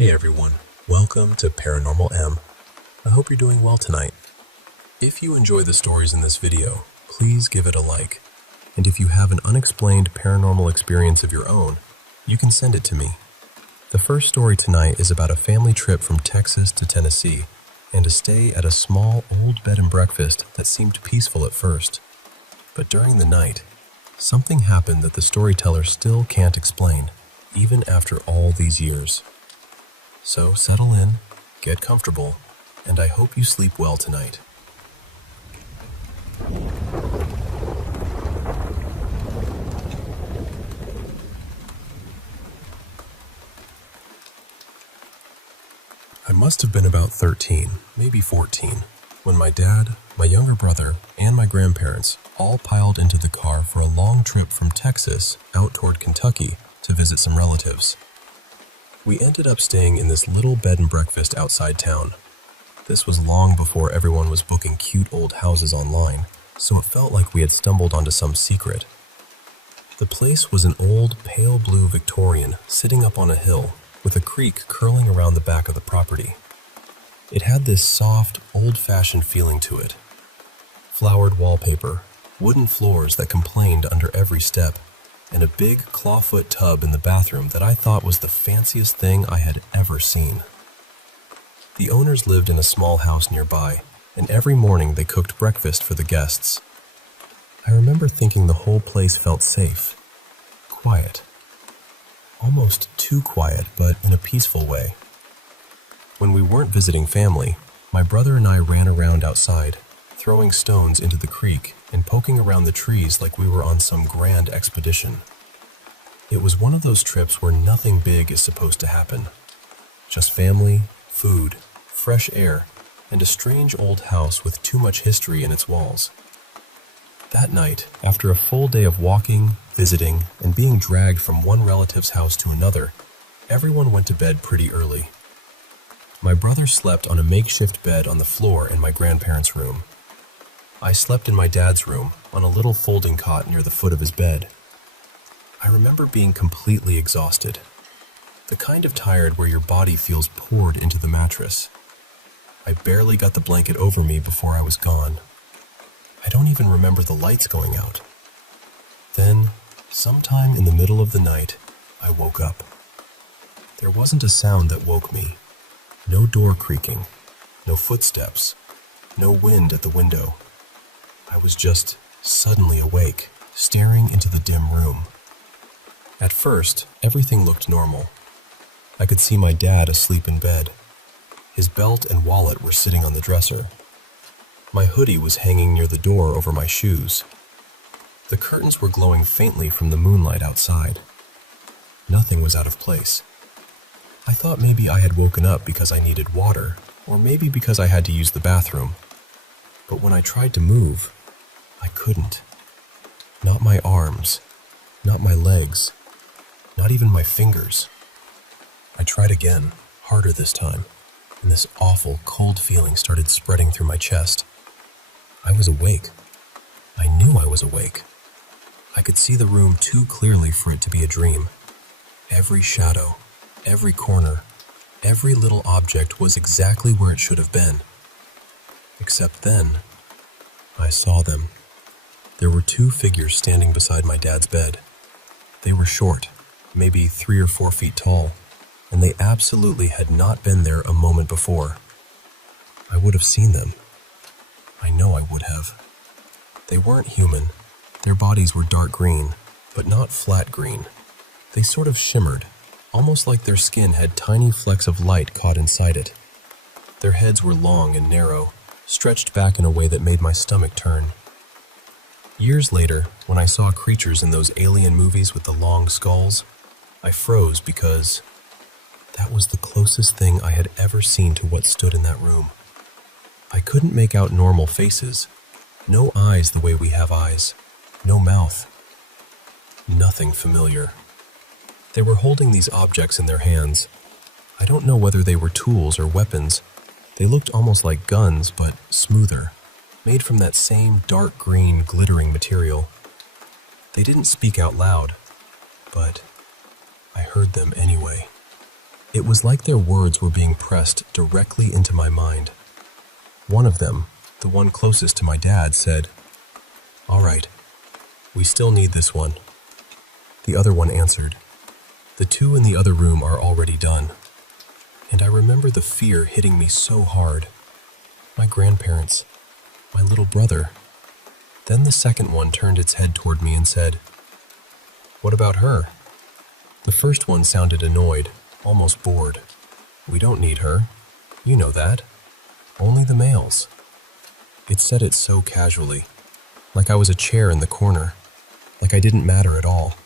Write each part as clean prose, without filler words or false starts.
Hey everyone, welcome to Paranormal M. I hope you're doing well tonight. If you enjoy the stories in this video, please give it a like. And if you have an unexplained paranormal experience of your own, you can send it to me. The first story tonight is about a family trip from Texas to Tennessee and a stay at a small old bed and breakfast that seemed peaceful at first. But during the night, something happened that the storyteller still can't explain, even after all these years. So settle in, get comfortable, and I hope you sleep well tonight. I must have been about 13, maybe 14, when my dad, my younger brother, and my grandparents all piled into the car for a long trip from Texas out toward Kentucky to visit some relatives. We ended up staying in this little bed and breakfast outside town. This was long before everyone was booking cute old houses online, so it felt like we had stumbled onto some secret. The place was an old pale blue Victorian sitting up on a hill with a creek curling around the back of the property. It had this soft, old-fashioned feeling to it. Flowered wallpaper, wooden floors that complained under every step, and a big clawfoot tub in the bathroom that I thought was the fanciest thing I had ever seen. The owners lived in a small house nearby, and every morning they cooked breakfast for the guests. I remember thinking the whole place felt safe, quiet. Almost too quiet, but in a peaceful way. When we weren't visiting family, my brother and I ran around outside, throwing stones into the creek and poking around the trees like we were on some grand expedition. It was one of those trips where nothing big is supposed to happen. Just family, food, fresh air, and a strange old house with too much history in its walls. That night, after a full day of walking, visiting, and being dragged from one relative's house to another, everyone went to bed pretty early. My brother slept on a makeshift bed on the floor in my grandparents' room. I slept in my dad's room on a little folding cot near the foot of his bed. I remember being completely exhausted, the kind of tired where your body feels poured into the mattress. I barely got the blanket over me before I was gone. I don't even remember the lights going out. Then, sometime in the middle of the night, I woke up. There wasn't a sound that woke me. No door creaking, no footsteps, no wind at the window. I was just suddenly awake, staring into the dim room. At first, everything looked normal. I could see my dad asleep in bed. His belt and wallet were sitting on the dresser. My hoodie was hanging near the door over my shoes. The curtains were glowing faintly from the moonlight outside. Nothing was out of place. I thought maybe I had woken up because I needed water, or maybe because I had to use the bathroom. But when I tried to move, I couldn't. Not my arms, not my legs, not even my fingers. I tried again, harder this time, and this awful, cold feeling started spreading through my chest. I was awake. I knew I was awake. I could see the room too clearly for it to be a dream. Every shadow, every corner, every little object was exactly where it should have been. Except then, I saw them. There were two figures standing beside my dad's bed. They were short, maybe 3 or 4 feet tall, and they absolutely had not been there a moment before. I would have seen them. I know I would have. They weren't human. Their bodies were dark green, but not flat green. They sort of shimmered, almost like their skin had tiny flecks of light caught inside it. Their heads were long and narrow, stretched back in a way that made my stomach turn. Years later, when I saw creatures in those alien movies with the long skulls, I froze because that was the closest thing I had ever seen to what stood in that room. I couldn't make out normal faces, no eyes the way we have eyes, no mouth. Nothing familiar. They were holding these objects in their hands. I don't know whether they were tools or weapons. They looked almost like guns, but smoother, made from that same dark green, glittering material. They didn't speak out loud, but I heard them anyway. It was like their words were being pressed directly into my mind. One of them, the one closest to my dad, said, "All right, we still need this one." The other one answered, "The two in the other room are already done." And I remember the fear hitting me so hard. My grandparents, my little brother. Then the second one turned its head toward me and said, "What about her?" The first one sounded annoyed, almost bored. "We don't need her. You know that. Only the males." It said it so casually, like I was a chair in the corner, like I didn't matter at all.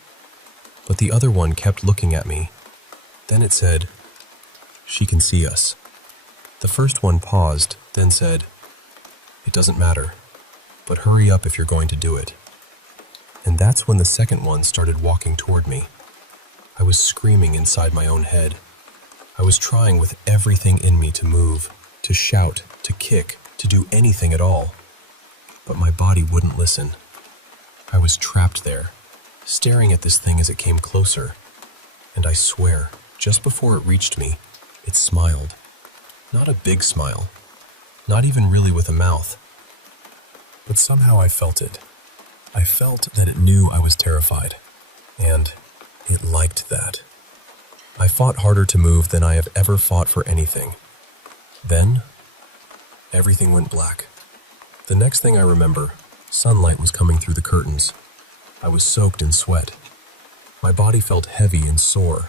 But the other one kept looking at me. Then it said, "She can see us." The first one paused, then said, "It doesn't matter, but hurry up if you're going to do it." And that's when the second one started walking toward me. I was screaming inside my own head. I was trying with everything in me to move, to shout, to kick, to do anything at all. But my body wouldn't listen. I was trapped there, staring at this thing as it came closer. And I swear, just before it reached me, it smiled. Not a big smile, not even really with a mouth. But somehow I felt it. I felt that it knew I was terrified, and it liked that. I fought harder to move than I have ever fought for anything. Then, everything went black. The next thing I remember, sunlight was coming through the curtains. I was soaked in sweat. My body felt heavy and sore,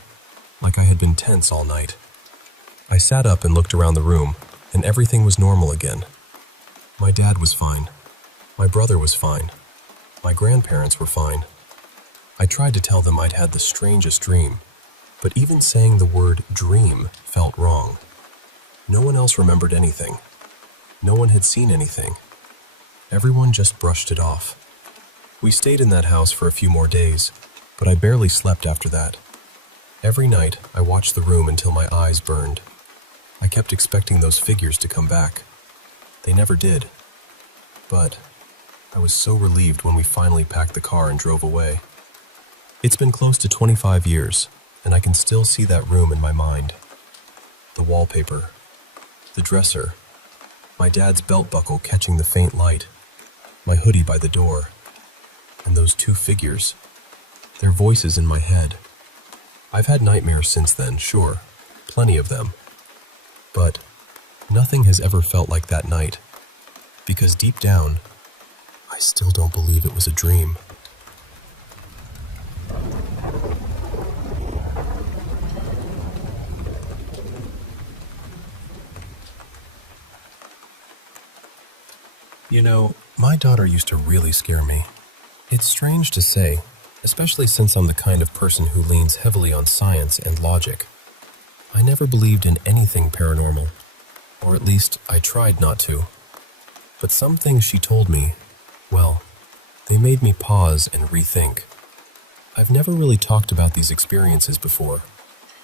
like I had been tense all night. I sat up and looked around the room, and everything was normal again. My dad was fine. My brother was fine. My grandparents were fine. I tried to tell them I'd had the strangest dream, but even saying the word dream felt wrong. No one else remembered anything. No one had seen anything. Everyone just brushed it off. We stayed in that house for a few more days, but I barely slept after that. Every night, I watched the room until my eyes burned. I kept expecting those figures to come back. They never did. But I was so relieved when we finally packed the car and drove away. It's been close to 25 years, and I can still see that room in my mind. The wallpaper, the dresser, my dad's belt buckle catching the faint light, my hoodie by the door, and those two figures, their voices in my head. I've had nightmares since then, sure, plenty of them. But nothing has ever felt like that night, because deep down, I still don't believe it was a dream. You know, my daughter used to really scare me. It's strange to say, especially since I'm the kind of person who leans heavily on science and logic. I never believed in anything paranormal, or at least I tried not to. But some things she told me, well, they made me pause and rethink. I've never really talked about these experiences before,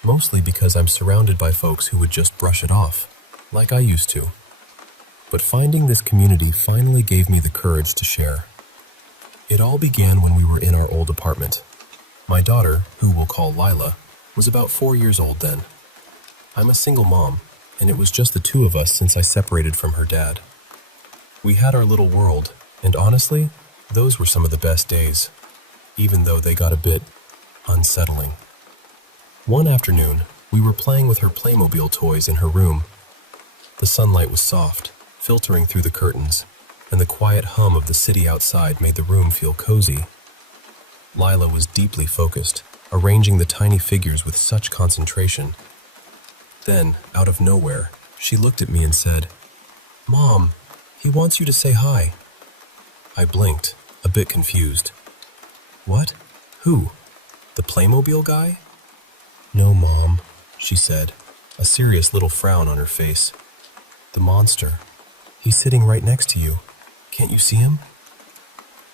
mostly because I'm surrounded by folks who would just brush it off, like I used to. But finding this community finally gave me the courage to share. It all began when we were in our old apartment. My daughter, who we'll call Lila, was about 4 years old then. I'm a single mom, and it was just the two of us since I separated from her dad. We had our little world, and honestly, those were some of the best days, even though they got a bit unsettling. One afternoon, we were playing with her Playmobil toys in her room. The sunlight was soft, filtering through the curtains, and the quiet hum of the city outside made the room feel cozy. Lila was deeply focused, arranging the tiny figures with such concentration. Then, out of nowhere, she looked at me and said, "Mom, he wants you to say hi." I blinked, a bit confused. "What? Who? The Playmobil guy?" "No, Mom," she said, a serious little frown on her face. "The monster. He's sitting right next to you. Can't you see him?"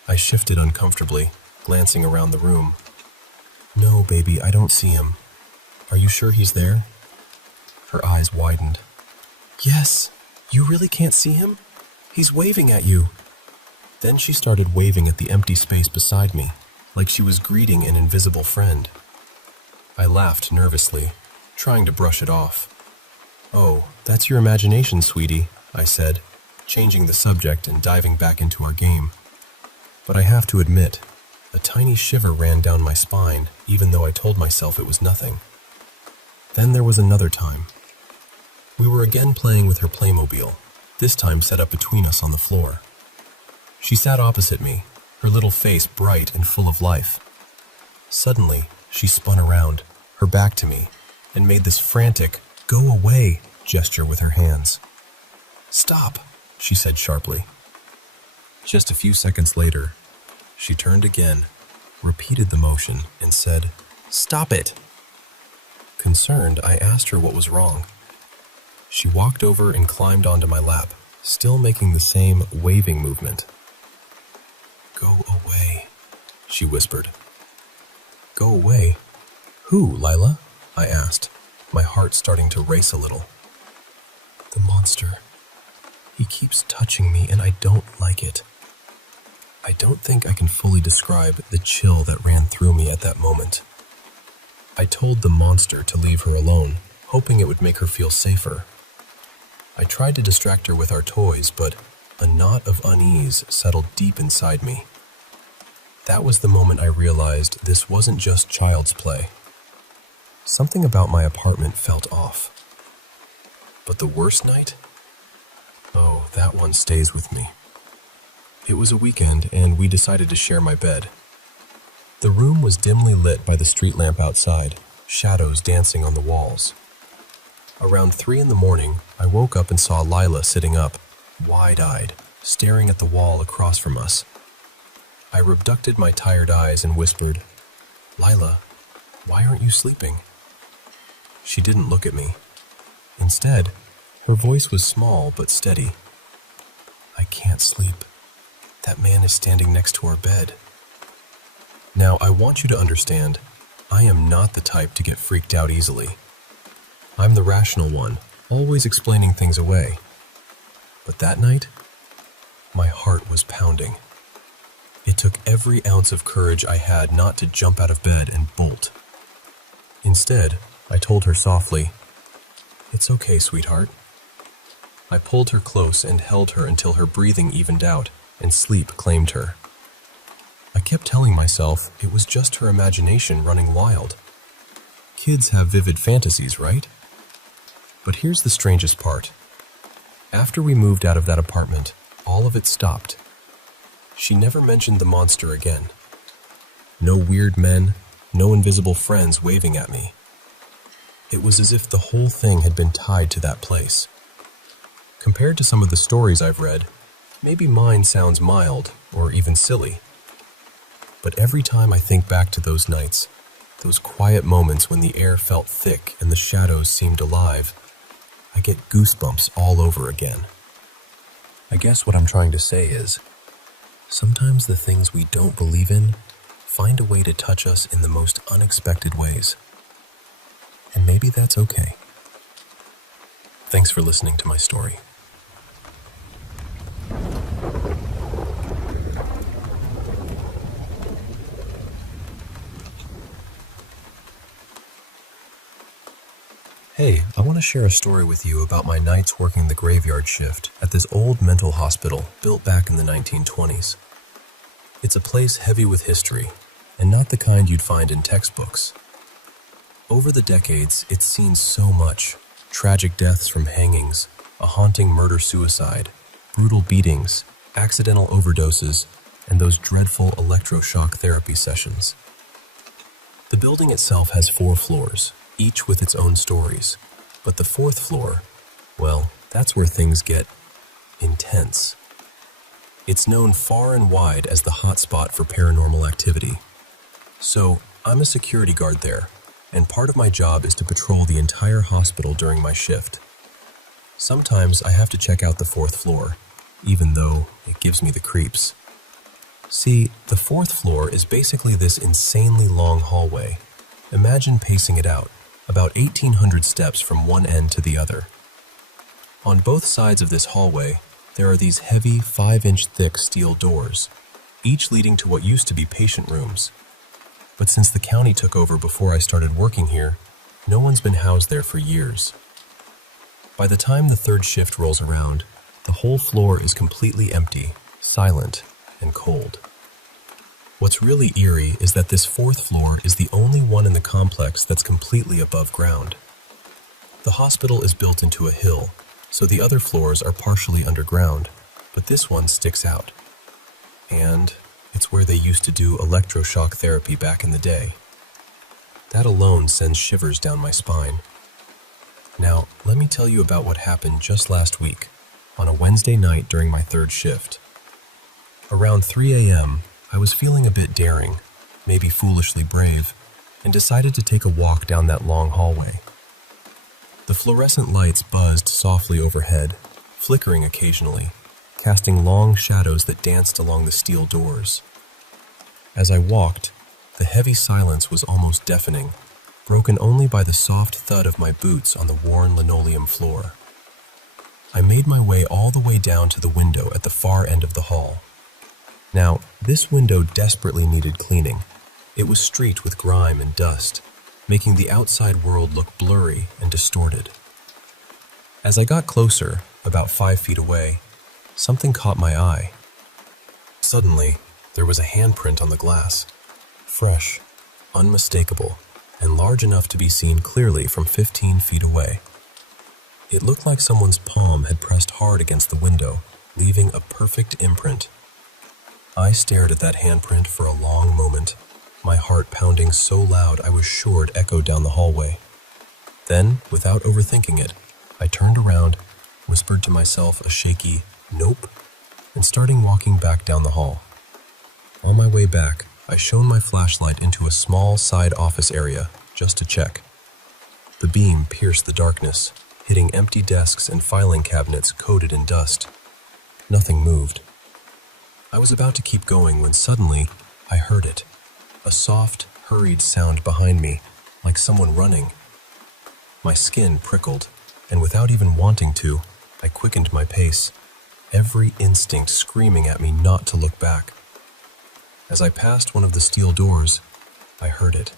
I shifted uncomfortably, glancing around the room. "No, baby, I don't see him. Are you sure he's there?" Her eyes widened. "Yes, you really can't see him? He's waving at you." Then she started waving at the empty space beside me, like she was greeting an invisible friend. I laughed nervously. trying to brush it off. "Oh, that's your imagination, sweetie," I said, changing the subject and diving back into our game. But I have to admit, a tiny shiver ran down my spine, even though I told myself it was nothing. Then there was another time. We were again playing with her Playmobil, this time set up between us on the floor. She sat opposite me, her little face bright and full of life. Suddenly, she spun around, her back to me, and made this frantic, "Go away" gesture with her hands. "Stop," she said sharply. Just a few seconds later, she turned again, repeated the motion, and said, "Stop it." Concerned, I asked her what was wrong. She walked over and climbed onto my lap, still making the same waving movement. "Go away," she whispered. "Go away? Who, Lila?" I asked, my heart starting to race a little. "The monster. He keeps touching me and I don't like it." I don't think I can fully describe the chill that ran through me at that moment. I told the monster to leave her alone, hoping it would make her feel safer. I tried to distract her with our toys, but a knot of unease settled deep inside me. That was the moment I realized this wasn't just child's play. Something about my apartment felt off. But the worst night? Oh, that one stays with me. It was a weekend, and we decided to share my bed. The room was dimly lit by the street lamp outside, shadows dancing on the walls. Around 3 in the morning, I woke up and saw Lila sitting up, wide-eyed, staring at the wall across from us. I abducted my tired eyes and whispered, "Lila, why aren't you sleeping?" She didn't look at me. Instead, her voice was small but steady. "I can't sleep. That man is standing next to our bed." Now, I want you to understand, I am not the type to get freaked out easily. I'm the rational one, always explaining things away. But that night, my heart was pounding. It took every ounce of courage I had not to jump out of bed and bolt. Instead, I told her softly, "It's okay, sweetheart." I pulled her close and held her until her breathing evened out and sleep claimed her. I kept telling myself it was just her imagination running wild. Kids have vivid fantasies, right? But here's the strangest part. After we moved out of that apartment, all of it stopped. She never mentioned the monster again. No weird men, no invisible friends waving at me. It was as if the whole thing had been tied to that place. Compared to some of the stories I've read, maybe mine sounds mild or even silly. But every time I think back to those nights, those quiet moments when the air felt thick and the shadows seemed alive, I get goosebumps all over again. I guess what I'm trying to say is, sometimes the things we don't believe in find a way to touch us in the most unexpected ways. And maybe that's okay. Thanks for listening to my story. Hey, I want to share a story with you about my nights working the graveyard shift at this old mental hospital built back in the 1920s. It's a place heavy with history, and not the kind you'd find in textbooks. Over the decades, it's seen so much. Tragic deaths from hangings, a haunting murder-suicide, brutal beatings, accidental overdoses, and those dreadful electroshock therapy sessions. The building itself has 4 floors, each with its own stories. But the 4th floor, well, that's where things get intense. It's known far and wide as the hotspot for paranormal activity. So, I'm a security guard there, and part of my job is to patrol the entire hospital during my shift. Sometimes I have to check out the 4th floor, even though it gives me the creeps. See, the 4th floor is basically this insanely long hallway. Imagine pacing it out, about 1,800 steps from one end to the other. On both sides of this hallway, there are these heavy 5-inch thick steel doors, each leading to what used to be patient rooms. But since the county took over before I started working here, no one's been housed there for years. By the time the third shift rolls around, the whole floor is completely empty, silent, and cold. What's really eerie is that this fourth floor is the only one in the complex that's completely above ground. The hospital is built into a hill, so the other floors are partially underground, but this one sticks out. And it's where they used to do electroshock therapy back in the day. That alone sends shivers down my spine. Now, let me tell you about what happened just last week, on a Wednesday night during my third shift. Around 3 a.m., I was feeling a bit daring, maybe foolishly brave, and decided to take a walk down that long hallway. The fluorescent lights buzzed softly overhead, flickering occasionally, casting long shadows that danced along the steel doors. As I walked, the heavy silence was almost deafening, broken only by the soft thud of my boots on the worn linoleum floor. I made my way all the way down to the window at the far end of the hall. Now, this window desperately needed cleaning. It was streaked with grime and dust, making the outside world look blurry and distorted. As I got closer, about 5 feet away, something caught my eye. Suddenly, there was a handprint on the glass, fresh, unmistakable, and large enough to be seen clearly from 15 feet away. It looked like someone's palm had pressed hard against the window, leaving a perfect imprint. I stared at that handprint for a long moment, my heart pounding so loud I was sure it echoed down the hallway. Then, without overthinking it, I turned around, whispered to myself a shaky, "Nope," and started walking back down the hall. On my way back, I shone my flashlight into a small side office area, just to check. The beam pierced the darkness, hitting empty desks and filing cabinets coated in dust. Nothing moved. I was about to keep going when suddenly, I heard it. A soft, hurried sound behind me, like someone running. My skin prickled, and without even wanting to, I quickened my pace, every instinct screaming at me not to look back. As I passed one of the steel doors, I heard it.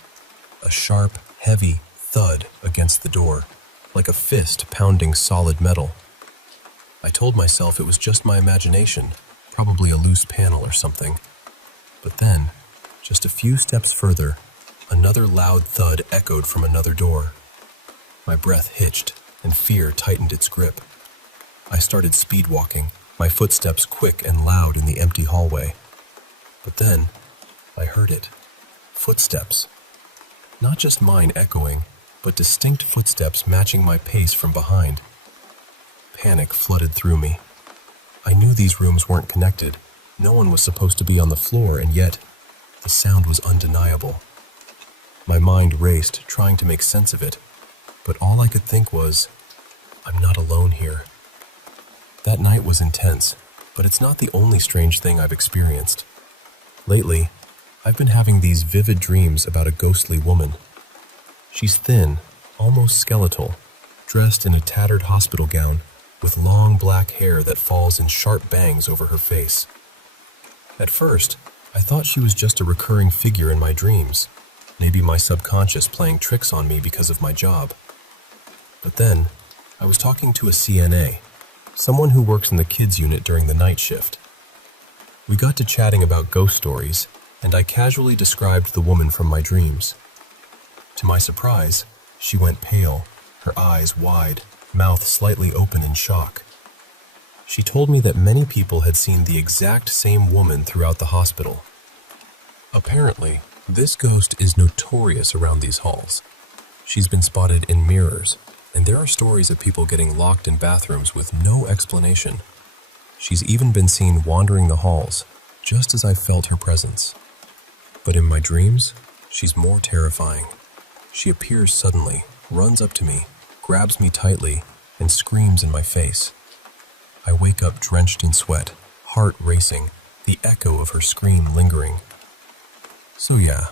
A sharp, heavy thud against the door, like a fist pounding solid metal. I told myself it was just my imagination, probably a loose panel or something. But then, just a few steps further, another loud thud echoed from another door. My breath hitched, and fear tightened its grip. I started speed walking, my footsteps quick and loud in the empty hallway. But then, I heard it. Footsteps. Not just mine echoing, but distinct footsteps matching my pace from behind. Panic flooded through me. I knew these rooms weren't connected. No one was supposed to be on the floor, and yet, the sound was undeniable. My mind raced, trying to make sense of it, but all I could think was, I'm not alone here. That night was intense, but it's not the only strange thing I've experienced. Lately, I've been having these vivid dreams about a ghostly woman. She's thin, almost skeletal, dressed in a tattered hospital gown, with long black hair that falls in sharp bangs over her face. At first, I thought she was just a recurring figure in my dreams, maybe my subconscious playing tricks on me because of my job. But then, I was talking to a CNA, someone who works in the kids unit during the night shift. We got to chatting about ghost stories, and I casually described the woman from my dreams. To my surprise, she went pale, her eyes wide, mouth slightly open in shock. She told me that many people had seen the exact same woman throughout the hospital. Apparently, this ghost is notorious around these halls. She's been spotted in mirrors, and there are stories of people getting locked in bathrooms with no explanation. She's even been seen wandering the halls, just as I felt her presence. But in my dreams, she's more terrifying. She appears suddenly, runs up to me, grabs me tightly, and screams in my face. I wake up drenched in sweat, heart racing, the echo of her scream lingering. So yeah,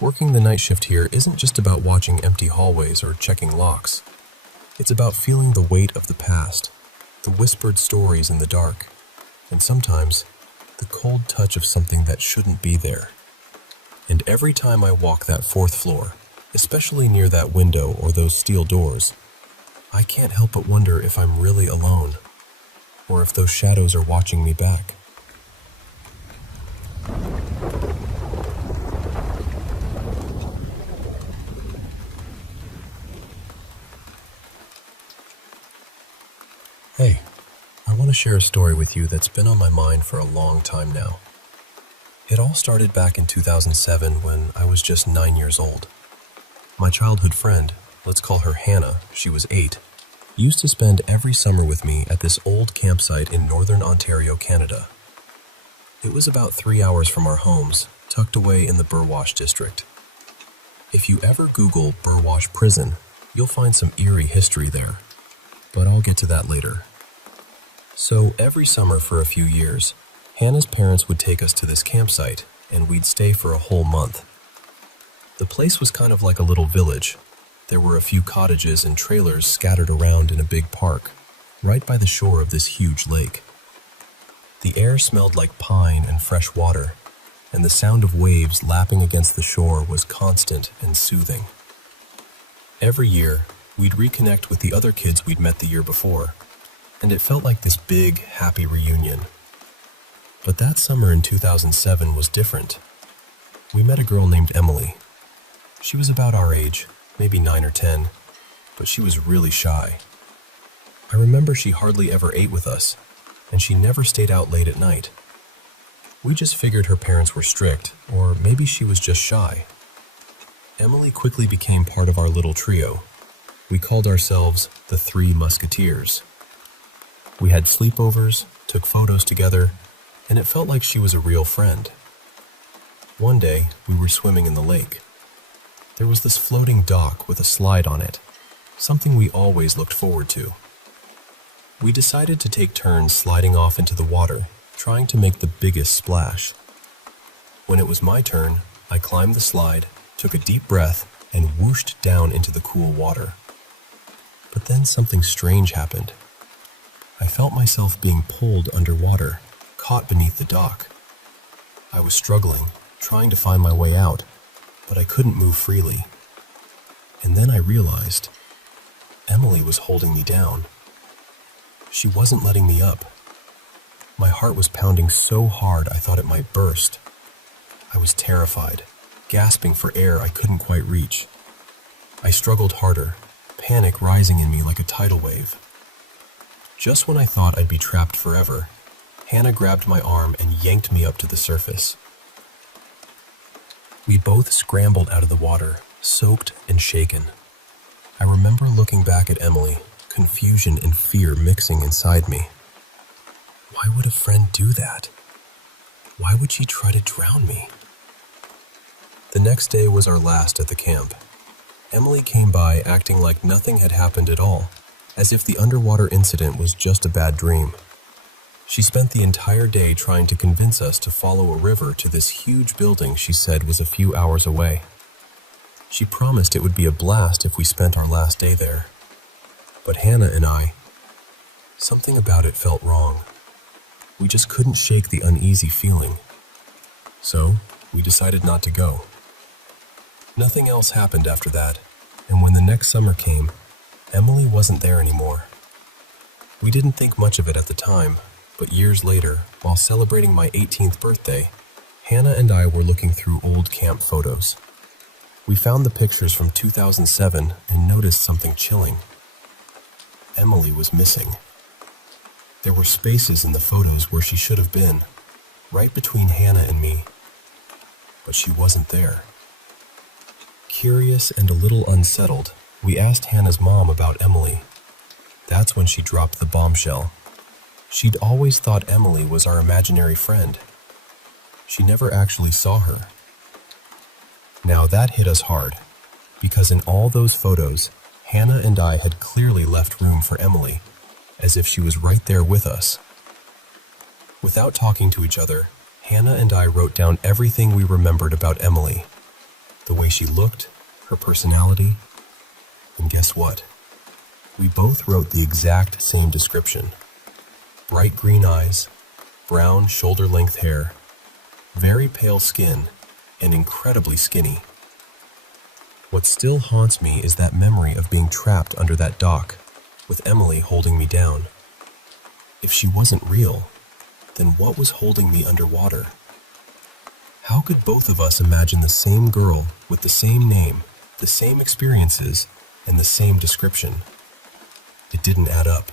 working the night shift here isn't just about watching empty hallways or checking locks. It's about feeling the weight of the past, the whispered stories in the dark, and sometimes the cold touch of something that shouldn't be there. And every time I walk that fourth floor, especially near that window or those steel doors. I can't help but wonder if I'm really alone, or if those shadows are watching me back. Hey, I want to share a story with you that's been on my mind for a long time now. It all started back in 2007 when I was just 9 years old. My childhood friend, let's call her Hannah, she was 8, used to spend every summer with me at this old campsite in northern Ontario, Canada. It was about 3 hours from our homes, tucked away in the Burwash district. If you ever Google Burwash Prison, you'll find some eerie history there, but I'll get to that later. So every summer for a few years, Hannah's parents would take us to this campsite, and we'd stay for a whole month. The place was kind of like a little village. There were a few cottages and trailers scattered around in a big park, right by the shore of this huge lake. The air smelled like pine and fresh water, and the sound of waves lapping against the shore was constant and soothing. Every year, we'd reconnect with the other kids we'd met the year before, and it felt like this big, happy reunion. But that summer in 2007 was different. We met a girl named Emily. She was about our age, maybe 9 or 10, but she was really shy. I remember she hardly ever ate with us, and she never stayed out late at night. We just figured her parents were strict, or maybe she was just shy. Emily quickly became part of our little trio. We called ourselves the Three Musketeers. We had sleepovers, took photos together, and it felt like she was a real friend. One day, we were swimming in the lake. There was this floating dock with a slide on it, something we always looked forward to. We decided to take turns sliding off into the water, trying to make the biggest splash. When it was my turn, I climbed the slide, took a deep breath, and whooshed down into the cool water. But then something strange happened. I felt myself being pulled underwater, caught beneath the dock. I was struggling, trying to find my way out, but I couldn't move freely. And then I realized Emily was holding me down. She wasn't letting me up. My heart was pounding so hard I thought it might burst. I was terrified, gasping for air I couldn't quite reach. I struggled harder, panic rising in me like a tidal wave. Just when I thought I'd be trapped forever, Hannah grabbed my arm and yanked me up to the surface. We both scrambled out of the water, soaked and shaken. I remember looking back at Emily, confusion and fear mixing inside me. Why would a friend do that? Why would she try to drown me? The next day was our last at the camp. Emily came by acting like nothing had happened at all, as if the underwater incident was just a bad dream. She spent the entire day trying to convince us to follow a river to this huge building she said was a few hours away. She promised it would be a blast if we spent our last day there. But Hannah and I, something about it felt wrong. We just couldn't shake the uneasy feeling. So, we decided not to go. Nothing else happened after that, and when the next summer came, Emily wasn't there anymore. We didn't think much of it at the time, but years later, while celebrating my 18th birthday, Hannah and I were looking through old camp photos. We found the pictures from 2007 and noticed something chilling. Emily was missing. There were spaces in the photos where she should have been, right between Hannah and me, but she wasn't there. Curious and a little unsettled, we asked Hannah's mom about Emily. That's when she dropped the bombshell. She'd always thought Emily was our imaginary friend. She never actually saw her. Now that hit us hard, because in all those photos, Hannah and I had clearly left room for Emily, as if she was right there with us. Without talking to each other, Hannah and I wrote down everything we remembered about Emily. The way she looked, her personality, and guess what? We both wrote the exact same description. Bright green eyes, brown shoulder-length hair, very pale skin, and incredibly skinny. What still haunts me is that memory of being trapped under that dock, with Emily holding me down. If she wasn't real, then what was holding me underwater? How could both of us imagine the same girl with the same name, the same experiences, and the same description? It didn't add up.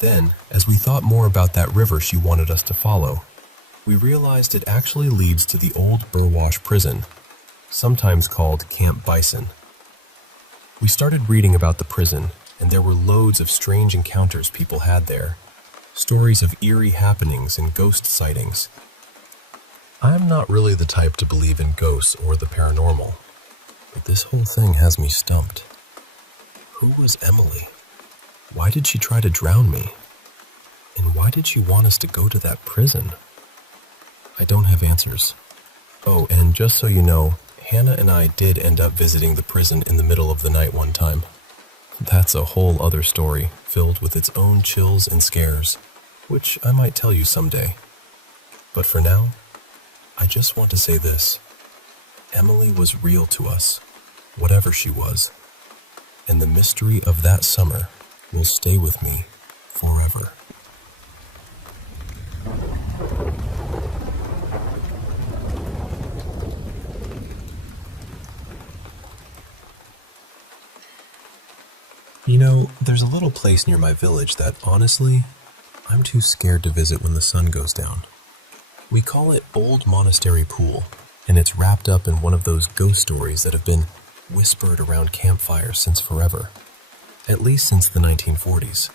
Then, as we thought more about that river she wanted us to follow, we realized it actually leads to the old Burwash prison, sometimes called Camp Bison. We started reading about the prison, and there were loads of strange encounters people had there, stories of eerie happenings and ghost sightings. I'm not really the type to believe in ghosts or the paranormal, but this whole thing has me stumped. Who was Emily? Why did she try to drown me? And why did she want us to go to that prison? I don't have answers. Oh, and just so you know, Hannah and I did end up visiting the prison in the middle of the night one time. That's a whole other story, filled with its own chills and scares, which I might tell you someday. But for now, I just want to say this. Emily was real to us, whatever she was, and the mystery of that summer will stay with me forever. You know, there's a little place near my village that, honestly, I'm too scared to visit when the sun goes down. We call it Old Monastery Pool, and it's wrapped up in one of those ghost stories that have been whispered around campfires since forever, at least since the 1940s.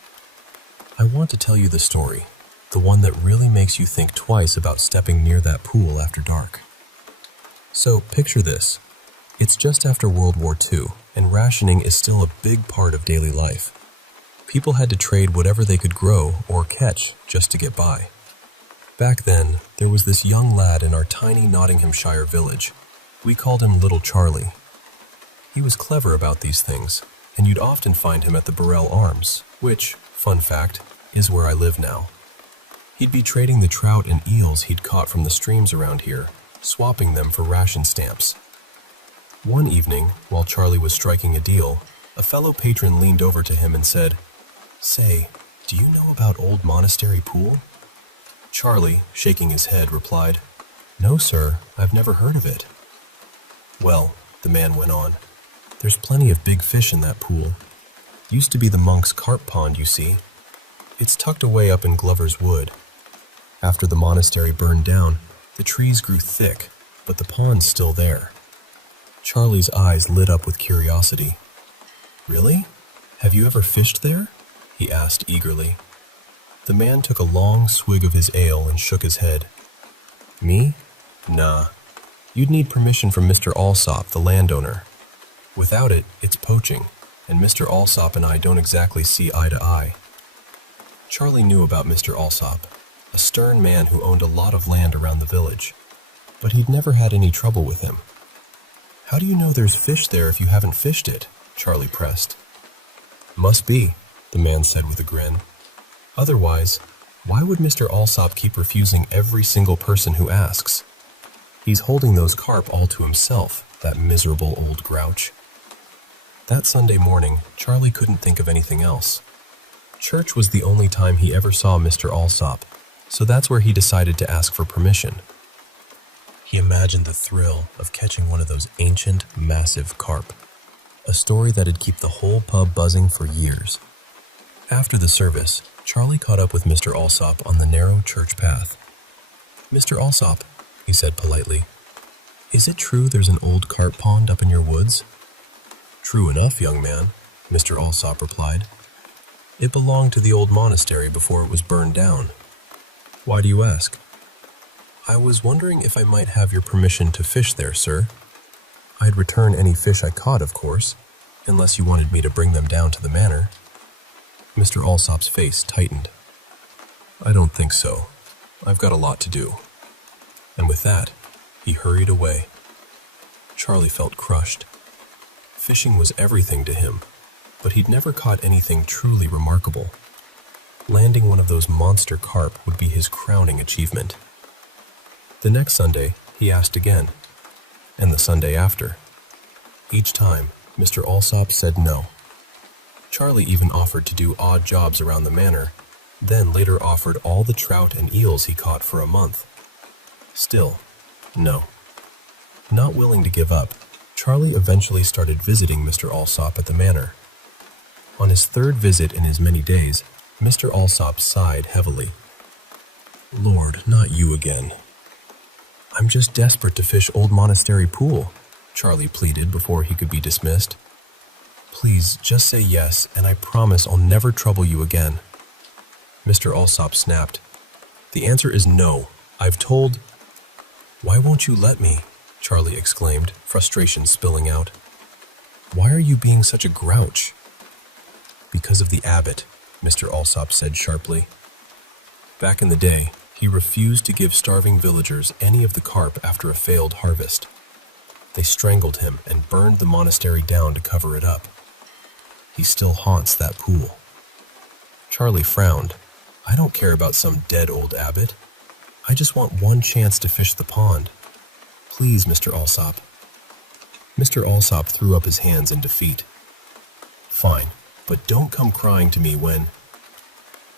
I want to tell you the story, the one that really makes you think twice about stepping near that pool after dark. So picture this. It's just after World War II, and rationing is still a big part of daily life. People had to trade whatever they could grow or catch just to get by. Back then, there was this young lad in our tiny Nottinghamshire village. We called him Little Charlie. He was clever about these things, and you'd often find him at the Burrell Arms, which, fun fact, is where I live now. He'd be trading the trout and eels he'd caught from the streams around here, swapping them for ration stamps. One evening, while Charlie was striking a deal, a fellow patron leaned over to him and said, "Say, do you know about Old Monastery Pool?" Charlie, shaking his head, replied, "No, sir, I've never heard of it." "Well," the man went on, "there's plenty of big fish in that pool. Used to be the monks' carp pond, you see. It's tucked away up in Glover's Wood. After the monastery burned down, the trees grew thick, but the pond's still there." Charlie's eyes lit up with curiosity. "Really? Have you ever fished there?" he asked eagerly. The man took a long swig of his ale and shook his head. "Me? Nah. You'd need permission from Mr. Alsop, the landowner. Without it, it's poaching, and Mr. Alsop and I don't exactly see eye to eye." Charlie knew about Mr. Alsop, a stern man who owned a lot of land around the village, but he'd never had any trouble with him. "How do you know there's fish there if you haven't fished it?" Charlie pressed. "Must be," the man said with a grin. "Otherwise, why would Mr. Alsop keep refusing every single person who asks? He's holding those carp all to himself, that miserable old grouch." That Sunday morning, Charlie couldn't think of anything else. Church was the only time he ever saw Mr. Alsop, so that's where he decided to ask for permission. He imagined the thrill of catching one of those ancient, massive carp, a story that'd keep the whole pub buzzing for years. After the service, Charlie caught up with Mr. Alsop on the narrow church path. "Mr. Alsop," he said politely, "is it true there's an old carp pond up in your woods?" "True enough, young man," Mr. Alsop replied. "It belonged to the old monastery before it was burned down. Why do you ask?" "I was wondering if I might have your permission to fish there, sir. I'd return any fish I caught, of course, unless you wanted me to bring them down to the manor." Mr. Alsop's face tightened. "I don't think so. I've got a lot to do." And with that, he hurried away. Charlie felt crushed. Fishing was everything to him, but he'd never caught anything truly remarkable. Landing one of those monster carp would be his crowning achievement. The next Sunday, he asked again, and the Sunday after. Each time, Mr. Alsop said no. Charlie even offered to do odd jobs around the manor, then later offered all the trout and eels he caught for a month. Still, no. Not willing to give up, Charlie eventually started visiting Mr. Alsop at the manor. On his third visit in as many days, Mr. Alsop sighed heavily. "Lord, not you again." "I'm just desperate to fish Old Monastery Pool," Charlie pleaded before he could be dismissed. "Please, just say yes, and I promise I'll never trouble you again." Mr. Alsop snapped. "The answer is no. I've told—" "Why won't you let me?" Charlie exclaimed, frustration spilling out. "Why are you being such a grouch?" "Because of the abbot," Mr. Alsop said sharply. Back in the day, he refused to give starving villagers any of the carp after a failed harvest. They strangled him and burned the monastery down to cover it up. He still haunts that pool. Charlie frowned. "I don't care about some dead old abbot. I just want one chance to fish the pond. Please, Mr. Alsop." Mr. Alsop threw up his hands in defeat. "Fine, but don't come crying to me when—"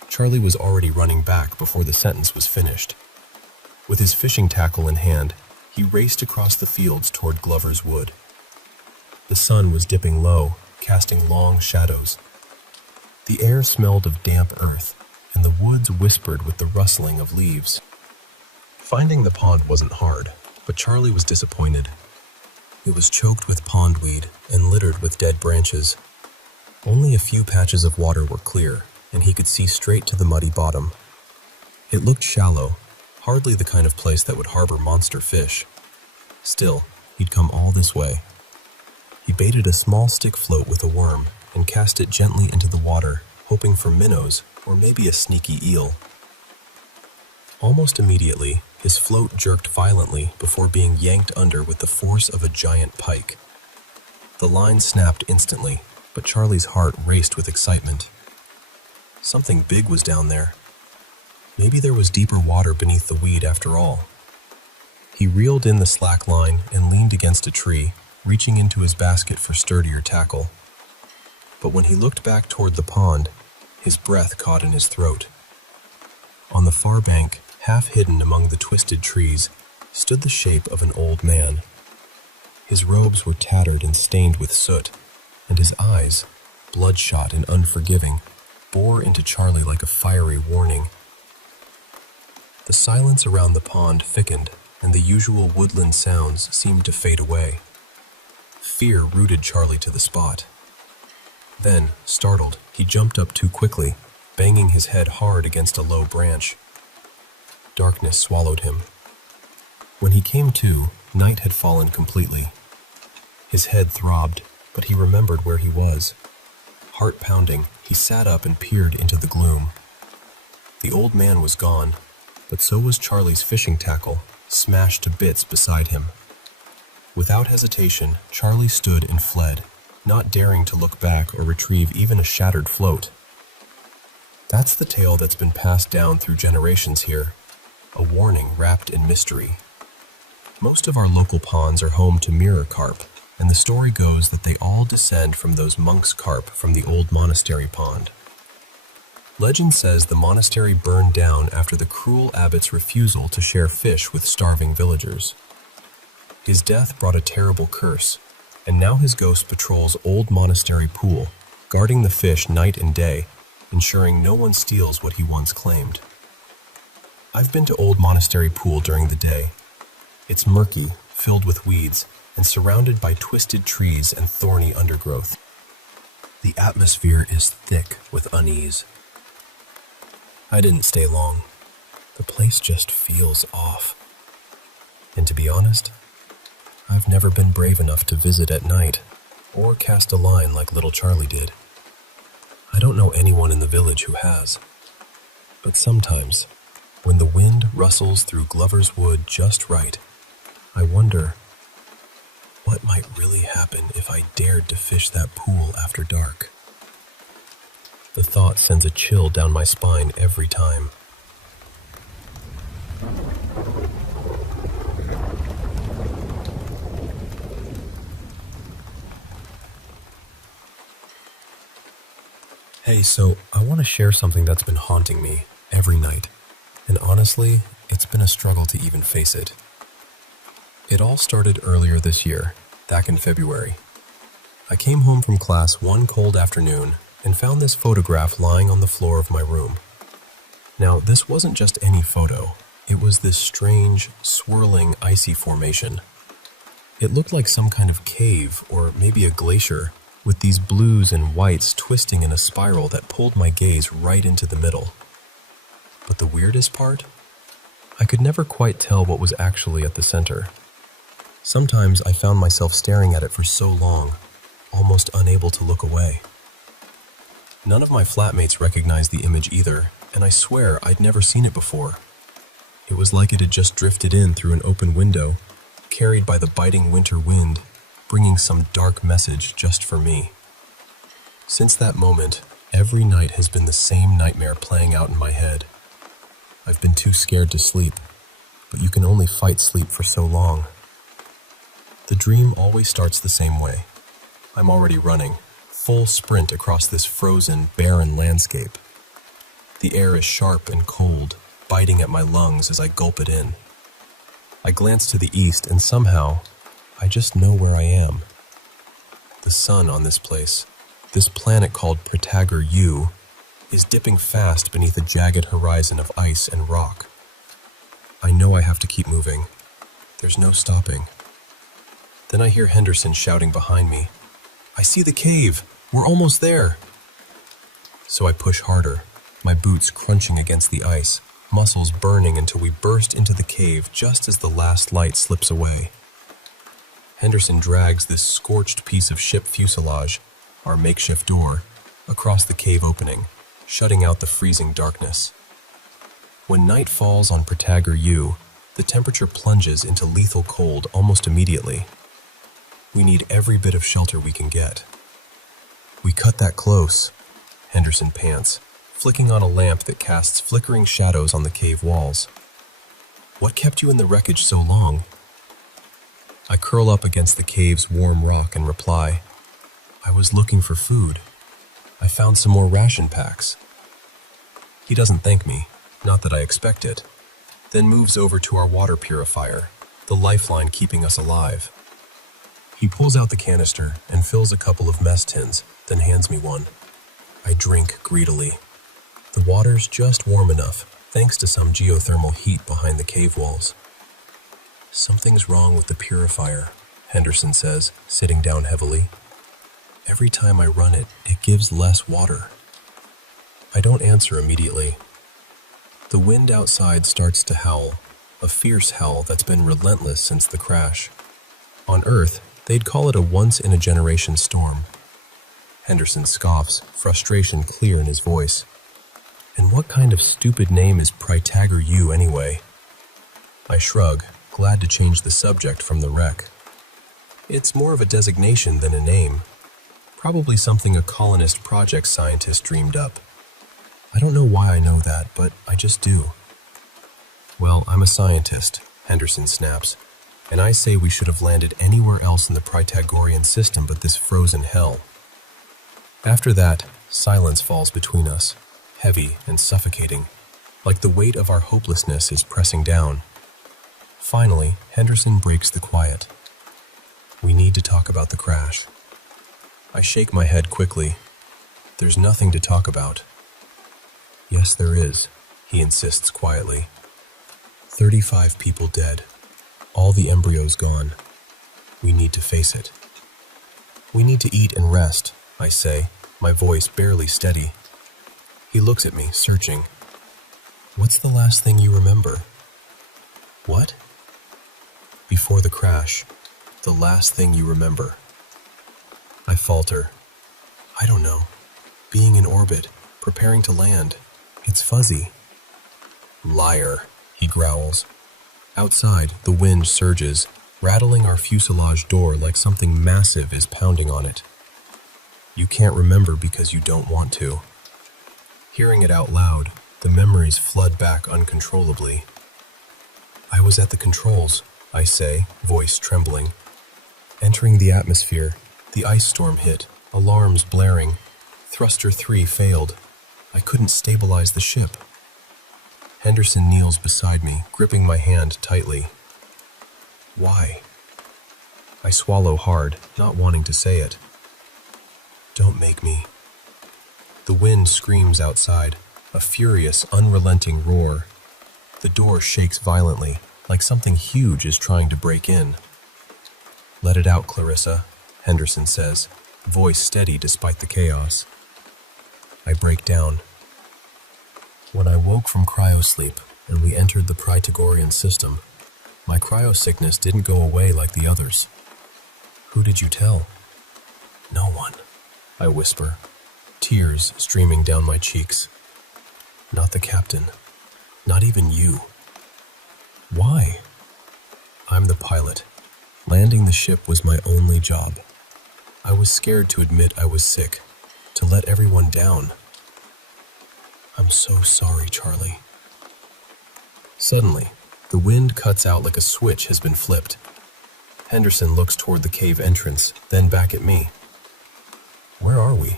Charlie was already running back before the sentence was finished. With his fishing tackle in hand, he raced across the fields toward Glover's Wood. The sun was dipping low, casting long shadows. The air smelled of damp earth, and the woods whispered with the rustling of leaves. Finding the pond wasn't hard, but Charlie was disappointed. It was choked with pondweed and littered with dead branches. Only a few patches of water were clear, and he could see straight to the muddy bottom. It looked shallow, hardly the kind of place that would harbor monster fish. Still, he'd come all this way. He baited a small stick float with a worm and cast it gently into the water, hoping for minnows or maybe a sneaky eel. Almost immediately, his float jerked violently before being yanked under with the force of a giant pike. The line snapped instantly, but Charlie's heart raced with excitement. Something big was down there. Maybe there was deeper water beneath the weed after all. He reeled in the slack line and leaned against a tree, reaching into his basket for sturdier tackle. But when he looked back toward the pond, his breath caught in his throat. On the far bank, half hidden among the twisted trees, stood the shape of an old man. His robes were tattered and stained with soot, and his eyes, bloodshot and unforgiving, bore into Charlie like a fiery warning. The silence around the pond thickened, and the usual woodland sounds seemed to fade away. Fear rooted Charlie to the spot. Then, startled, he jumped up too quickly, banging his head hard against a low branch. Darkness swallowed him. When he came to, night had fallen completely. His head throbbed, but he remembered where he was. Heart pounding, he sat up and peered into the gloom. The old man was gone, but so was Charlie's fishing tackle, smashed to bits beside him. Without hesitation, Charlie stood and fled, not daring to look back or retrieve even a shattered float. That's the tale that's been passed down through generations here, a warning wrapped in mystery. Most of our local ponds are home to mirror carp, and the story goes that they all descend from those monk's carp from the old monastery pond. Legend says the monastery burned down after the cruel abbot's refusal to share fish with starving villagers. His death brought a terrible curse, and now his ghost patrols Old Monastery Pool, guarding the fish night and day, ensuring no one steals what he once claimed. I've been to Old Monastery Pool during the day. It's murky, filled with weeds, and surrounded by twisted trees and thorny undergrowth. The atmosphere is thick with unease. I didn't stay long. The place just feels off. And to be honest, I've never been brave enough to visit at night or cast a line like little Charlie did. I don't know anyone in the village who has. But sometimes, when the wind rustles through Glover's Wood just right, I wonder what might really happen if I dared to fish that pool after dark. The thought sends a chill down my spine every time. Hey, so I want to share something that's been haunting me every night. And honestly, it's been a struggle to even face it. It all started earlier this year, back in February. I came home from class one cold afternoon and found this photograph lying on the floor of my room. Now, this wasn't just any photo. It was this strange, swirling, icy formation. It looked like some kind of cave or maybe a glacier, with these blues and whites twisting in a spiral that pulled my gaze right into the middle. But the weirdest part? I could never quite tell what was actually at the center. Sometimes I found myself staring at it for so long, almost unable to look away. None of my flatmates recognized the image either, and I swear I'd never seen it before. It was like it had just drifted in through an open window, carried by the biting winter wind, bringing some dark message just for me. Since that moment, every night has been the same nightmare playing out in my head. I've been too scared to sleep, but you can only fight sleep for so long. The dream always starts the same way. I'm already running, full sprint across this frozen, barren landscape. The air is sharp and cold, biting at my lungs as I gulp it in. I glance to the east and somehow, I just know where I am. The sun on this place, this planet called Protagoras U, is dipping fast beneath a jagged horizon of ice and rock. I know I have to keep moving. There's no stopping. Then I hear Henderson shouting behind me, "I see the cave! We're almost there!" So I push harder, my boots crunching against the ice, muscles burning until we burst into the cave just as the last light slips away. Henderson drags this scorched piece of ship fuselage, our makeshift door, across the cave opening, shutting out the freezing darkness. When night falls on Protagoras U, the temperature plunges into lethal cold almost immediately. We need every bit of shelter we can get. "We cut that close," Henderson pants, flicking on a lamp that casts flickering shadows on the cave walls. "What kept you in the wreckage so long?" I curl up against the cave's warm rock and reply, "I was looking for food. I found some more ration packs." He doesn't thank me, not that I expect it, then moves over to our water purifier, the lifeline keeping us alive. He pulls out the canister and fills a couple of mess tins, then hands me one. I drink greedily. The water's just warm enough, thanks to some geothermal heat behind the cave walls. "Something's wrong with the purifier," Henderson says, sitting down heavily. "Every time I run it, it gives less water." I don't answer immediately. The wind outside starts to howl, a fierce howl that's been relentless since the crash. On Earth, they'd call it a once-in-a-generation storm. Henderson scoffs, frustration clear in his voice. "And what kind of stupid name is Protagoras U anyway?" I shrug, glad to change the subject from the wreck. "It's more of a designation than a name. Probably something a colonist project scientist dreamed up. I don't know why I know that, but I just do." "Well, I'm a scientist," Henderson snaps, "and I say we should have landed anywhere else in the Pythagorean system but this frozen hell." After that, silence falls between us, heavy and suffocating, like the weight of our hopelessness is pressing down. Finally, Henderson breaks the quiet. "We need to talk about the crash." I shake my head quickly. "There's nothing to talk about." "Yes, there is," he insists quietly. 35 people dead. All the embryos gone. We need to face it. "We need to eat and rest," I say, my voice barely steady. He looks at me, searching. "What's the last thing you remember?" "What?" "Before the crash, the last thing you remember." I falter. "I don't know. Being in orbit, preparing to land. It's fuzzy." "Liar," he growls. Outside, the wind surges, rattling our fuselage door like something massive is pounding on it. "You can't remember because you don't want to." Hearing it out loud, the memories flood back uncontrollably. "I was at the controls," I say, voice trembling. Entering the atmosphere, the ice storm hit, alarms blaring. Thruster 3 failed. I couldn't stabilize the ship. Henderson kneels beside me, gripping my hand tightly. Why? I swallow hard, not wanting to say it. Don't make me. The wind screams outside, a furious, unrelenting roar. The door shakes violently, like something huge is trying to break in. Let it out, Clarissa, Henderson says, voice steady despite the chaos. I break down. When I woke from cryosleep and we entered the Pythagorean system, my cryosickness didn't go away like the others. Who did you tell? No one, I whisper, tears streaming down my cheeks. Not the captain, not even you. Why? I'm the pilot. Landing the ship was my only job. I was scared to admit I was sick, to let everyone down. I'm so sorry, Charlie. Suddenly, the wind cuts out like a switch has been flipped. Henderson looks toward the cave entrance, then back at me. Where are we?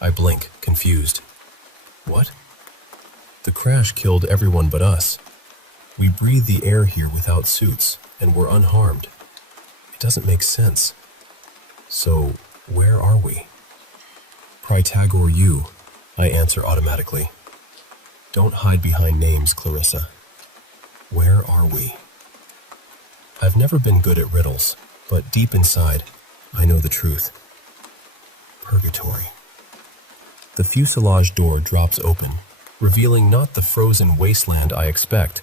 I blink, confused. What? The crash killed everyone but us. We breathe the air here without suits, and we're unharmed. It doesn't make sense. So, where are we? Pythagore U, I answer automatically. Don't hide behind names, Clarissa. Where are we? I've never been good at riddles, but deep inside, I know the truth. Purgatory. The fuselage door drops open, revealing not the frozen wasteland I expect,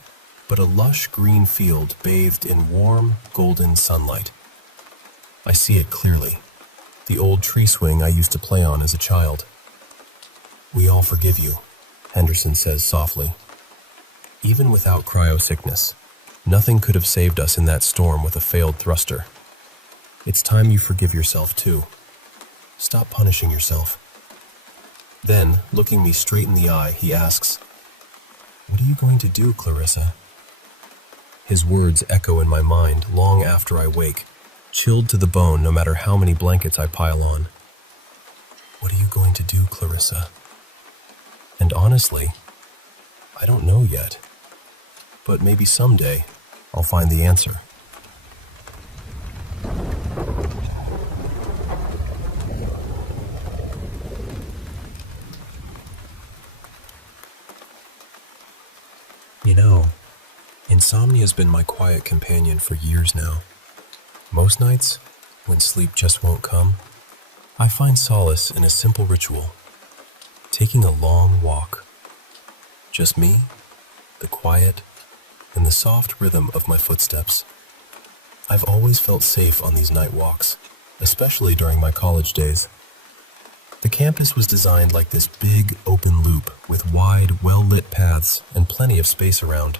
but a lush green field bathed in warm, golden sunlight. I see it clearly, the old tree swing I used to play on as a child. We all forgive you, Henderson says softly. Even without cryosickness, nothing could have saved us in that storm with a failed thruster. It's time you forgive yourself too. Stop punishing yourself. Then, looking me straight in the eye, he asks, What are you going to do, Clarissa? His words echo in my mind long after I wake, chilled to the bone no matter how many blankets I pile on. What are you going to do, Clarissa? And honestly, I don't know yet. But maybe someday, I'll find the answer. You know, insomnia's been my quiet companion for years now. Most nights, when sleep just won't come, I find solace in a simple ritual. Taking a long walk. Just me, the quiet, and the soft rhythm of my footsteps. I've always felt safe on these night walks, especially during my college days. The campus was designed like this big, open loop with wide, well-lit paths and plenty of space around.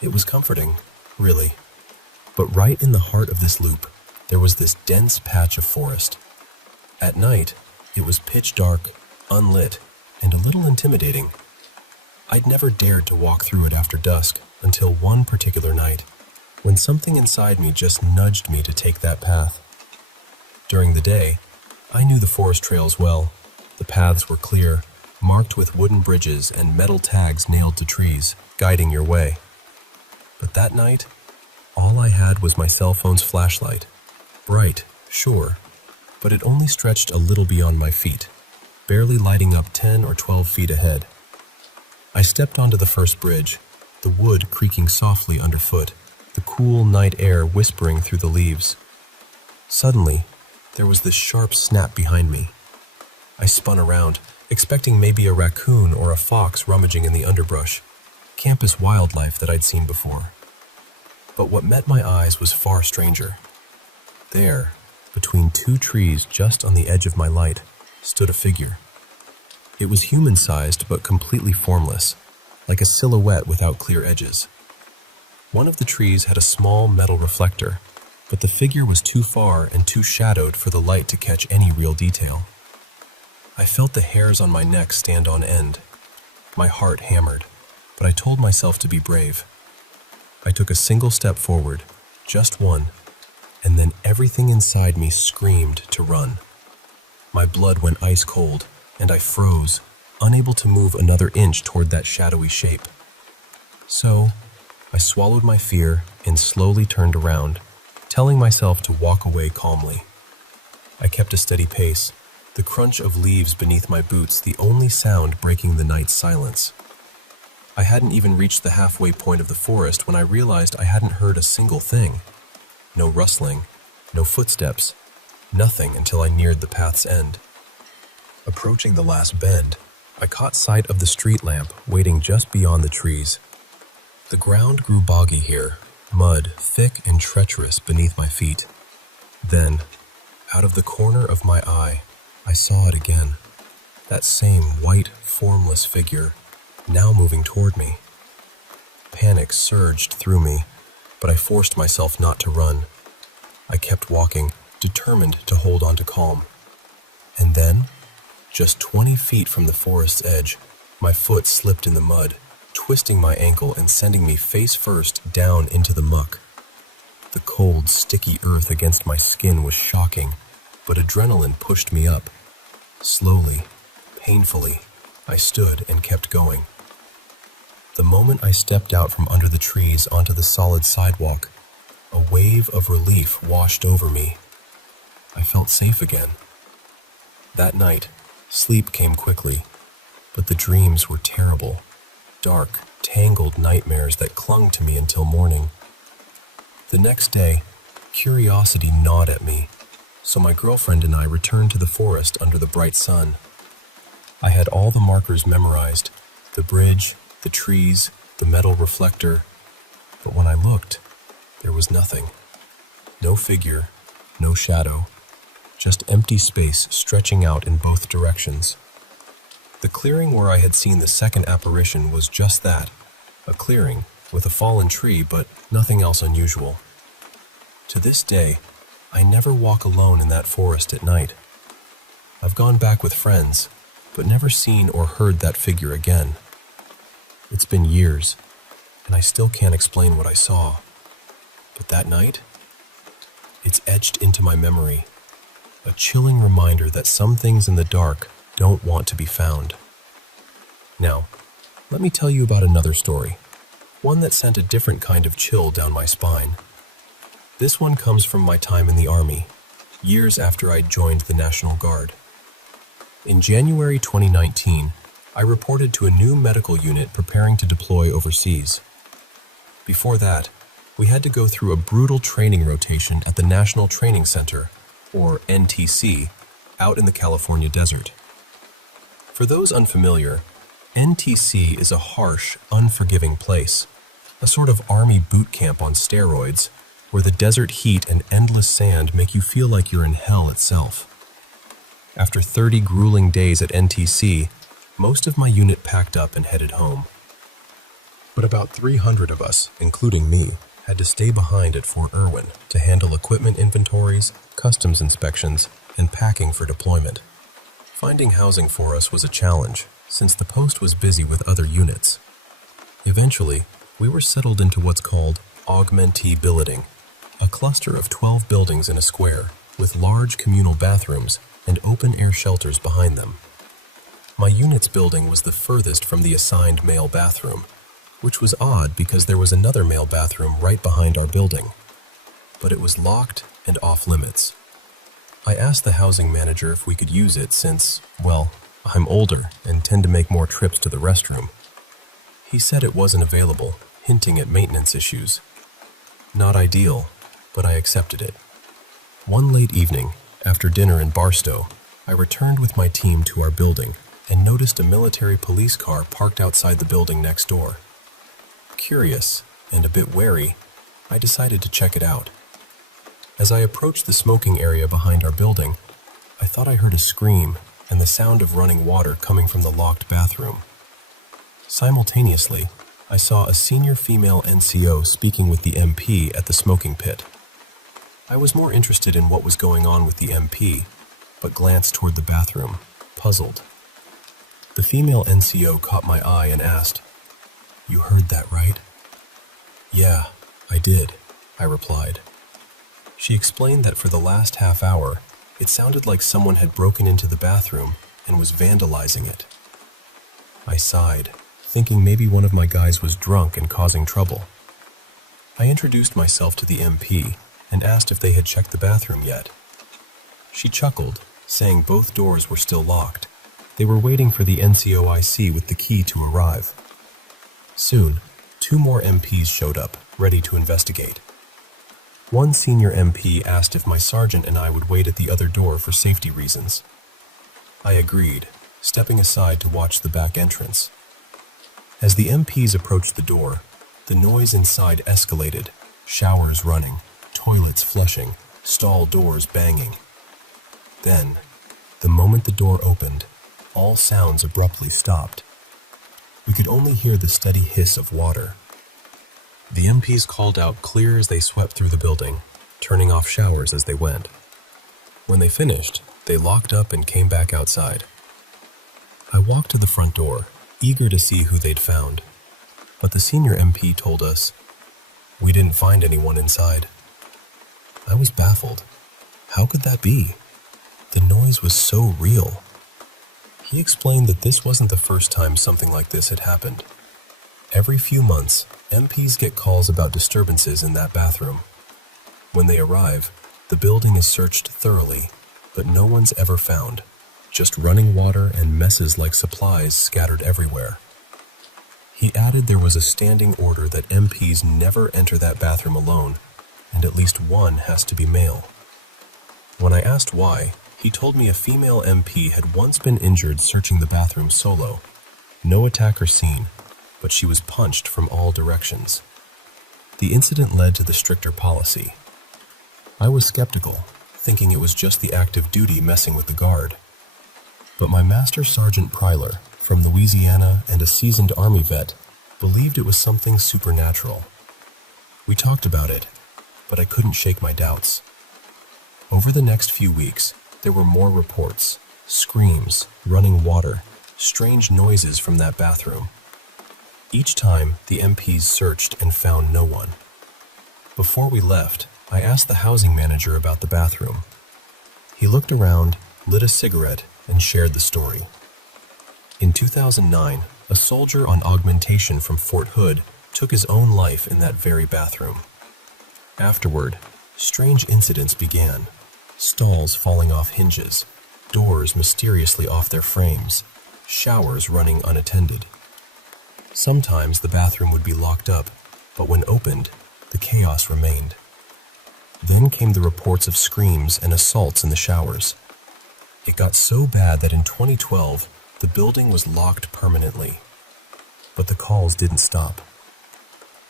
It was comforting, really. But right in the heart of this loop, there was this dense patch of forest. At night, it was pitch dark, unlit, and a little intimidating. I'd never dared to walk through it after dusk until one particular night, when something inside me just nudged me to take that path. During the day, I knew the forest trails well. The paths were clear, marked with wooden bridges and metal tags nailed to trees, guiding your way. But that night, all I had was my cell phone's flashlight. Bright, sure, but it only stretched a little beyond my feet, barely lighting up 10 or 12 feet ahead. I stepped onto the first bridge, the wood creaking softly underfoot, the cool night air whispering through the leaves. Suddenly, there was this sharp snap behind me. I spun around, expecting maybe a raccoon or a fox rummaging in the underbrush, campus wildlife that I'd seen before. But what met my eyes was far stranger. There, between two trees just on the edge of my light, stood a figure. It was human-sized but completely formless, like a silhouette without clear edges. One of the trees had a small metal reflector, but the figure was too far and too shadowed for the light to catch any real detail. I felt the hairs on my neck stand on end. My heart hammered, but I told myself to be brave. I took a single step forward, just one, and then everything inside me screamed to run. My blood went ice cold, and I froze, unable to move another inch toward that shadowy shape. So, I swallowed my fear and slowly turned around, telling myself to walk away calmly. I kept a steady pace, the crunch of leaves beneath my boots the only sound breaking the night's silence. I hadn't even reached the halfway point of the forest when I realized I hadn't heard a single thing. No rustling, no footsteps, nothing until I neared the path's end. Approaching the last bend, I caught sight of the street lamp waiting just beyond the trees. The ground grew boggy here, mud thick and treacherous beneath my feet. Then, out of the corner of my eye, I saw it again. That same white, formless figure, now moving toward me. Panic surged through me, but I forced myself not to run. I kept walking, determined to hold on to calm. And then, just 20 feet from the forest's edge, my foot slipped in the mud, twisting my ankle and sending me face first down into the muck. The cold, sticky earth against my skin was shocking, but adrenaline pushed me up. Slowly, painfully, I stood and kept going. The moment I stepped out from under the trees onto the solid sidewalk, a wave of relief washed over me. I felt safe again. That night, sleep came quickly, but the dreams were terrible. Dark, tangled nightmares that clung to me until morning. The next day, curiosity gnawed at me, so my girlfriend and I returned to the forest under the bright sun. I had all the markers memorized, the bridge, the trees, the metal reflector, but when I looked, there was nothing. No figure, no shadow, just empty space stretching out in both directions. The clearing where I had seen the second apparition was just that, a clearing with a fallen tree, but nothing else unusual. To this day, I never walk alone in that forest at night. I've gone back with friends, but never seen or heard that figure again. It's been years, and I still can't explain what I saw. But that night, it's etched into my memory, a chilling reminder that some things in the dark don't want to be found. Now, let me tell you about another story, one that sent a different kind of chill down my spine. This one comes from my time in the Army, years after I'd joined the National Guard. In January 2019, I reported to a new medical unit preparing to deploy overseas. Before that, we had to go through a brutal training rotation at the National Training Center, or NTC, out in the California desert. For those unfamiliar, NTC is a harsh, unforgiving place, a sort of army boot camp on steroids, where the desert heat and endless sand make you feel like you're in hell itself. After 30 grueling days at NTC, most of my unit packed up and headed home. But about 300 of us, including me, had to stay behind at Fort Irwin to handle equipment inventories, customs inspections, and packing for deployment. Finding housing for us was a challenge, since the post was busy with other units. Eventually, we were settled into what's called augmentee billeting, a cluster of 12 buildings in a square, with large communal bathrooms and open-air shelters behind them. My unit's building was the furthest from the assigned male bathroom, which was odd because there was another male bathroom right behind our building. But it was locked and off-limits. I asked the housing manager if we could use it since, well, I'm older and tend to make more trips to the restroom. He said it wasn't available, hinting at maintenance issues. Not ideal, but I accepted it. One late evening, after dinner in Barstow, I returned with my team to our building and noticed a military police car parked outside the building next door. Curious and a bit wary, I decided to check it out. As I approached the smoking area behind our building, I thought I heard a scream and the sound of running water coming from the locked bathroom. Simultaneously, I saw a senior female NCO speaking with the MP at the smoking pit. I was more interested in what was going on with the MP, but glanced toward the bathroom, puzzled. The female NCO caught my eye and asked, "You heard that, right?" "Yeah, I did," I replied. She explained that for the last half hour, It sounded like someone had broken into the bathroom and was vandalizing it. I sighed, thinking maybe one of my guys was drunk and causing trouble. I introduced myself to the MP and asked if they had checked the bathroom yet. She chuckled, saying both doors were still locked. They were waiting for the NCOIC with the key to arrive. Soon, 2 more MPs showed up, ready to investigate. One senior MP asked if my sergeant and I would wait at the other door for safety reasons. I agreed, stepping aside to watch the back entrance. As the MPs approached the door, the noise inside escalated, showers running, toilets flushing, stall doors banging. Then, the moment the door opened, all sounds abruptly stopped. We could only hear the steady hiss of water. The MPs called out clear as they swept through the building, turning off showers as they went. When they finished, they locked up and came back outside. I walked to the front door, eager to see who they'd found. But the senior MP told us, "We didn't find anyone inside." I was baffled. How could that be? The noise was so real. He explained that this wasn't the first time something like this had happened. Every few months, MPs get calls about disturbances in that bathroom. When they arrive, the building is searched thoroughly, but no one's ever found. Just running water and messes like supplies scattered everywhere. He added there was a standing order that MPs never enter that bathroom alone, and at least one has to be male. When I asked why, he told me a female MP had once been injured searching the bathroom solo. No attacker seen, but she was punched from all directions. The incident led to the stricter policy. I was skeptical, thinking it was just the active duty messing with the guard. But my Master Sergeant Pryler, from Louisiana and a seasoned Army vet, believed it was something supernatural. We talked about it, but I couldn't shake my doubts. Over the next few weeks, there were more reports, screams, running water, strange noises from that bathroom. Each time, the MPs searched and found no one. Before we left, I asked the housing manager about the bathroom. He looked around, lit a cigarette, and shared the story. In 2009, a soldier on augmentation from Fort Hood took his own life in that very bathroom. Afterward, strange incidents began. Stalls falling off hinges, doors mysteriously off their frames, showers running unattended. Sometimes the bathroom would be locked up, but when opened, the chaos remained. Then came the reports of screams and assaults in the showers. It got so bad that in 2012, the building was locked permanently. But the calls didn't stop.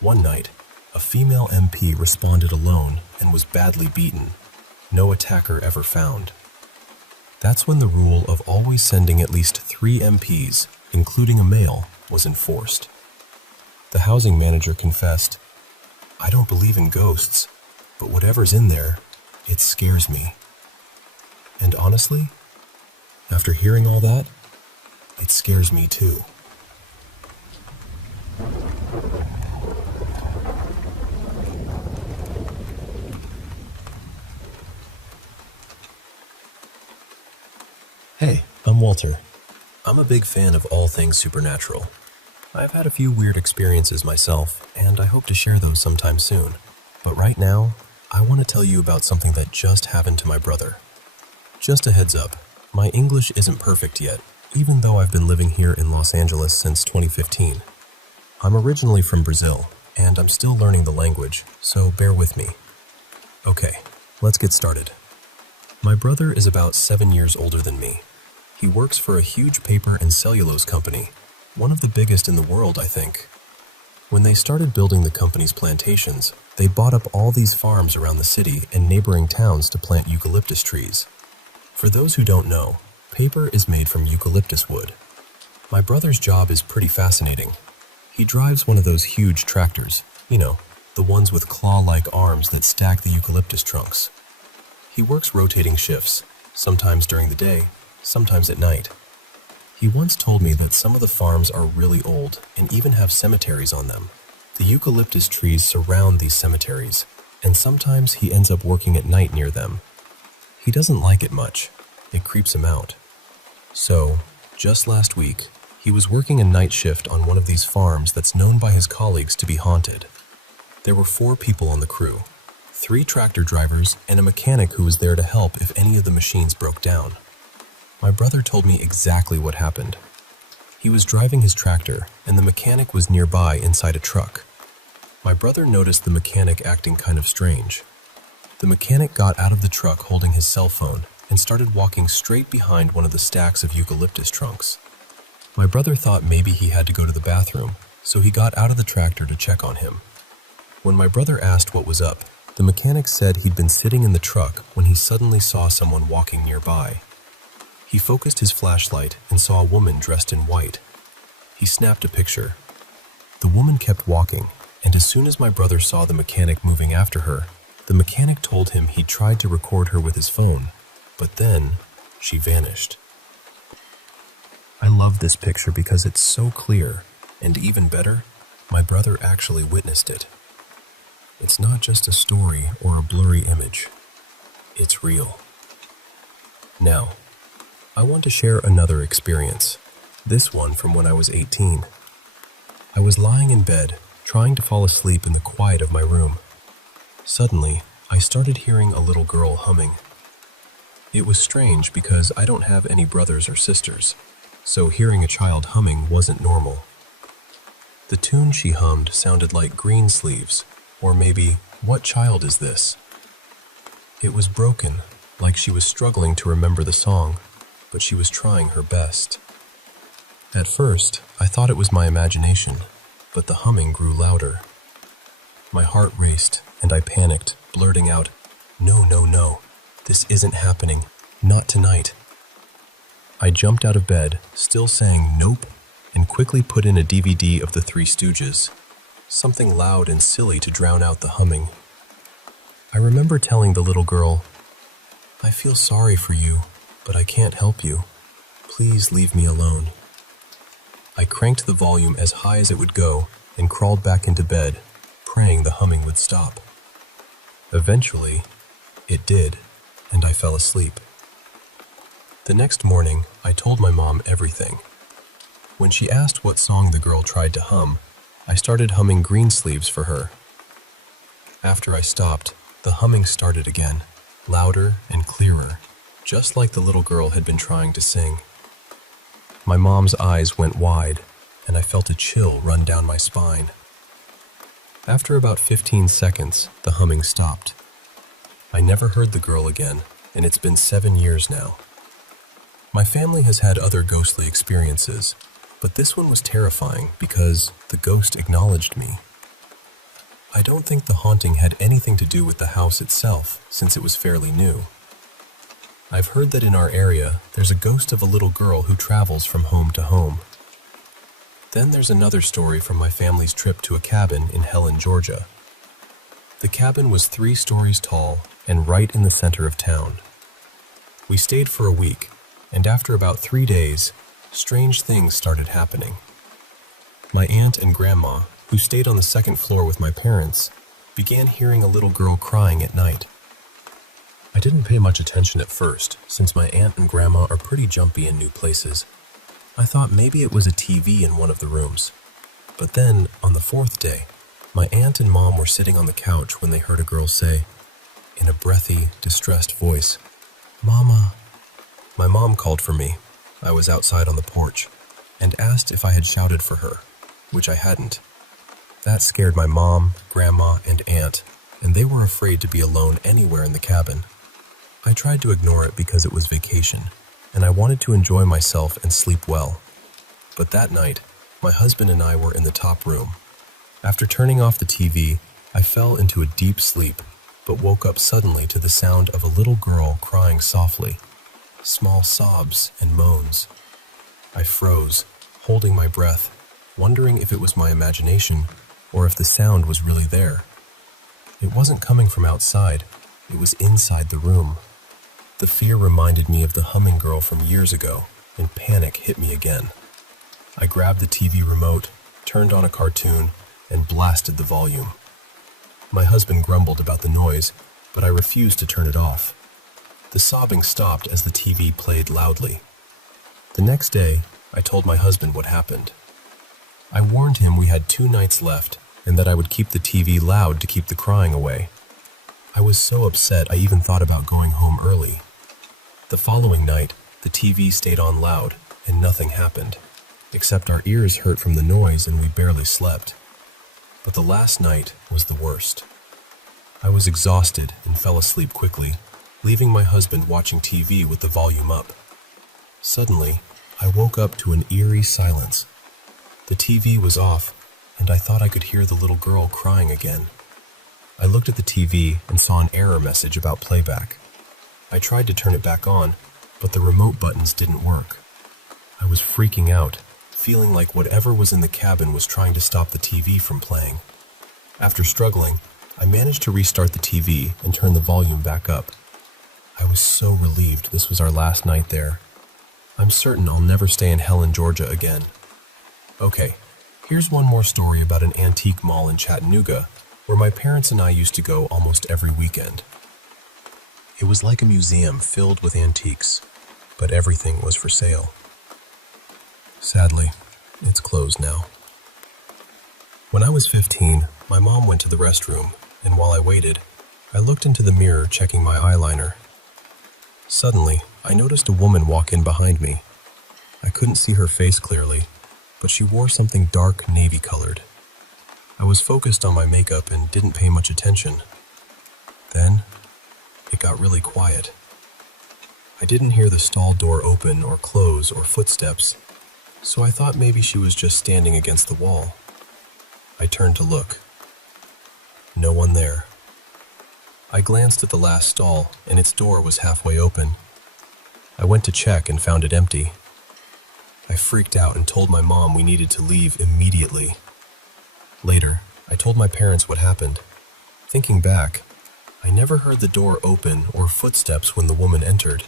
One night, a female MP responded alone and was badly beaten. No attacker ever found. That's when the rule of always sending at least 3 MPs, including a male, was enforced. The housing manager confessed, "I don't believe in ghosts, but whatever's in there, it scares me." And honestly, after hearing all that, it scares me too. Hey, I'm Walter. I'm a big fan of all things supernatural. I've had a few weird experiences myself, and I hope to share those sometime soon. But right now, I want to tell you about something that just happened to my brother. Just a heads up, my English isn't perfect yet, even though I've been living here in Los Angeles since 2015. I'm originally from Brazil, and I'm still learning the language, so bear with me. Okay, let's get started. My brother is about 7 years older than me. He works for a huge paper and cellulose company, one of the biggest in the world, I think. When they started building the company's plantations, they bought up all these farms around the city and neighboring towns to plant eucalyptus trees. For those who don't know, paper is made from eucalyptus wood. My brother's job is pretty fascinating. He drives one of those huge tractors, the ones with claw-like arms that stack the eucalyptus trunks. He works rotating shifts, sometimes during the day, sometimes at night. He once told me that some of the farms are really old and even have cemeteries on them. The eucalyptus trees surround these cemeteries, and sometimes he ends up working at night near them. He doesn't like it much. It creeps him out. So, just last week, he was working a night shift on one of these farms that's known by his colleagues to be haunted. There were 4 people on the crew, 3 tractor drivers and a mechanic who was there to help if any of the machines broke down. My brother told me exactly what happened. He was driving his tractor and the mechanic was nearby inside a truck. My brother noticed the mechanic acting kind of strange. The mechanic got out of the truck holding his cell phone and started walking straight behind one of the stacks of eucalyptus trunks. My brother thought maybe he had to go to the bathroom, so he got out of the tractor to check on him. When my brother asked what was up, the mechanic said he'd been sitting in the truck when he suddenly saw someone walking nearby. He focused his flashlight and saw a woman dressed in white. He snapped a picture. The woman kept walking, and as soon as my brother saw the mechanic moving after her, the mechanic told him he'd tried to record her with his phone, but then she vanished. I love this picture because it's so clear, and even better, my brother actually witnessed it. It's not just a story or a blurry image. It's real. Now, I want to share another experience, this one from when I was 18. I was lying in bed, trying to fall asleep in the quiet of my room. Suddenly, I started hearing a little girl humming. It was strange because I don't have any brothers or sisters, so hearing a child humming wasn't normal. The tune she hummed sounded like Greensleeves, or maybe, What Child Is This? It was broken, like she was struggling to remember the song, but she was trying her best. At first, I thought it was my imagination, but the humming grew louder. My heart raced, and I panicked, blurting out, "No, no, no, this isn't happening, not tonight." I jumped out of bed, still saying nope, and quickly put in a DVD of the Three Stooges, something loud and silly to drown out the humming. I remember telling the little girl, "I feel sorry for you, but I can't help you. Please leave me alone." I cranked the volume as high as it would go and crawled back into bed, praying the humming would stop. Eventually, it did, and I fell asleep. The next morning, I told my mom everything. When she asked what song the girl tried to hum, I started humming Greensleeves for her. After I stopped, the humming started again, louder and clearer, just like the little girl had been trying to sing. My mom's eyes went wide, and I felt a chill run down my spine. After about 15 seconds, the humming stopped. I never heard the girl again, and it's been 7 years now. My family has had other ghostly experiences, but this one was terrifying because the ghost acknowledged me. I don't think the haunting had anything to do with the house itself, since it was fairly new. I've heard that in our area, there's a ghost of a little girl who travels from home to home. Then there's another story from my family's trip to a cabin in Helen, Georgia. The cabin was 3 stories tall and right in the center of town. We stayed for a week, and after about 3 days, strange things started happening. My aunt and grandma, who stayed on the 2nd floor with my parents, began hearing a little girl crying at night. I didn't pay much attention at first, since my aunt and grandma are pretty jumpy in new places. I thought maybe it was a TV in one of the rooms. But then, on the 4th day, my aunt and mom were sitting on the couch when they heard a girl say, in a breathy, distressed voice, "Mama." My mom called for me. I was outside on the porch, and asked if I had shouted for her, which I hadn't. That scared my mom, grandma, and aunt, and they were afraid to be alone anywhere in the cabin. I tried to ignore it because it was vacation, and I wanted to enjoy myself and sleep well. But that night, my husband and I were in the top room. After turning off the TV, I fell into a deep sleep, but woke up suddenly to the sound of a little girl crying softly, small sobs and moans. I froze, holding my breath, wondering if it was my imagination or if the sound was really there. It wasn't coming from outside, it was inside the room. The fear reminded me of the humming girl from years ago, and panic hit me again. I grabbed the TV remote, turned on a cartoon, and blasted the volume. My husband grumbled about the noise, but I refused to turn it off. The sobbing stopped as the TV played loudly. The next day, I told my husband what happened. I warned him we had 2 nights left and that I would keep the TV loud to keep the crying away. I was so upset I even thought about going home early. The following night, the TV stayed on loud and nothing happened, except our ears hurt from the noise and we barely slept. But the last night was the worst. I was exhausted and fell asleep quickly, leaving my husband watching TV with the volume up. Suddenly, I woke up to an eerie silence. The TV was off, and I thought I could hear the little girl crying again. I looked at the TV and saw an error message about playback. I tried to turn it back on, but the remote buttons didn't work. I was freaking out, feeling like whatever was in the cabin was trying to stop the TV from playing. After struggling, I managed to restart the TV and turn the volume back up. I was so relieved this was our last night there. I'm certain I'll never stay in Helen, Georgia again. Okay, here's one more story about an antique mall in Chattanooga, where my parents and I used to go almost every weekend. It was like a museum filled with antiques, but everything was for sale. Sadly, it's closed now. When I was 15, my mom went to the restroom, and while I waited, I looked into the mirror checking my eyeliner. Suddenly, I noticed a woman walk in behind me. I couldn't see her face clearly, but she wore something dark navy-colored. I was focused on my makeup and didn't pay much attention. Then, it got really quiet. I didn't hear the stall door open or close or footsteps, so I thought maybe she was just standing against the wall. I turned to look. No one there. I glanced at the last stall, and its door was halfway open. I went to check and found it empty. I freaked out and told my mom we needed to leave immediately. Later, I told my parents what happened. Thinking back, I never heard the door open or footsteps when the woman entered.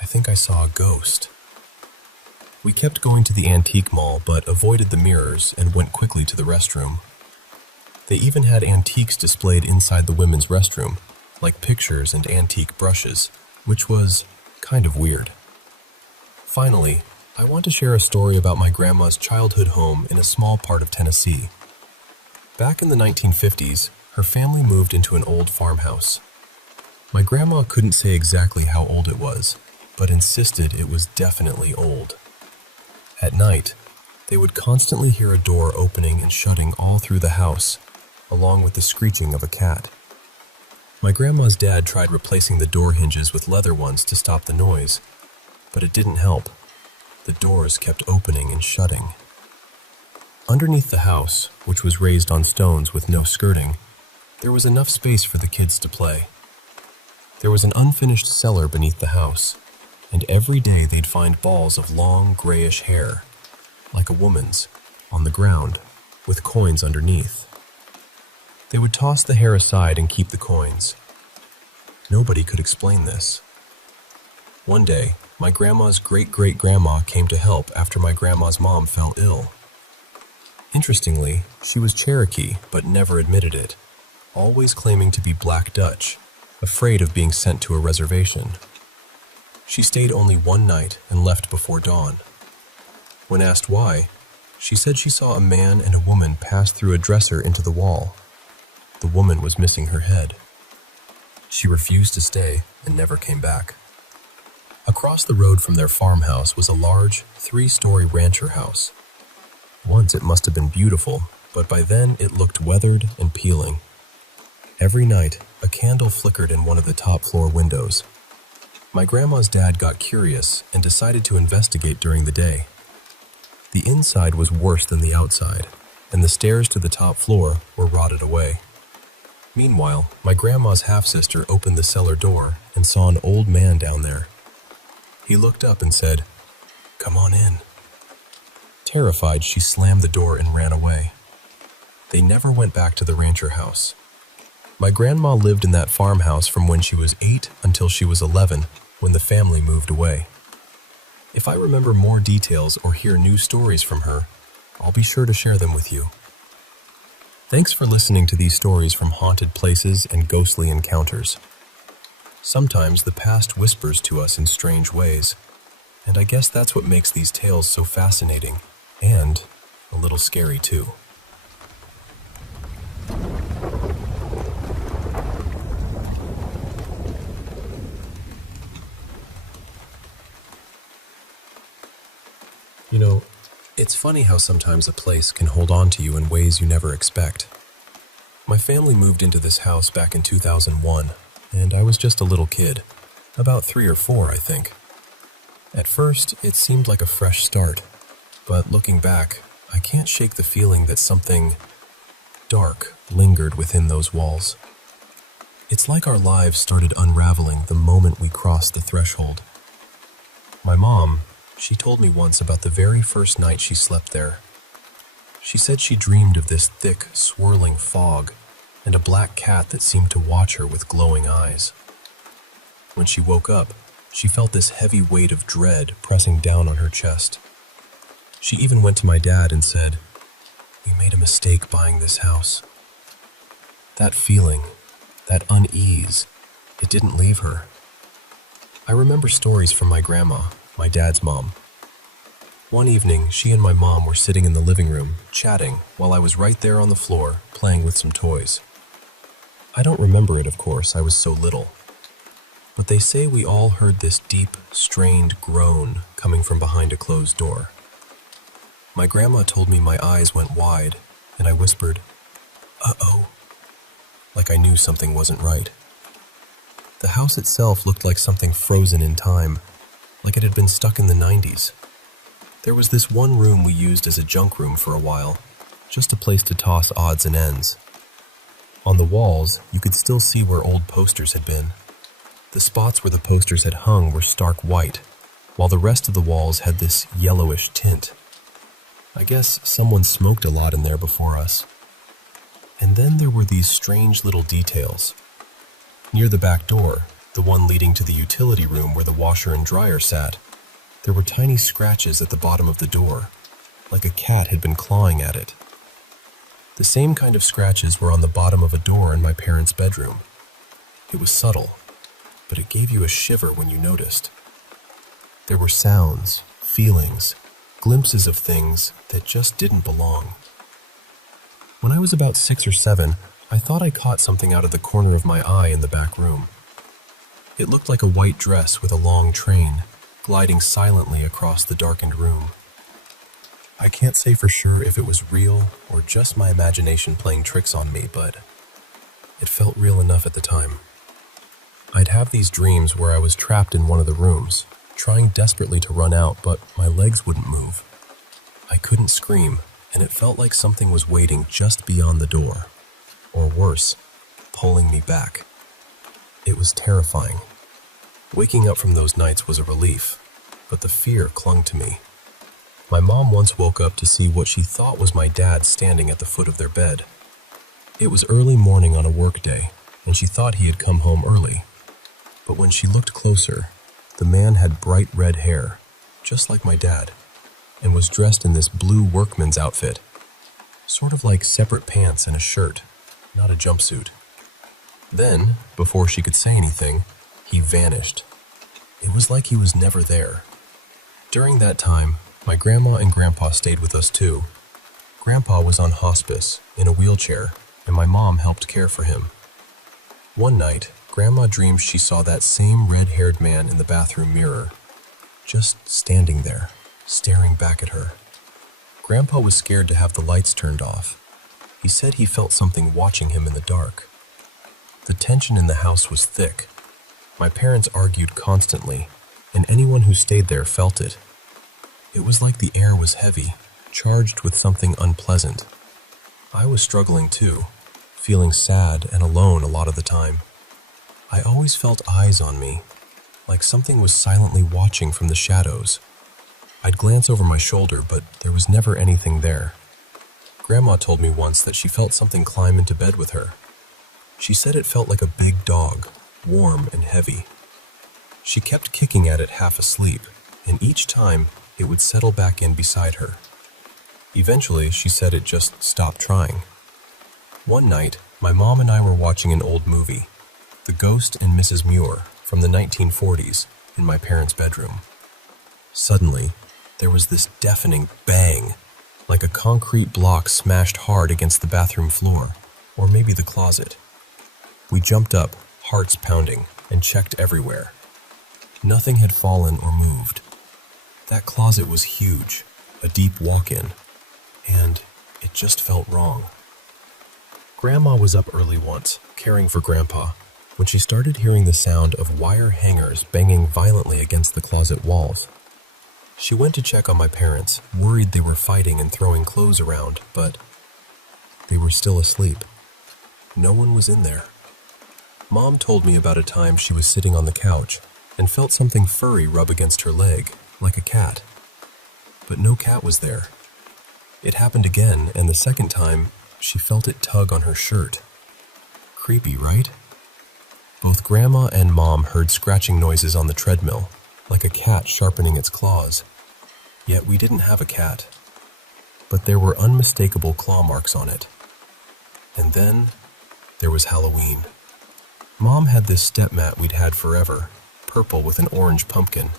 I think I saw a ghost. We kept going to the antique mall but avoided the mirrors and went quickly to the restroom. They even had antiques displayed inside the women's restroom, like pictures and antique brushes, which was kind of weird. Finally, I want to share a story about my grandma's childhood home in a small part of Tennessee. Back in the 1950s, her family moved into an old farmhouse. My grandma couldn't say exactly how old it was, but insisted it was definitely old. At night, they would constantly hear a door opening and shutting all through the house, along with the screeching of a cat. My grandma's dad tried replacing the door hinges with leather ones to stop the noise, but it didn't help. The doors kept opening and shutting. Underneath the house, which was raised on stones with no skirting, there was enough space for the kids to play. There was an unfinished cellar beneath the house, and every day they'd find balls of long, grayish hair, like a woman's, on the ground, with coins underneath. They would toss the hair aside and keep the coins. Nobody could explain this. One day, my grandma's great-great-grandma came to help after my grandma's mom fell ill. Interestingly, she was Cherokee but never admitted it, always claiming to be Black Dutch, afraid of being sent to a reservation. She stayed only one night and left before dawn. When asked why, she said she saw a man and a woman pass through a dresser into the wall. The woman was missing her head. She refused to stay and never came back. Across the road from their farmhouse was a large, 3-story rancher house. Once it must have been beautiful, but by then it looked weathered and peeling. Every night, a candle flickered in one of the top-floor windows. My grandma's dad got curious and decided to investigate during the day. The inside was worse than the outside, and the stairs to the top floor were rotted away. Meanwhile, my grandma's half-sister opened the cellar door and saw an old man down there. He looked up and said, "Come on in." Terrified, she slammed the door and ran away. They never went back to the rancher house. My grandma lived in that farmhouse from when she was 8 until she was 11, when the family moved away. If I remember more details or hear new stories from her, I'll be sure to share them with you. Thanks for listening to these stories from haunted places and ghostly encounters. Sometimes the past whispers to us in strange ways, and I guess that's what makes these tales so fascinating and a little scary too. You know, it's funny how sometimes a place can hold on to you in ways you never expect. My family moved into this house back in 2001, and I was just a little kid, about 3 or 4, I think. At first, it seemed like a fresh start, but looking back, I can't shake the feeling that something dark lingered within those walls. It's like our lives started unraveling the moment we crossed the threshold. My mom, she told me once about the very first night she slept there. She said she dreamed of this thick, swirling fog and a black cat that seemed to watch her with glowing eyes. When she woke up, she felt this heavy weight of dread pressing down on her chest. She even went to my dad and said, "We made a mistake buying this house." That feeling, that unease, it didn't leave her. I remember stories from my grandma, my dad's mom. One evening, she and my mom were sitting in the living room, chatting, while I was right there on the floor, playing with some toys. I don't remember it, of course, I was so little. But they say we all heard this deep, strained groan coming from behind a closed door. My grandma told me my eyes went wide, and I whispered, "Uh-oh," like I knew something wasn't right. The house itself looked like something frozen in time, like it had been stuck in the 90s. There was this one room we used as a junk room for a while, just a place to toss odds and ends. On the walls, you could still see where old posters had been. The spots where the posters had hung were stark white, while the rest of the walls had this yellowish tint. I guess someone smoked a lot in there before us. And then there were these strange little details. Near the back door, the one leading to the utility room where the washer and dryer sat, there were tiny scratches at the bottom of the door, like a cat had been clawing at it. The same kind of scratches were on the bottom of a door in my parents' bedroom. It was subtle, but it gave you a shiver when you noticed. There were sounds, feelings, glimpses of things that just didn't belong. When I was about 6 or 7, I thought I caught something out of the corner of my eye in the back room. It looked like a white dress with a long train, gliding silently across the darkened room. I can't say for sure if it was real or just my imagination playing tricks on me, but it felt real enough at the time. I'd have these dreams where I was trapped in one of the rooms, trying desperately to run out, but my legs wouldn't move. I couldn't scream, and it felt like something was waiting just beyond the door, or worse, pulling me back. It was terrifying. Waking up from those nights was a relief, but the fear clung to me. My mom once woke up to see what she thought was my dad standing at the foot of their bed. It was early morning on a work day, and she thought he had come home early. But when she looked closer, the man had bright red hair, just like my dad, and was dressed in this blue workman's outfit, sort of like separate pants and a shirt, not a jumpsuit. Then, before she could say anything, he vanished. It was like he was never there. During that time, my grandma and grandpa stayed with us too. Grandpa was on hospice, in a wheelchair, and my mom helped care for him. One night, Grandma dreamed she saw that same red-haired man in the bathroom mirror, just standing there, staring back at her. Grandpa was scared to have the lights turned off. He said he felt something watching him in the dark. The tension in the house was thick. My parents argued constantly, and anyone who stayed there felt it. It was like the air was heavy, charged with something unpleasant. I was struggling too, feeling sad and alone a lot of the time. I always felt eyes on me, like something was silently watching from the shadows. I'd glance over my shoulder, but there was never anything there. Grandma told me once that she felt something climb into bed with her. She said it felt like a big dog, warm and heavy. She kept kicking at it half asleep, and each time it would settle back in beside her. Eventually, she said it just stopped trying. One night, my mom and I were watching an old movie, The Ghost and Mrs. Muir, from the 1940s in my parents' bedroom. Suddenly, there was this deafening bang, like a concrete block smashed hard against the bathroom floor, or maybe the closet. We jumped up, hearts pounding, and checked everywhere. Nothing had fallen or moved. That closet was huge, a deep walk-in, and it just felt wrong. Grandma was up early once, caring for Grandpa, when she started hearing the sound of wire hangers banging violently against the closet walls. She went to check on my parents, worried they were fighting and throwing clothes around, but they were still asleep. No one was in there. Mom told me about a time she was sitting on the couch and felt something furry rub against her leg, like a cat. But no cat was there. It happened again, and the second time, she felt it tug on her shirt. Creepy, right? Both Grandma and Mom heard scratching noises on the treadmill, like a cat sharpening its claws. Yet we didn't have a cat. But there were unmistakable claw marks on it. And then, there was Halloween. Mom had this step mat we'd had forever, purple with an orange pumpkin,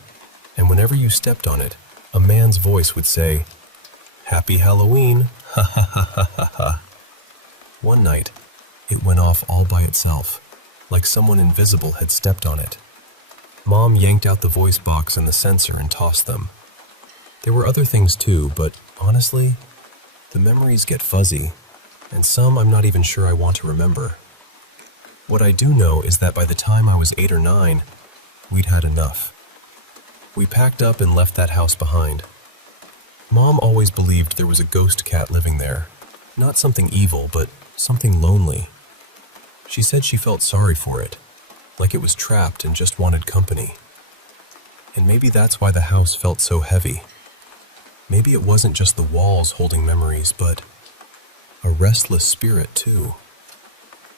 and whenever you stepped on it, a man's voice would say, "Happy Halloween, ha ha ha ha ha ha." One night, it went off all by itself, like someone invisible had stepped on it. Mom yanked out the voice box and the sensor and tossed them. There were other things too, but honestly, the memories get fuzzy, and some I'm not even sure I want to remember. What I do know is that by the time I was 8 or 9, we'd had enough. We packed up and left that house behind. Mom always believed there was a ghost cat living there, not something evil, but something lonely. She said she felt sorry for it, like it was trapped and just wanted company. And maybe that's why the house felt so heavy. Maybe it wasn't just the walls holding memories, but a restless spirit too.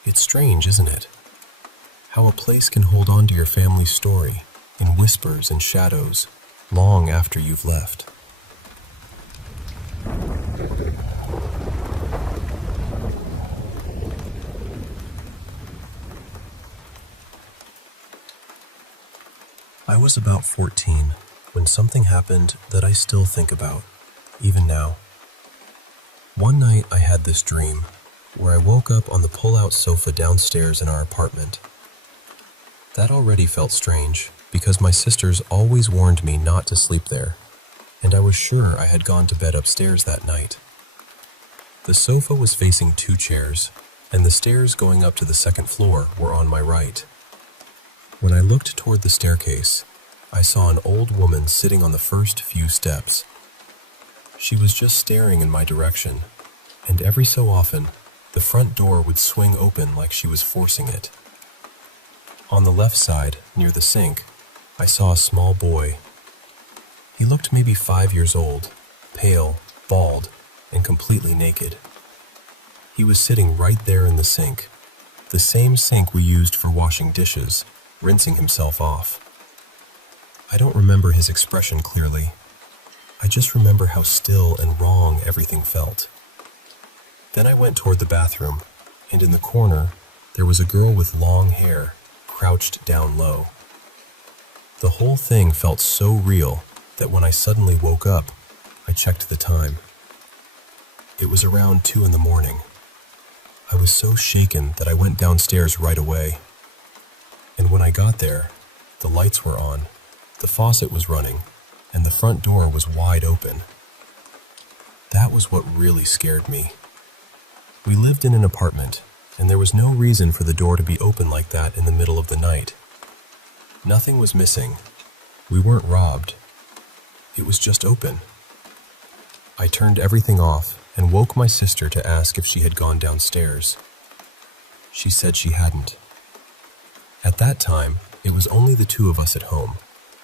It's strange, isn't it? How a place can hold on to your family's story in whispers and shadows long after you've left. I was about 14 when something happened that I still think about, even now. One night I had this dream where I woke up on the pull-out sofa downstairs in our apartment. That already felt strange because my sisters always warned me not to sleep there, and I was sure I had gone to bed upstairs that night. The sofa was facing 2 chairs, and the stairs going up to the second floor were on my right. When I looked toward the staircase, I saw an old woman sitting on the first few steps. She was just staring in my direction, and every so often, the front door would swing open like she was forcing it. On the left side, near the sink, I saw a small boy. He looked maybe 5 years old, pale, bald, and completely naked. He was sitting right there in the sink, the same sink we used for washing dishes, rinsing himself off. I don't remember his expression clearly. I just remember how still and wrong everything felt. Then I went toward the bathroom, and in the corner, there was a girl with long hair, crouched down low. The whole thing felt so real that when I suddenly woke up, I checked the time. It was around 2 in the morning. I was so shaken that I went downstairs right away. And when I got there, the lights were on, the faucet was running, and the front door was wide open. That was what really scared me. We lived in an apartment, and there was no reason for the door to be open like that in the middle of the night. Nothing was missing. We weren't robbed. It was just open. I turned everything off and woke my sister to ask if she had gone downstairs. She said she hadn't. At that time, it was only the 2 of us at home,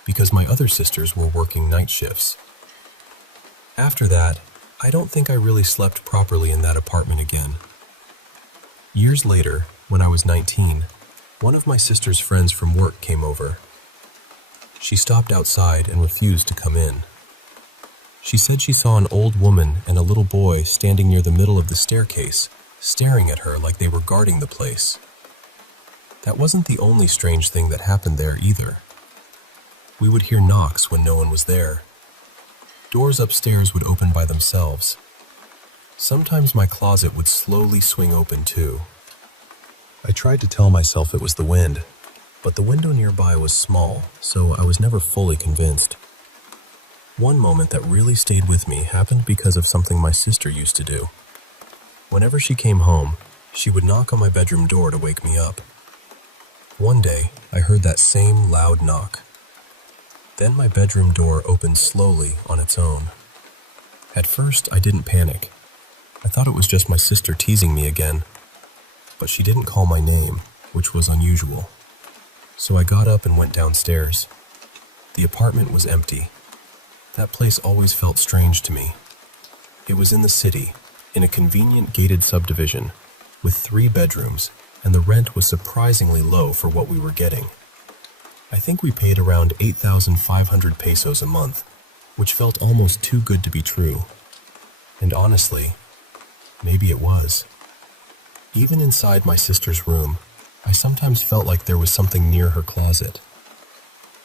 because my other sisters were working night shifts. After that, I don't think I really slept properly in that apartment again. Years later, when I was 19, one of my sister's friends from work came over. She stopped outside and refused to come in. She said she saw an old woman and a little boy standing near the middle of the staircase, staring at her like they were guarding the place. That wasn't the only strange thing that happened there either. We would hear knocks when no one was there. Doors upstairs would open by themselves. Sometimes my closet would slowly swing open too. I tried to tell myself it was the wind, but the window nearby was small, so I was never fully convinced. One moment that really stayed with me happened because of something my sister used to do. Whenever she came home, she would knock on my bedroom door to wake me up. One day, I heard that same loud knock. Then my bedroom door opened slowly on its own. At first, I didn't panic. I thought it was just my sister teasing me again. But she didn't call my name, which was unusual. So I got up and went downstairs. The apartment was empty. That place always felt strange to me. It was in the city, in a convenient gated subdivision, with 3 bedrooms, and the rent was surprisingly low for what we were getting. I think we paid around 8,500 pesos a month, which felt almost too good to be true. And honestly, maybe it was. Even inside my sister's room, I sometimes felt like there was something near her closet.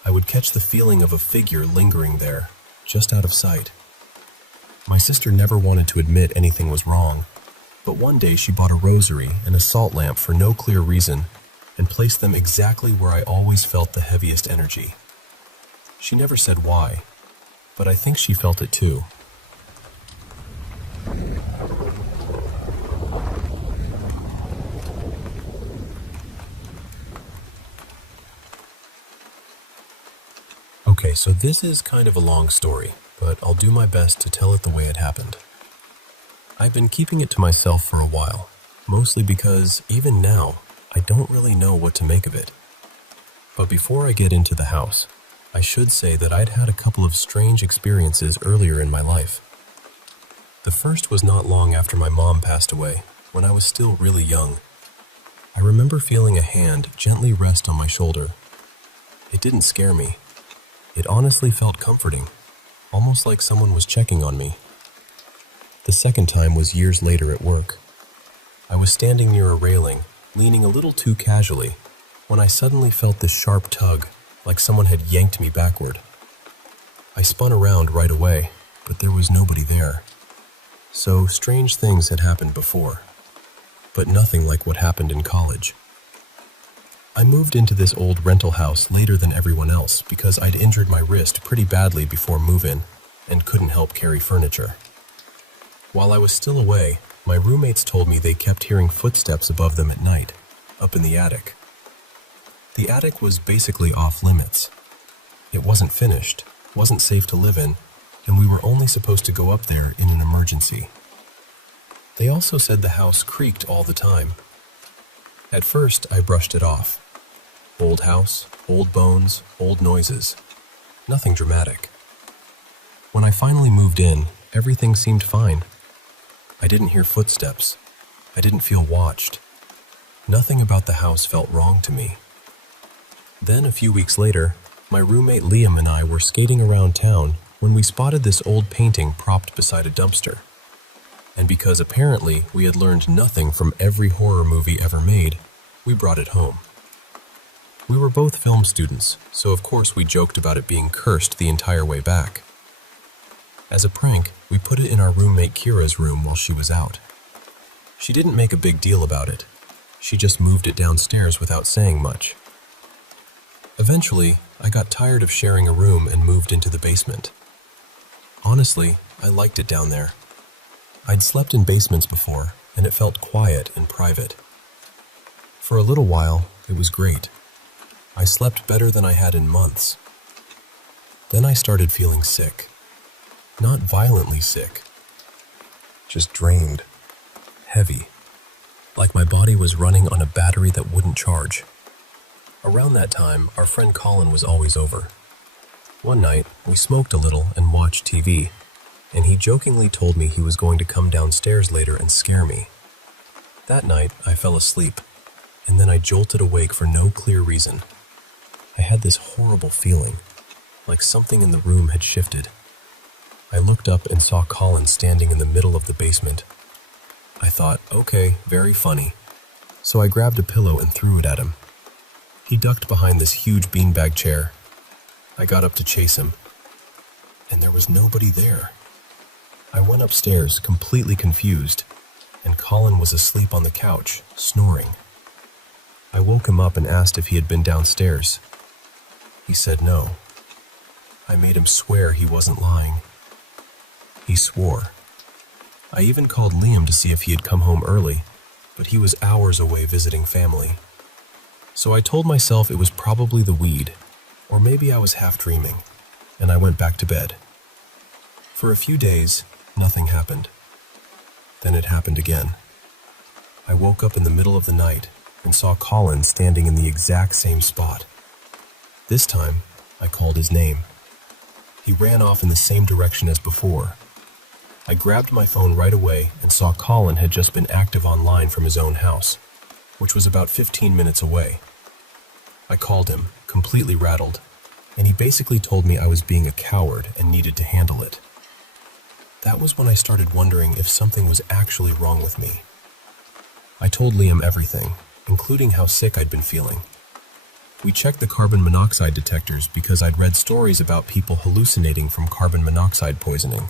I would catch the feeling of a figure lingering there, just out of sight. My sister never wanted to admit anything was wrong, but one day she bought a rosary and a salt lamp for no clear reason and placed them exactly where I always felt the heaviest energy. She never said why, but I think she felt it too. Okay, so this is kind of a long story, but I'll do my best to tell it the way it happened. I've been keeping it to myself for a while, mostly because, even now, I don't really know what to make of it. But before I get into the house, I should say that I'd had a couple of strange experiences earlier in my life. The first was not long after my mom passed away, when I was still really young. I remember feeling a hand gently rest on my shoulder. It didn't scare me. It honestly felt comforting, almost like someone was checking on me. The second time was years later at work. I was standing near a railing, leaning a little too casually, when I suddenly felt this sharp tug, like someone had yanked me backward. I spun around right away, but there was nobody there. So strange things had happened before, but nothing like what happened in college. I moved into this old rental house later than everyone else because I'd injured my wrist pretty badly before move-in and couldn't help carry furniture. While I was still away, my roommates told me they kept hearing footsteps above them at night, up in the attic. The attic was basically off limits. It wasn't finished, wasn't safe to live in, and we were only supposed to go up there in an emergency. They also said the house creaked all the time. At first, I brushed it off. Old house, old bones, old noises. Nothing dramatic. When I finally moved in, everything seemed fine. I didn't hear footsteps. I didn't feel watched. Nothing about the house felt wrong to me. Then, a few weeks later, my roommate Liam and I were skating around town when we spotted this old painting propped beside a dumpster. And because apparently we had learned nothing from every horror movie ever made, we brought it home. We were both film students, so of course we joked about it being cursed the entire way back. As a prank, we put it in our roommate Kira's room while she was out. She didn't make a big deal about it. She just moved it downstairs without saying much. Eventually, I got tired of sharing a room and moved into the basement. Honestly, I liked it down there. I'd slept in basements before, and it felt quiet and private. For a little while, it was great. I slept better than I had in months. Then I started feeling sick. Not violently sick. Just drained. Heavy. Like my body was running on a battery that wouldn't charge. Around that time, our friend Colin was always over. One night, we smoked a little and watched TV, and he jokingly told me he was going to come downstairs later and scare me. That night, I fell asleep, and then I jolted awake for no clear reason. I had this horrible feeling, like something in the room had shifted. I looked up and saw Colin standing in the middle of the basement. I thought, okay, very funny. So I grabbed a pillow and threw it at him. He ducked behind this huge beanbag chair. I got up to chase him, and there was nobody there. I went upstairs, completely confused, and Colin was asleep on the couch, snoring. I woke him up and asked if he had been downstairs. He said no. I made him swear he wasn't lying. He swore. I even called Liam to see if he had come home early, but he was hours away visiting family. So I told myself it was probably the weed, or maybe I was half dreaming, and I went back to bed. For a few days, nothing happened. Then it happened again. I woke up in the middle of the night and saw Colin standing in the exact same spot. This time, I called his name. He ran off in the same direction as before. I grabbed my phone right away and saw Colin had just been active online from his own house, which was about 15 minutes away. I called him, completely rattled, and he basically told me I was being a coward and needed to handle it. That was when I started wondering if something was actually wrong with me. I told Liam everything, including how sick I'd been feeling. We checked the carbon monoxide detectors because I'd read stories about people hallucinating from carbon monoxide poisoning.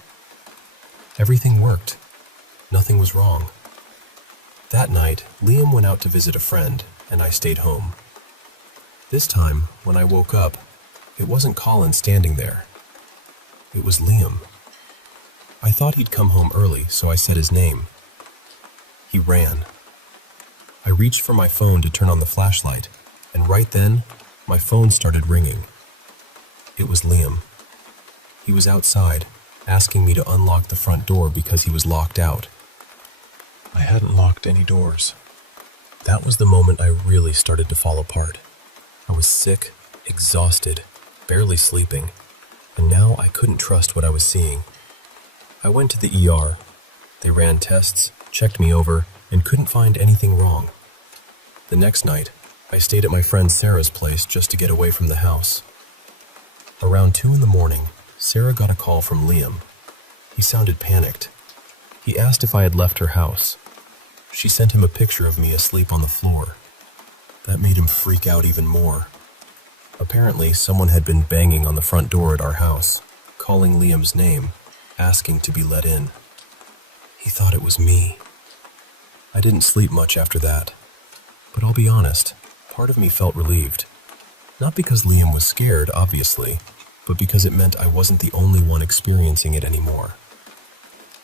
Everything worked. Nothing was wrong. That night, Liam went out to visit a friend, and I stayed home. This time, when I woke up, it wasn't Colin standing there. It was Liam. I thought he'd come home early, so I said his name. He ran. I reached for my phone to turn on the flashlight, and right then, my phone started ringing. It was Liam. He was outside, asking me to unlock the front door because he was locked out. I hadn't locked any doors. That was the moment I really started to fall apart. I was sick, exhausted, barely sleeping, and now I couldn't trust what I was seeing. I went to the ER. They ran tests, checked me over, and couldn't find anything wrong. The next night, I stayed at my friend Sarah's place just to get away from the house. Around 2 a.m, Sarah got a call from Liam. He sounded panicked. He asked if I had left her house. She sent him a picture of me asleep on the floor. That made him freak out even more. Apparently, someone had been banging on the front door at our house, calling Liam's name, asking to be let in. He thought it was me. I didn't sleep much after that. But I'll be honest, part of me felt relieved. Not because Liam was scared, obviously, but because it meant I wasn't the only one experiencing it anymore.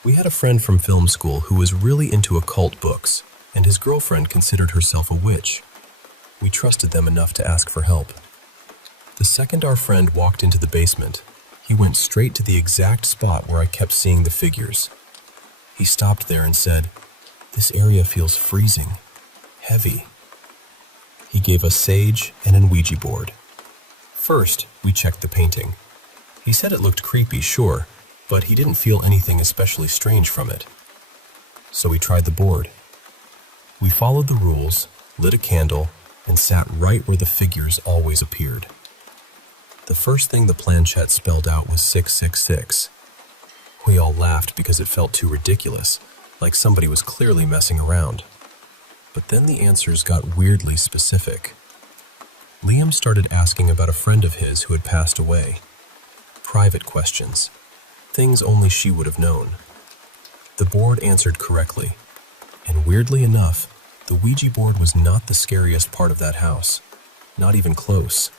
We had a friend from film school who was really into occult books, and his girlfriend considered herself a witch. We trusted them enough to ask for help. The second our friend walked into the basement, he went straight to the exact spot where I kept seeing the figures. He stopped there and said, "This area feels freezing, heavy." He gave us sage and an Ouija board. First, we checked the painting. He said it looked creepy, sure, but he didn't feel anything especially strange from it. So we tried the board. We followed the rules, lit a candle, and sat right where the figures always appeared. The first thing the planchette spelled out was 666. We all laughed because it felt too ridiculous, like somebody was clearly messing around. But then the answers got weirdly specific. Liam started asking about a friend of his who had passed away. Private questions. Things only she would have known. The board answered correctly. And weirdly enough, the Ouija board was not the scariest part of that house. Not even close.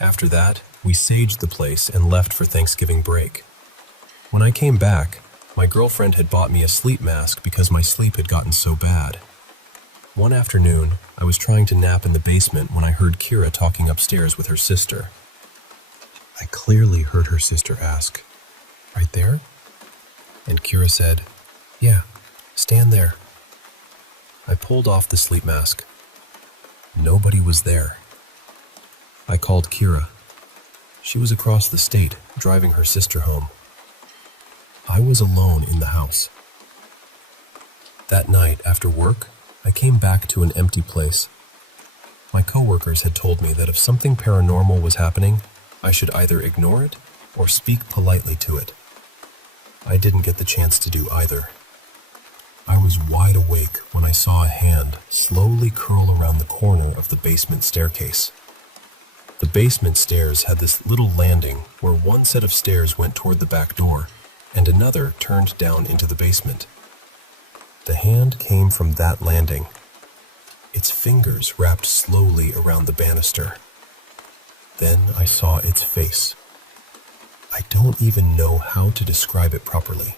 After that, we saged the place and left for Thanksgiving break. When I came back, my girlfriend had bought me a sleep mask because my sleep had gotten so bad. One afternoon, I was trying to nap in the basement when I heard Kira talking upstairs with her sister. I clearly heard her sister ask, "Right there?" And Kira said, "Yeah, stand there." I pulled off the sleep mask. Nobody was there. I called Kira. She was across the state, driving her sister home. I was alone in the house. That night, after work, I came back to an empty place. My coworkers had told me that if something paranormal was happening, I should either ignore it or speak politely to it. I didn't get the chance to do either. I was wide awake when I saw a hand slowly curl around the corner of the basement staircase. The basement stairs had this little landing where one set of stairs went toward the back door and another turned down into the basement. The hand came from that landing. Its fingers wrapped slowly around the banister. Then I saw its face. I don't even know how to describe it properly.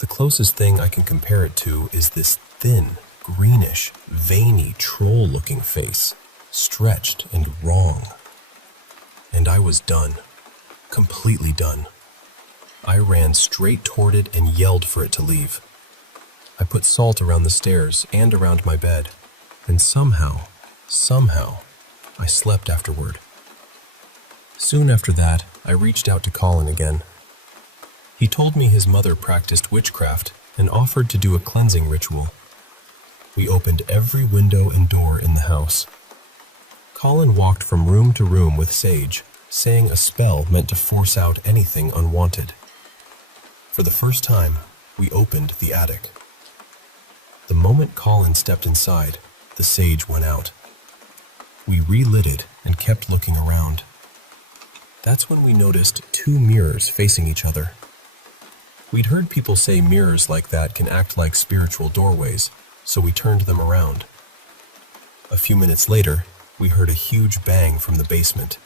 The closest thing I can compare it to is this thin, greenish, veiny, troll-looking face, stretched and wrong. And I was done. Completely done. I ran straight toward it and yelled for it to leave. I put salt around the stairs and around my bed, and somehow, I slept afterward. Soon after that, I reached out to Colin again. He told me his mother practiced witchcraft and offered to do a cleansing ritual. We opened every window and door in the house. Colin walked from room to room with sage, saying a spell meant to force out anything unwanted. For the first time, we opened the attic. The moment Colin stepped inside, the sage went out. We relit it and kept looking around. That's when we noticed 2 mirrors facing each other. We'd heard people say mirrors like that can act like spiritual doorways, so we turned them around. A few minutes later, we heard a huge bang from the basement.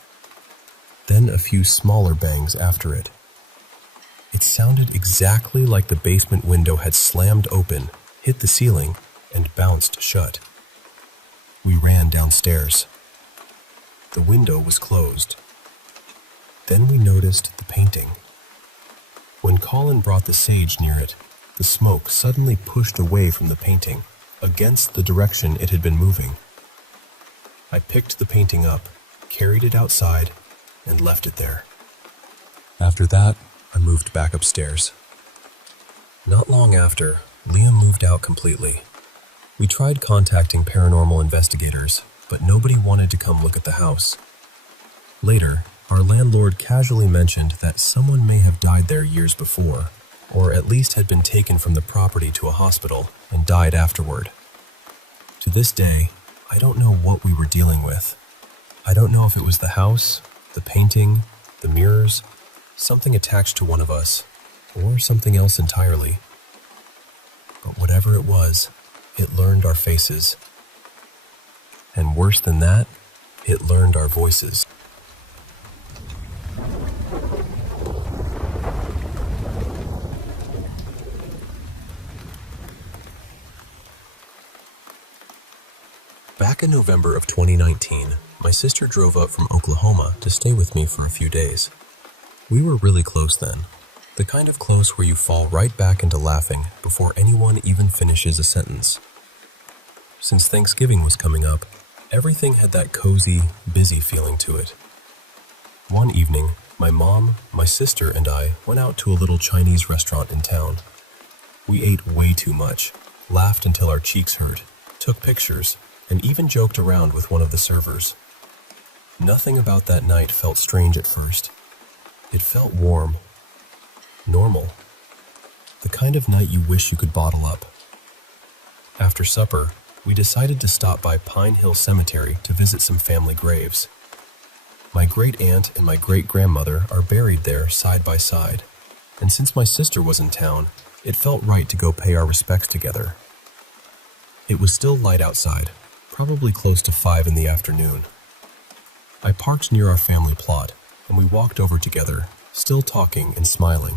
Then a few smaller bangs after it. It sounded exactly like the basement window had slammed open, hit the ceiling, and bounced shut. We ran downstairs. The window was closed. Then we noticed the painting. When Colin brought the sage near it, the smoke suddenly pushed away from the painting, against the direction it had been moving. I picked the painting up, carried it outside, and left it there. After that, I moved back upstairs. Not long after, Liam moved out completely. We tried contacting paranormal investigators, but nobody wanted to come look at the house. Later, our landlord casually mentioned that someone may have died there years before, or at least had been taken from the property to a hospital and died afterward. To this day, I don't know what we were dealing with. I don't know if it was the house, the painting, the mirrors, something attached to one of us, or something else entirely. But whatever it was, it learned our faces. And worse than that, it learned our voices. Back in November of 2019, my sister drove up from Oklahoma to stay with me for a few days. We were really close then, the kind of close where you fall right back into laughing before anyone even finishes a sentence. Since Thanksgiving was coming up, everything had that cozy, busy feeling to it. One evening, my mom, my sister, and I went out to a little Chinese restaurant in town. We ate way too much, laughed until our cheeks hurt, took pictures, and even joked around with one of the servers. Nothing about that night felt strange at first. It felt warm, normal, the kind of night you wish you could bottle up. After supper, we decided to stop by Pine Hill Cemetery to visit some family graves. My great-aunt and my great-grandmother are buried there side by side, and since my sister was in town, it felt right to go pay our respects together. It was still light outside, probably close to 5 in the afternoon. I parked near our family plot, and we walked over together, still talking and smiling.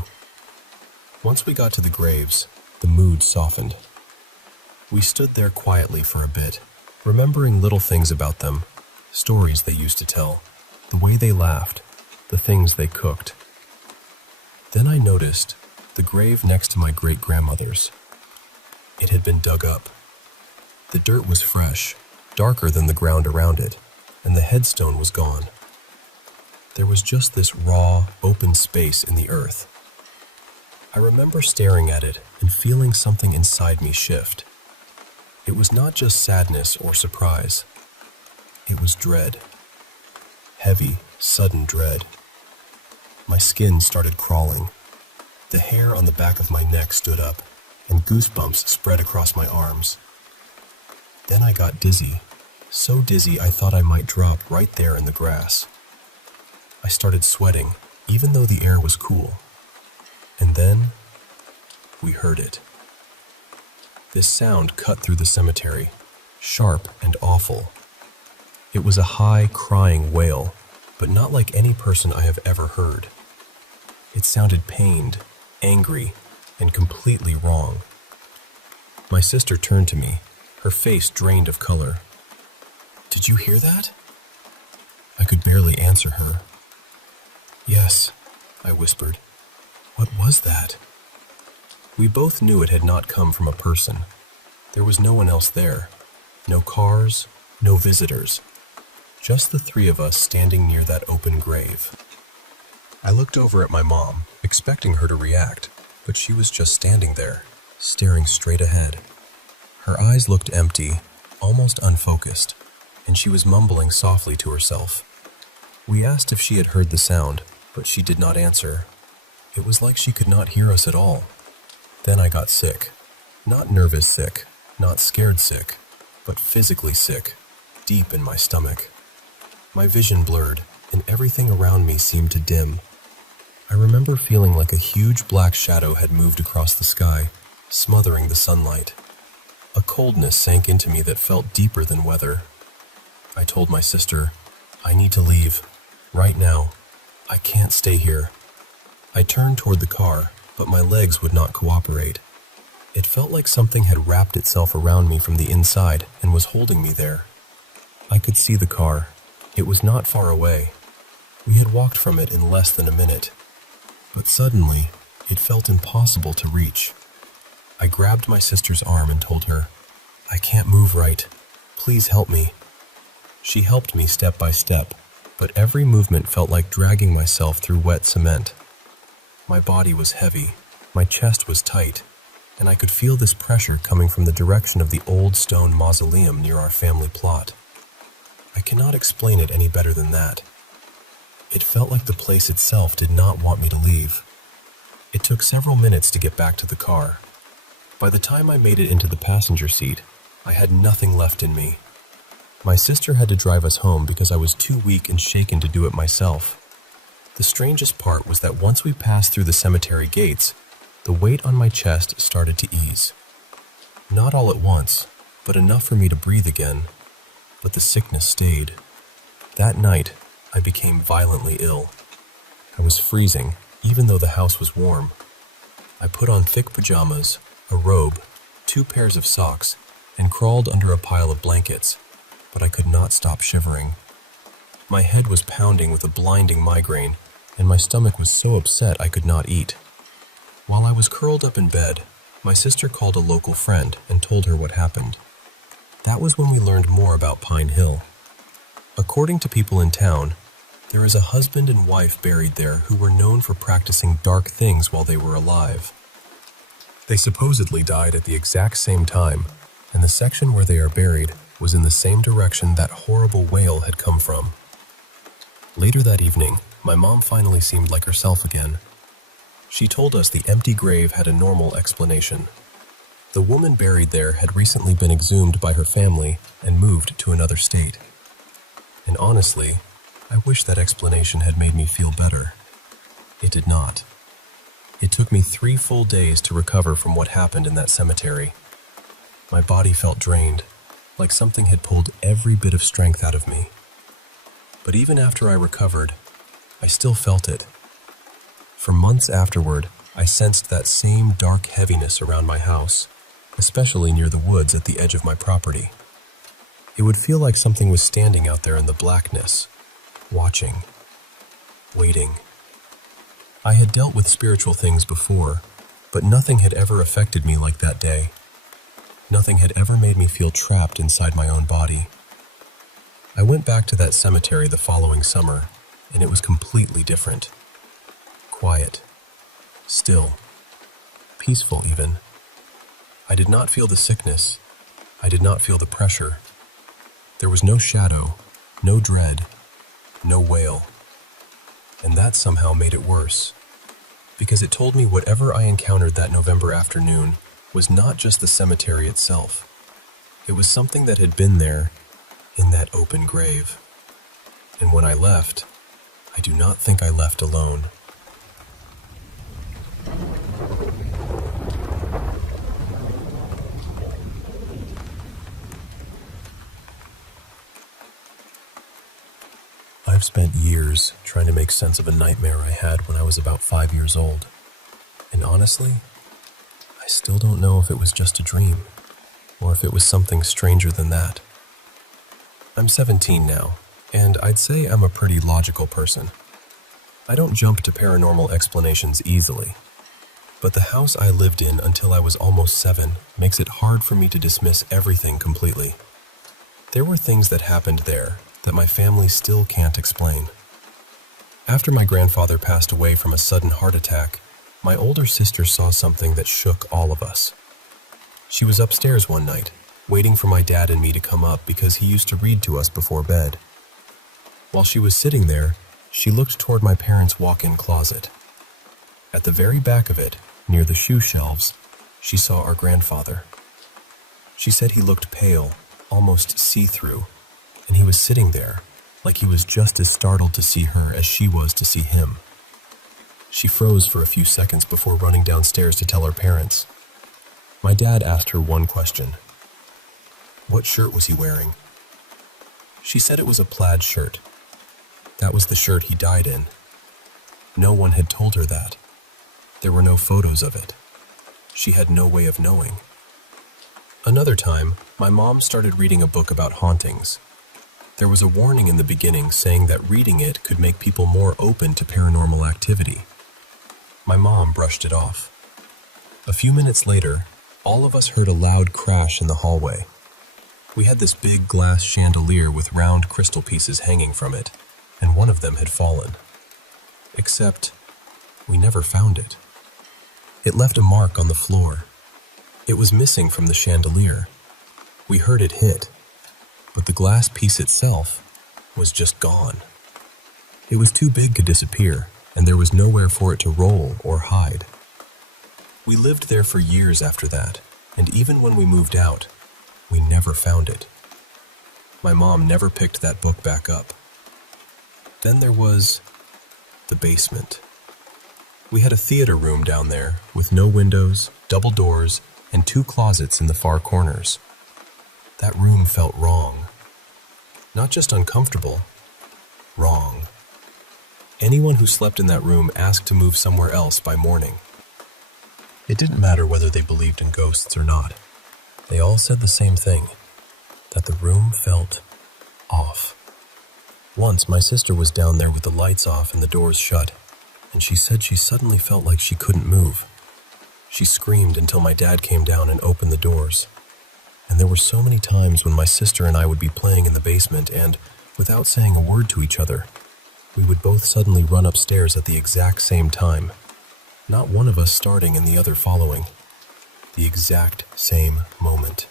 Once we got to the graves, the mood softened. We stood there quietly for a bit, remembering little things about them, stories they used to tell, the way they laughed, the things they cooked. Then I noticed the grave next to my great-grandmother's. It had been dug up. The dirt was fresh, darker than the ground around it, and the headstone was gone. There was just this raw, open space in the earth. I remember staring at it and feeling something inside me shift. It was not just sadness or surprise. It was dread. Heavy, sudden dread. My skin started crawling. The hair on the back of my neck stood up, and goosebumps spread across my arms. Then I got dizzy, so dizzy I thought I might drop right there in the grass. I started sweating, even though the air was cool. And then, we heard it. This sound cut through the cemetery, sharp and awful. It was a high, crying wail, but not like any person I have ever heard. It sounded pained, angry, and completely wrong. My sister turned to me, her face drained of color. "Did you hear that?" I could barely answer her. "Yes," I whispered. "What was that?" We both knew it had not come from a person. There was no one else there. No cars, no visitors. Just the three of us standing near that open grave. I looked over at my mom, expecting her to react, but she was just standing there, staring straight ahead. Her eyes looked empty, almost unfocused, and she was mumbling softly to herself. We asked if she had heard the sound, but she did not answer. It was like she could not hear us at all. Then I got sick. Not nervous sick, not scared sick, but physically sick, deep in my stomach. My vision blurred, and everything around me seemed to dim. I remember feeling like a huge black shadow had moved across the sky, smothering the sunlight. A coldness sank into me that felt deeper than weather. I told my sister, "I need to leave. Right now. I can't stay here." I turned toward the car, but my legs would not cooperate. It felt like something had wrapped itself around me from the inside and was holding me there. I could see the car. It was not far away. We had walked from it in less than a minute. But suddenly, it felt impossible to reach. I grabbed my sister's arm and told her, "I can't move right. Please help me." She helped me step by step, but every movement felt like dragging myself through wet cement. My body was heavy, my chest was tight, and I could feel this pressure coming from the direction of the old stone mausoleum near our family plot. I cannot explain it any better than that. It felt like the place itself did not want me to leave. It took several minutes to get back to the car. By the time I made it into the passenger seat, I had nothing left in me. My sister had to drive us home because I was too weak and shaken to do it myself. The strangest part was that once we passed through the cemetery gates, the weight on my chest started to ease. Not all at once, but enough for me to breathe again. But the sickness stayed. That night, I became violently ill. I was freezing, even though the house was warm. I put on thick pajamas, a robe, 2 pairs of socks, and crawled under a pile of blankets, but I could not stop shivering. My head was pounding with a blinding migraine, and my stomach was so upset I could not eat. While I was curled up in bed, my sister called a local friend and told her what happened. That was when we learned more about Pine Hill. According to people in town, there is a husband and wife buried there who were known for practicing dark things while they were alive. They supposedly died at the exact same time, and the section where they are buried was in the same direction that horrible wail had come from. Later that evening, my mom finally seemed like herself again. She told us the empty grave had a normal explanation. The woman buried there had recently been exhumed by her family and moved to another state. And honestly, I wish that explanation had made me feel better. It did not. It took me 3 full days to recover from what happened in that cemetery. My body felt drained, like something had pulled every bit of strength out of me. But even after I recovered, I still felt it. For months afterward, I sensed that same dark heaviness around my house, especially near the woods at the edge of my property. It would feel like something was standing out there in the blackness, watching, waiting. I had dealt with spiritual things before, but nothing had ever affected me like that day. Nothing had ever made me feel trapped inside my own body. I went back to that cemetery the following summer, and it was completely different. Quiet, still, peaceful even. I did not feel the sickness. I did not feel the pressure. There was no shadow, no dread, no wail. And that somehow made it worse, because it told me whatever I encountered that November afternoon was not just the cemetery itself. It was something that had been there in that open grave. And when I left, I do not think I left alone. I've spent years trying to make sense of a nightmare I had when I was about 5 years old. And honestly, I still don't know if it was just a dream, or if it was something stranger than that. I'm 17 now, and I'd say I'm a pretty logical person. I don't jump to paranormal explanations easily, but the house I lived in until I was almost 7 makes it hard for me to dismiss everything completely. There were things that happened there that my family still can't explain. After my grandfather passed away from a sudden heart attack, my older sister saw something that shook all of us. She was upstairs one night, waiting for my dad and me to come up because he used to read to us before bed. While she was sitting there, she looked toward my parents' walk-in closet. At the very back of it, near the shoe shelves, she saw our grandfather. She said he looked pale, almost see-through, and he was sitting there like he was just as startled to see her as she was to see him. She froze for a few seconds before running downstairs to tell her parents. My dad asked her one question. What shirt was he wearing? She said it was a plaid shirt. That was the shirt he died in. No one had told her that. There were no photos of it. She had no way of knowing. Another time, my mom started reading a book about hauntings. There was a warning in the beginning saying that reading it could make people more open to paranormal activity. My mom brushed it off. A few minutes later, all of us heard a loud crash in the hallway. We had this big glass chandelier with round crystal pieces hanging from it, and one of them had fallen. Except, we never found it. It left a mark on the floor. It was missing from the chandelier. We heard it hit, but the glass piece itself was just gone. It was too big to disappear, and there was nowhere for it to roll or hide. We lived there for years after that, and even when we moved out, we never found it. My mom never picked that book back up. Then there was the basement. We had a theater room down there with no windows, double doors, and 2 closets in the far corners. That room felt wrong. Not just uncomfortable, wrong. Anyone who slept in that room asked to move somewhere else by morning. It didn't matter whether they believed in ghosts or not. They all said the same thing, that the room felt off. Once, my sister was down there with the lights off and the doors shut, and she said she suddenly felt like she couldn't move. She screamed until my dad came down and opened the doors. And there were so many times when my sister and I would be playing in the basement and, without saying a word to each other, we would both suddenly run upstairs at the exact same time. Not one of us starting and the other following. The exact same moment.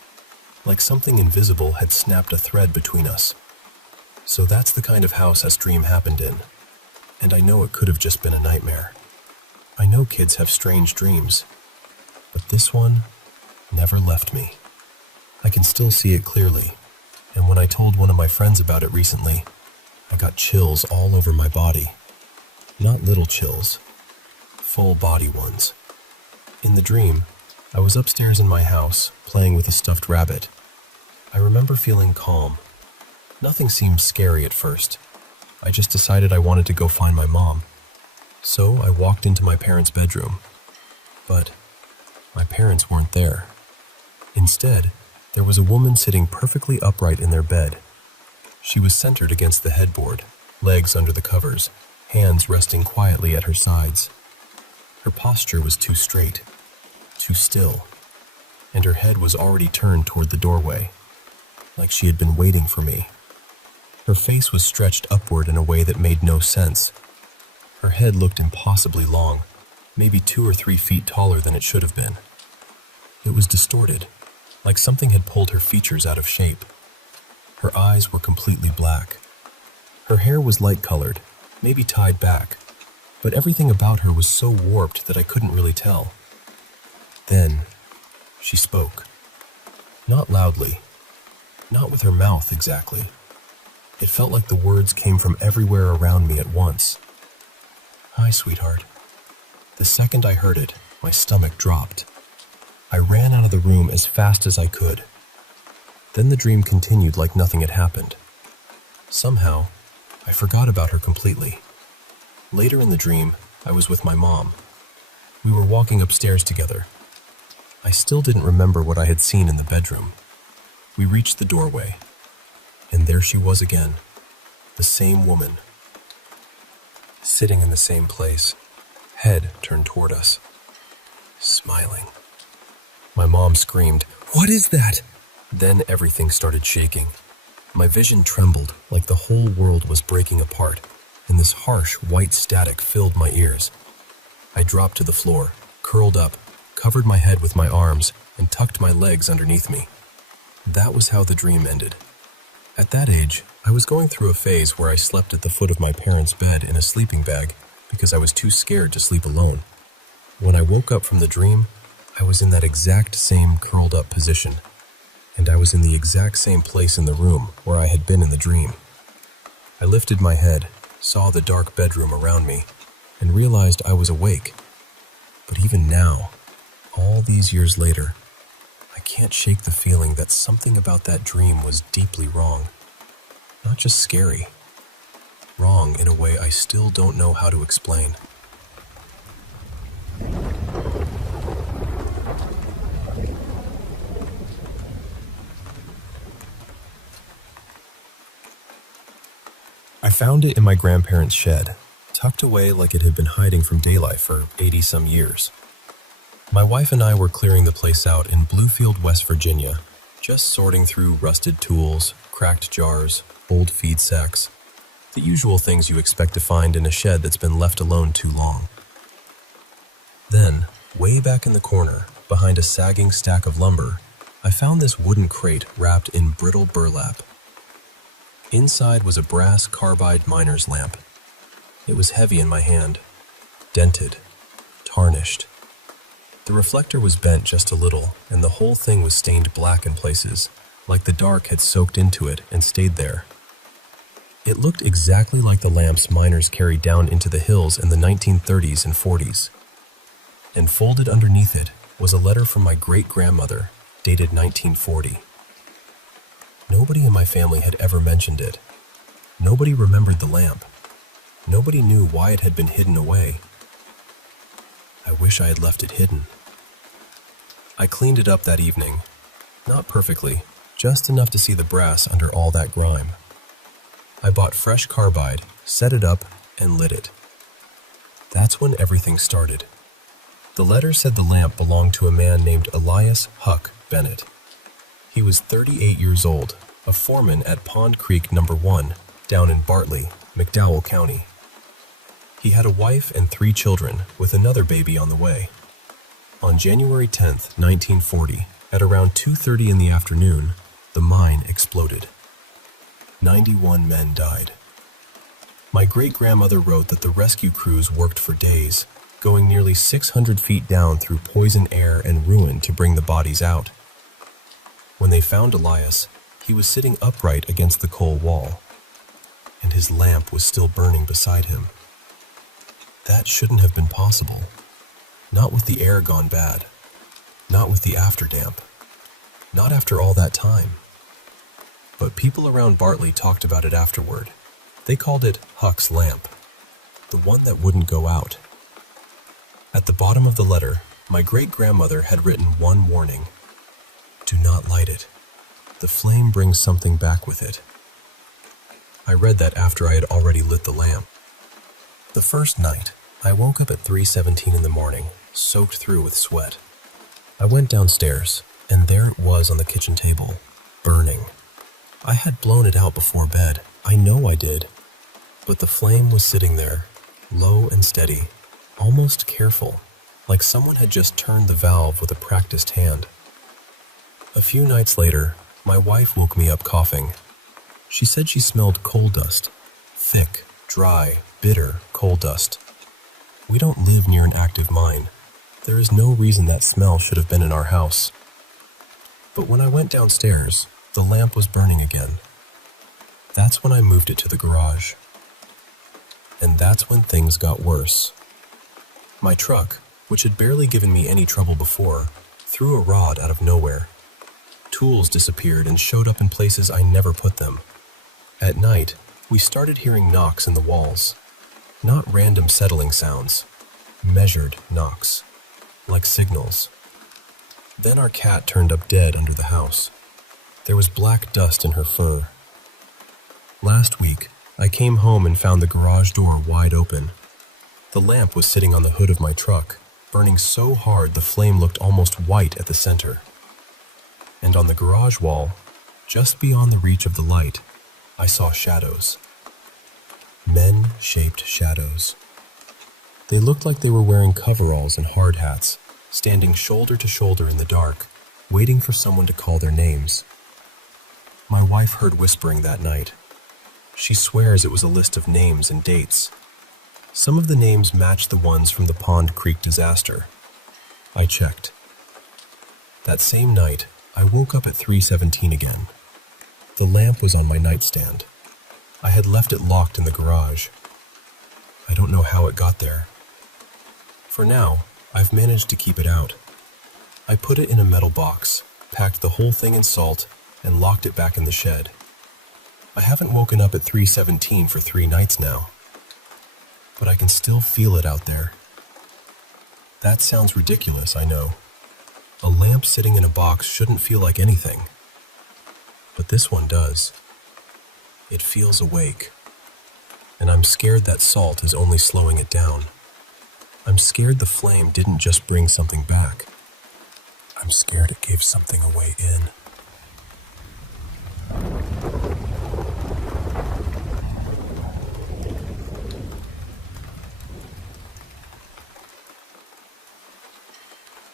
Like something invisible had snapped a thread between us. So that's the kind of house this dream happened in. And I know it could have just been a nightmare. I know kids have strange dreams, but this one never left me. I can still see it clearly, and when I told one of my friends about it recently, I got chills all over my body. Not little chills, full body ones. In the dream, I was upstairs in my house, playing with a stuffed rabbit. I remember feeling calm. Nothing seemed scary at first. I just decided I wanted to go find my mom. So I walked into my parents' bedroom. But my parents weren't there. Instead, there was a woman sitting perfectly upright in their bed. She was centered against the headboard, legs under the covers, hands resting quietly at her sides. Her posture was too straight, too still, and her head was already turned toward the doorway, like she had been waiting for me. Her face was stretched upward in a way that made no sense. Her head looked impossibly long, maybe 2 or 3 feet taller than it should have been. It was distorted, like something had pulled her features out of shape. Her eyes were completely black. Her hair was light-colored, maybe tied back, but everything about her was so warped that I couldn't really tell. Then, She spoke. Not loudly. Not with her mouth, exactly. It felt like the words came from everywhere around me at once. "Hi, sweetheart." The second I heard it, my stomach dropped. I ran out of the room as fast as I could. Then the dream continued like nothing had happened. Somehow, I forgot about her completely. Later in the dream, I was with my mom. We were walking upstairs together. I still didn't remember what I had seen in the bedroom. We reached the doorway, and there she was again, the same woman, sitting in the same place, head turned toward us, smiling. My mom screamed, "What is that?" Then everything started shaking. My vision trembled like the whole world was breaking apart, and this harsh white static filled my ears. I dropped to the floor, curled up, covered my head with my arms, and tucked my legs underneath me. That was how the dream ended. At that age, I was going through a phase where I slept at the foot of my parents' bed in a sleeping bag because I was too scared to sleep alone. When I woke up from the dream, I was in that exact same curled up position, and I was in the exact same place in the room where I had been in the dream. I lifted my head, saw the dark bedroom around me, and realized I was awake. But even now, all these years later, I can't shake the feeling that something about that dream was deeply wrong. Not just scary. Wrong in a way I still don't know how to explain. I found it in my grandparents' shed, tucked away like it had been hiding from daylight for 80-some years. My wife and I were clearing the place out in Bluefield, West Virginia, just sorting through rusted tools, cracked jars, old feed sacks, the usual things you expect to find in a shed that's been left alone too long. Then, way back in the corner, behind a sagging stack of lumber, I found this wooden crate wrapped in brittle burlap. Inside was a brass carbide miner's lamp. It was heavy in my hand, dented, tarnished. The reflector was bent just a little, and the whole thing was stained black in places, like the dark had soaked into it and stayed there. It looked exactly like the lamps miners carried down into the hills in the 1930s and 40s. And folded underneath it was a letter from my great-grandmother, dated 1940. Nobody in my family had ever mentioned it. Nobody remembered the lamp. Nobody knew why it had been hidden away. I wish I had left it hidden. I cleaned it up that evening. Not perfectly, just enough to see the brass under all that grime. I bought fresh carbide, set it up, and lit it. That's when everything started. The letter said the lamp belonged to a man named Elias Huck Bennett. He was 38 years old, a foreman at Pond Creek No. 1, down in Bartley, McDowell County. He had a wife and 3 children, with another baby on the way. On January 10th, 1940, at around 2:30 in the afternoon, the mine exploded. 91 men died. My great-grandmother wrote that the rescue crews worked for days, going nearly 600 feet down through poison air and ruin to bring the bodies out. When they found Elias, he was sitting upright against the coal wall, and his lamp was still burning beside him. That shouldn't have been possible. Not with the air gone bad. Not with the afterdamp. Not after all that time. But people around Bartley talked about it afterward. They called it Huck's lamp, the one that wouldn't go out. At the bottom of the letter, my great-grandmother had written one warning. Do not light it. The flame brings something back with it. I read that after I had already lit the lamp. The first night, I woke up at 3:17 in the morning, soaked through with sweat. I went downstairs, and there it was on the kitchen table, burning. I had blown it out before bed. I know I did. But the flame was sitting there, low and steady, almost careful, like someone had just turned the valve with a practiced hand. A few nights later, my wife woke me up coughing. She said she smelled coal dust. Thick, dry, bitter coal dust. We don't live near an active mine. There is no reason that smell should have been in our house. But when I went downstairs, the lamp was burning again. That's when I moved it to the garage. And that's when things got worse. My truck, which had barely given me any trouble before, threw a rod out of nowhere. Tools disappeared and showed up in places I never put them. At night, we started hearing knocks in the walls. Not random settling sounds. Measured knocks. Like signals. Then our cat turned up dead under the house. There was black dust in her fur. Last week, I came home and found the garage door wide open. The lamp was sitting on the hood of my truck, burning so hard the flame looked almost white at the center. And on the garage wall, just beyond the reach of the light, I saw shadows. Men-shaped shadows. They looked like they were wearing coveralls and hard hats, standing shoulder to shoulder in the dark, waiting for someone to call their names. My wife heard whispering that night. She swears it was a list of names and dates. Some of the names matched the ones from the Pond Creek disaster. I checked. That same night, I woke up at 3:17 again. The lamp was on my nightstand. I had left it locked in the garage. I don't know how it got there. For now, I've managed to keep it out. I put it in a metal box, packed the whole thing in salt, and locked it back in the shed. I haven't woken up at 3:17 for 3 nights now. But I can still feel it out there. That sounds ridiculous, I know. A lamp sitting in a box shouldn't feel like anything. But this one does. It feels awake. And I'm scared that salt is only slowing it down. I'm scared the flame didn't just bring something back. I'm scared it gave something a way in.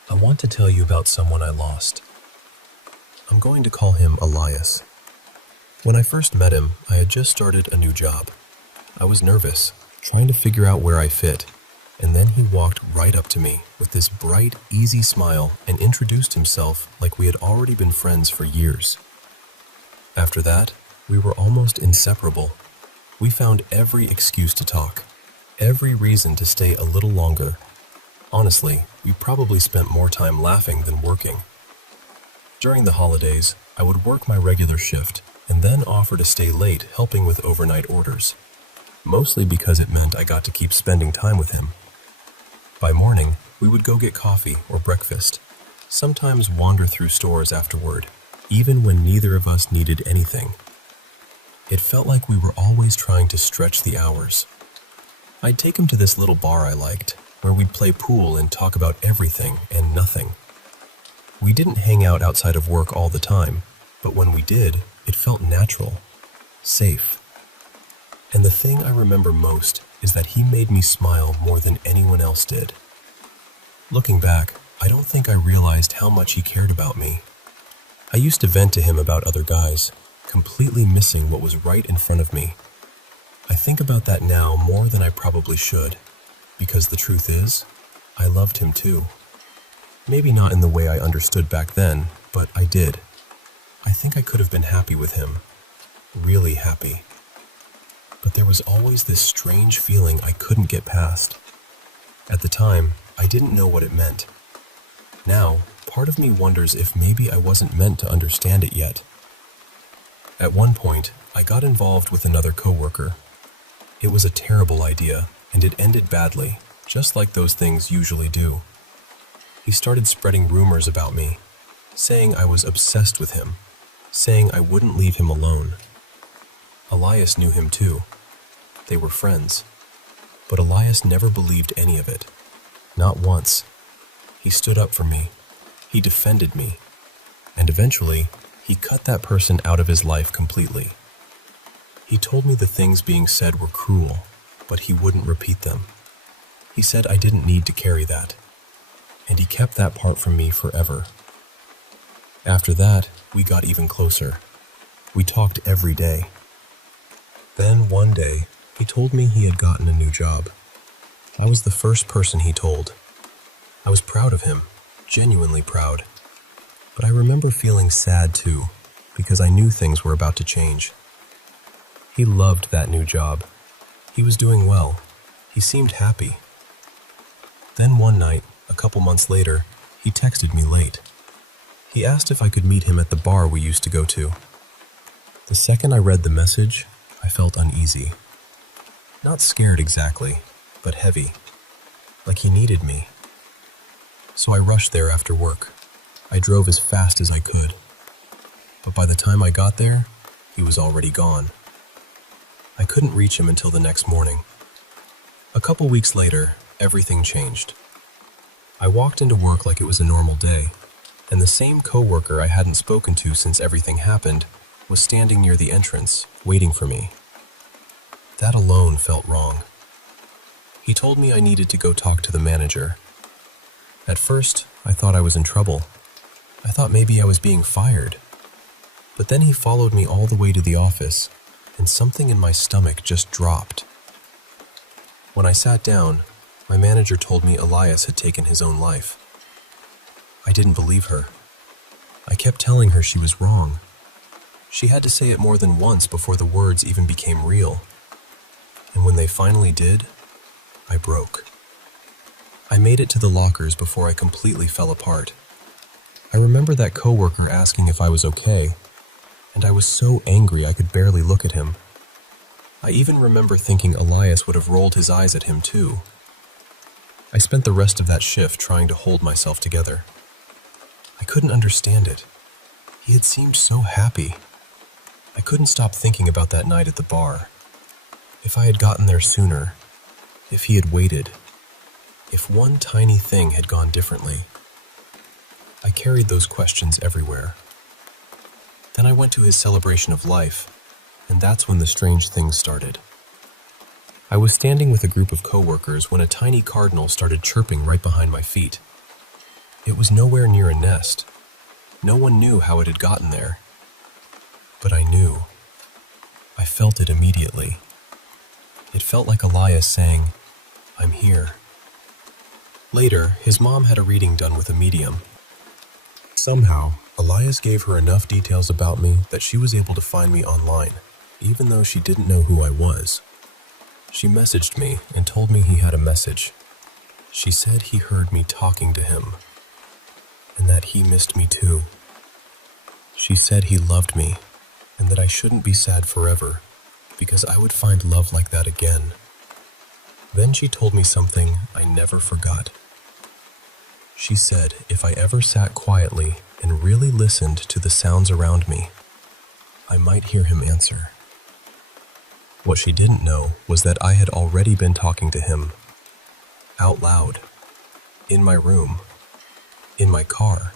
I want to tell you about someone I lost. I'm going to call him Elias. When I first met him, I had just started a new job. I was nervous, trying to figure out where I fit, and then he walked right up to me with this bright, easy smile and introduced himself like we had already been friends for years. After that, we were almost inseparable. We found every excuse to talk, every reason to stay a little longer. Honestly, we probably spent more time laughing than working. During the holidays, I would work my regular shift and then offer to stay late helping with overnight orders, mostly because it meant I got to keep spending time with him. By morning, we would go get coffee or breakfast, sometimes wander through stores afterward, even when neither of us needed anything. It felt like we were always trying to stretch the hours. I'd take him to this little bar I liked, where we'd play pool and talk about everything and nothing. We didn't hang out outside of work all the time, but when we did, it felt natural, safe. And the thing I remember most is that he made me smile more than anyone else did. Looking back, I don't think I realized how much he cared about me. I used to vent to him about other guys, completely missing what was right in front of me. I think about that now more than I probably should, because the truth is, I loved him too. Maybe not in the way I understood back then, but I did. I think I could have been happy with him. Really happy. But there was always this strange feeling I couldn't get past. At the time, I didn't know what it meant. Now, part of me wonders if maybe I wasn't meant to understand it yet. At one point, I got involved with another coworker. It was a terrible idea, and it ended badly, just like those things usually do. He started spreading rumors about me, saying I was obsessed with him, saying I wouldn't leave him alone. Elias knew him too. They were friends. But Elias never believed any of it. Not once. He stood up for me. He defended me. And eventually, he cut that person out of his life completely. He told me the things being said were cruel, but he wouldn't repeat them. He said I didn't need to carry that. And he kept that part from me forever. After that, we got even closer. We talked every day. Then one day, he told me he had gotten a new job. I was the first person he told. I was proud of him, genuinely proud. But I remember feeling sad too, because I knew things were about to change. He loved that new job. He was doing well. He seemed happy. Then one night, a couple months later, he texted me late. He asked if I could meet him at the bar we used to go to. The second I read the message, I felt uneasy. Not scared exactly, but heavy, like he needed me. So I rushed there after work. I drove as fast as I could. But by the time I got there, he was already gone. I couldn't reach him until the next morning. A couple weeks later, everything changed. I walked into work like it was a normal day, and the same coworker I hadn't spoken to since everything happened was standing near the entrance, waiting for me. That alone felt wrong. He told me I needed to go talk to the manager. At first, I thought I was in trouble. I thought maybe I was being fired. But then he followed me all the way to the office, and something in my stomach just dropped. When I sat down, my manager told me Elias had taken his own life. I didn't believe her. I kept telling her she was wrong. She had to say it more than once before the words even became real. And when they finally did, I broke. I made it to the lockers before I completely fell apart. I remember that coworker asking if I was okay, and I was so angry I could barely look at him. I even remember thinking Elias would have rolled his eyes at him too. I spent the rest of that shift trying to hold myself together. I couldn't understand it. He had seemed so happy. I couldn't stop thinking about that night at the bar. If I had gotten there sooner, if he had waited, if one tiny thing had gone differently. I carried those questions everywhere. Then I went to his celebration of life, and that's when the strange things started. I was standing with a group of coworkers when a tiny cardinal started chirping right behind my feet. It was nowhere near a nest. No one knew how it had gotten there. But I knew. I felt it immediately. It felt like Elias saying, "I'm here." Later, his mom had a reading done with a medium. Somehow, Elias gave her enough details about me that she was able to find me online, even though she didn't know who I was. She messaged me and told me he had a message. She said he heard me talking to him, and that he missed me too. She said he loved me, and that I shouldn't be sad forever, because I would find love like that again. Then she told me something I never forgot. She said if I ever sat quietly and really listened to the sounds around me, I might hear him answer. What she didn't know was that I had already been talking to him, out loud, in my room, in my car,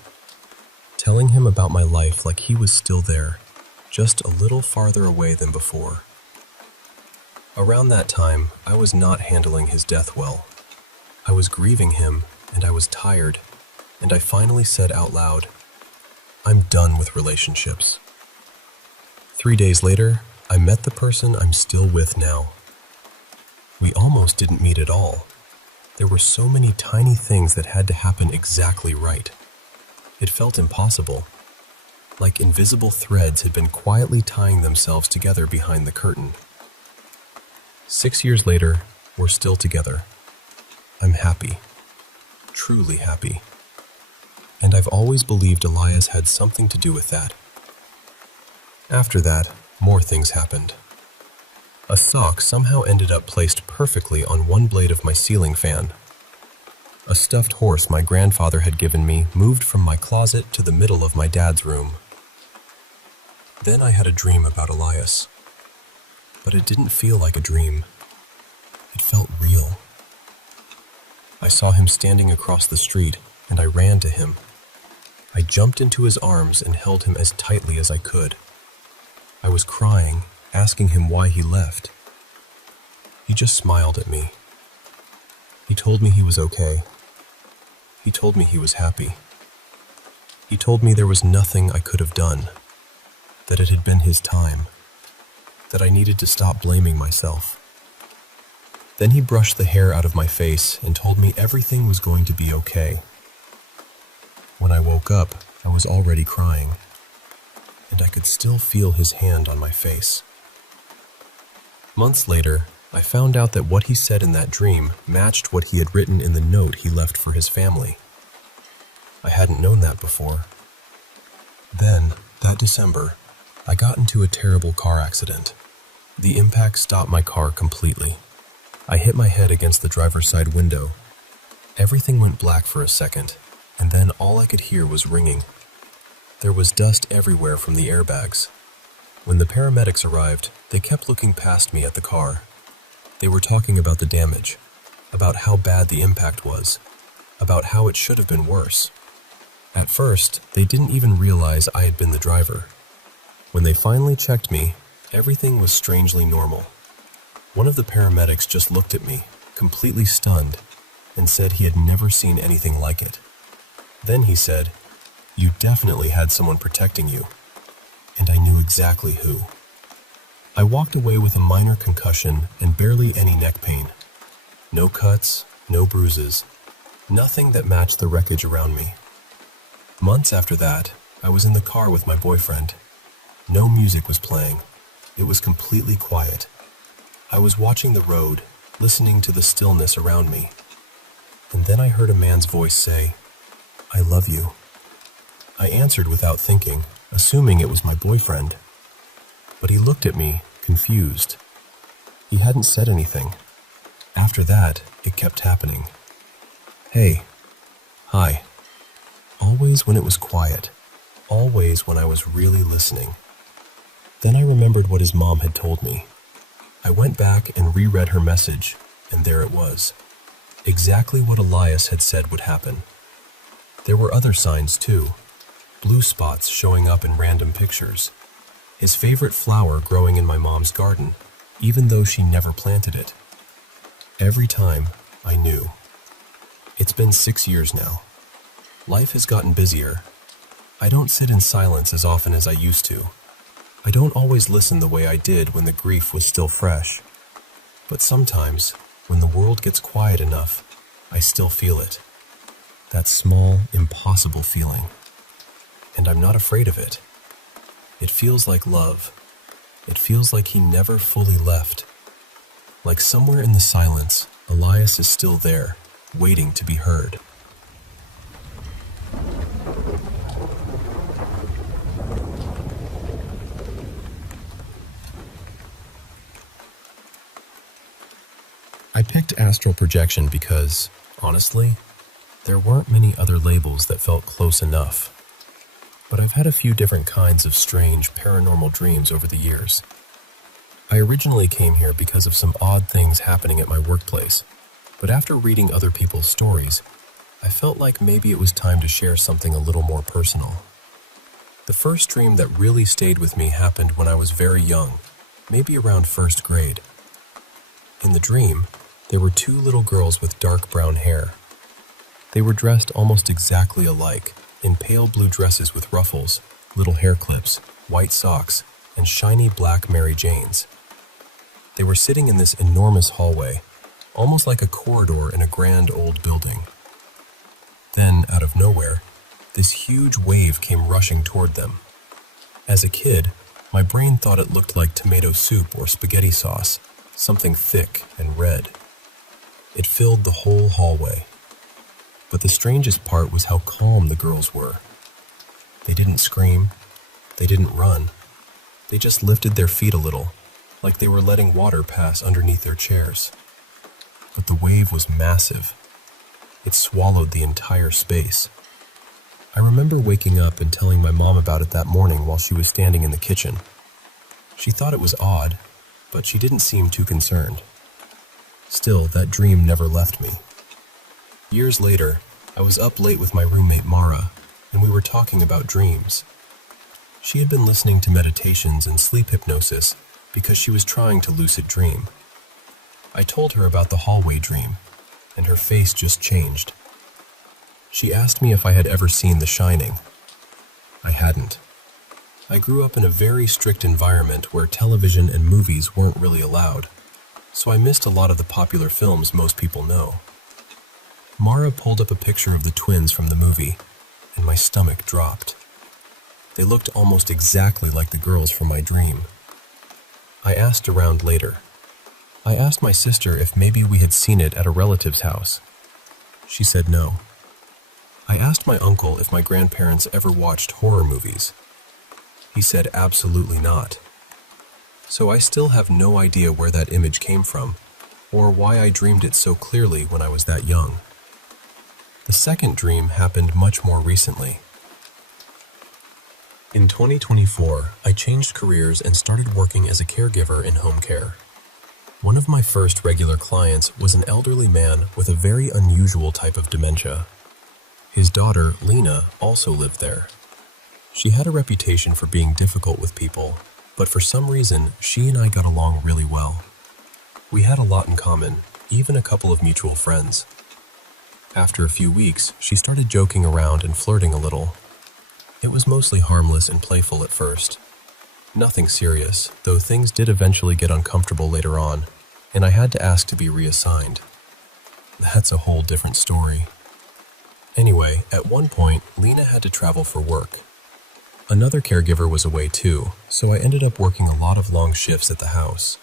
telling him about my life like he was still there, just a little farther away than before. Around that time, I was not handling his death well. I was grieving him, and I was tired, and I finally said out loud, "I'm done with relationships." 3 days later, I met the person I'm still with now. We almost didn't meet at all. There were so many tiny things that had to happen exactly right. It felt impossible, like invisible threads had been quietly tying themselves together behind the curtain. 6 years later, we're still together. I'm happy, truly happy. And I've always believed Elias had something to do with that. After that, more things happened. A sock somehow ended up placed perfectly on one blade of my ceiling fan. A stuffed horse my grandfather had given me moved from my closet to the middle of my dad's room. Then I had a dream about Elias. But it didn't feel like a dream. It felt real. I saw him standing across the street, and I ran to him. I jumped into his arms and held him as tightly as I could. I was crying, asking him why he left. He just smiled at me. He told me he was okay. He told me he was happy. He told me there was nothing I could have done, that it had been his time, that I needed to stop blaming myself. Then he brushed the hair out of my face and told me everything was going to be okay. When I woke up, I was already crying, and I could still feel his hand on my face. Months later, I found out that what he said in that dream matched what he had written in the note he left for his family. I hadn't known that before. Then, that December, I got into a terrible car accident. The impact stopped my car completely. I hit my head against the driver's side window. Everything went black for a second, and then all I could hear was ringing. There was dust everywhere from the airbags. When the paramedics arrived, they kept looking past me at the car. They were talking about the damage, about how bad the impact was, about how it should have been worse. At first, they didn't even realize I had been the driver. When they finally checked me, everything was strangely normal. One of the paramedics just looked at me, completely stunned, and said he had never seen anything like it. Then he said, "You definitely had someone protecting you." And I knew exactly who. I walked away with a minor concussion and barely any neck pain. No cuts, no bruises, nothing that matched the wreckage around me. Months after that, I was in the car with my boyfriend. No music was playing. It was completely quiet. I was watching the road, listening to the stillness around me. And then I heard a man's voice say, "I love you." I answered without thinking, assuming it was my boyfriend. But he looked at me, confused. He hadn't said anything. After that, it kept happening. "Hey. Hi." Always when it was quiet. Always when I was really listening. Then I remembered what his mom had told me. I went back and reread her message, and there it was. Exactly what Elias had said would happen. There were other signs too. Blue spots showing up in random pictures. His favorite flower growing in my mom's garden, even though she never planted it. Every time, I knew. It's been 6 years now. Life has gotten busier. I don't sit in silence as often as I used to. I don't always listen the way I did when the grief was still fresh. But sometimes, when the world gets quiet enough, I still feel it. That small, impossible feeling. And I'm not afraid of it. It feels like love. It feels like he never fully left. Like somewhere in the silence, Elias is still there, waiting to be heard. I picked astral projection because, honestly, there weren't many other labels that felt close enough. But I've had a few different kinds of strange paranormal dreams over the years. I originally came here because of some odd things happening at my workplace, but after reading other people's stories, I felt like maybe it was time to share something a little more personal. The first dream that really stayed with me happened when I was very young, maybe around first grade. In the dream, there were 2 little girls with dark brown hair. They were dressed almost exactly alike, in pale blue dresses with ruffles, little hair clips, white socks, and shiny black Mary Janes. They were sitting in this enormous hallway, almost like a corridor in a grand old building. Then, out of nowhere, this huge wave came rushing toward them. As a kid, my brain thought it looked like tomato soup or spaghetti sauce, something thick and red. It filled the whole hallway. But the strangest part was how calm the girls were. They didn't scream. They didn't run. They just lifted their feet a little, like they were letting water pass underneath their chairs. But the wave was massive. It swallowed the entire space. I remember waking up and telling my mom about it that morning while she was standing in the kitchen. She thought it was odd, but she didn't seem too concerned. Still, that dream never left me. Years later, I was up late with my roommate Mara, and we were talking about dreams. She had been listening to meditations and sleep hypnosis because she was trying to lucid dream. I told her about the hallway dream, and her face just changed. She asked me if I had ever seen The Shining. I hadn't. I grew up in a very strict environment where television and movies weren't really allowed, so I missed a lot of the popular films most people know. Mara pulled up a picture of the twins from the movie, and my stomach dropped. They looked almost exactly like the girls from my dream. I asked around later. I asked my sister if maybe we had seen it at a relative's house. She said no. I asked my uncle if my grandparents ever watched horror movies. He said absolutely not. So I still have no idea where that image came from, or why I dreamed it so clearly when I was that young. The second dream happened much more recently. In 2024, I changed careers and started working as a caregiver in home care. One of my first regular clients was an elderly man with a very unusual type of dementia. His daughter, Lena, also lived there. She had a reputation for being difficult with people, but for some reason, she and I got along really well. We had a lot in common, even a couple of mutual friends. After a few weeks, she started joking around and flirting a little. It was mostly harmless and playful at first. Nothing serious, though things did eventually get uncomfortable later on, and I had to ask to be reassigned. That's a whole different story. Anyway, at one point, Lena had to travel for work. Another caregiver was away too, so I ended up working a lot of long shifts at the house.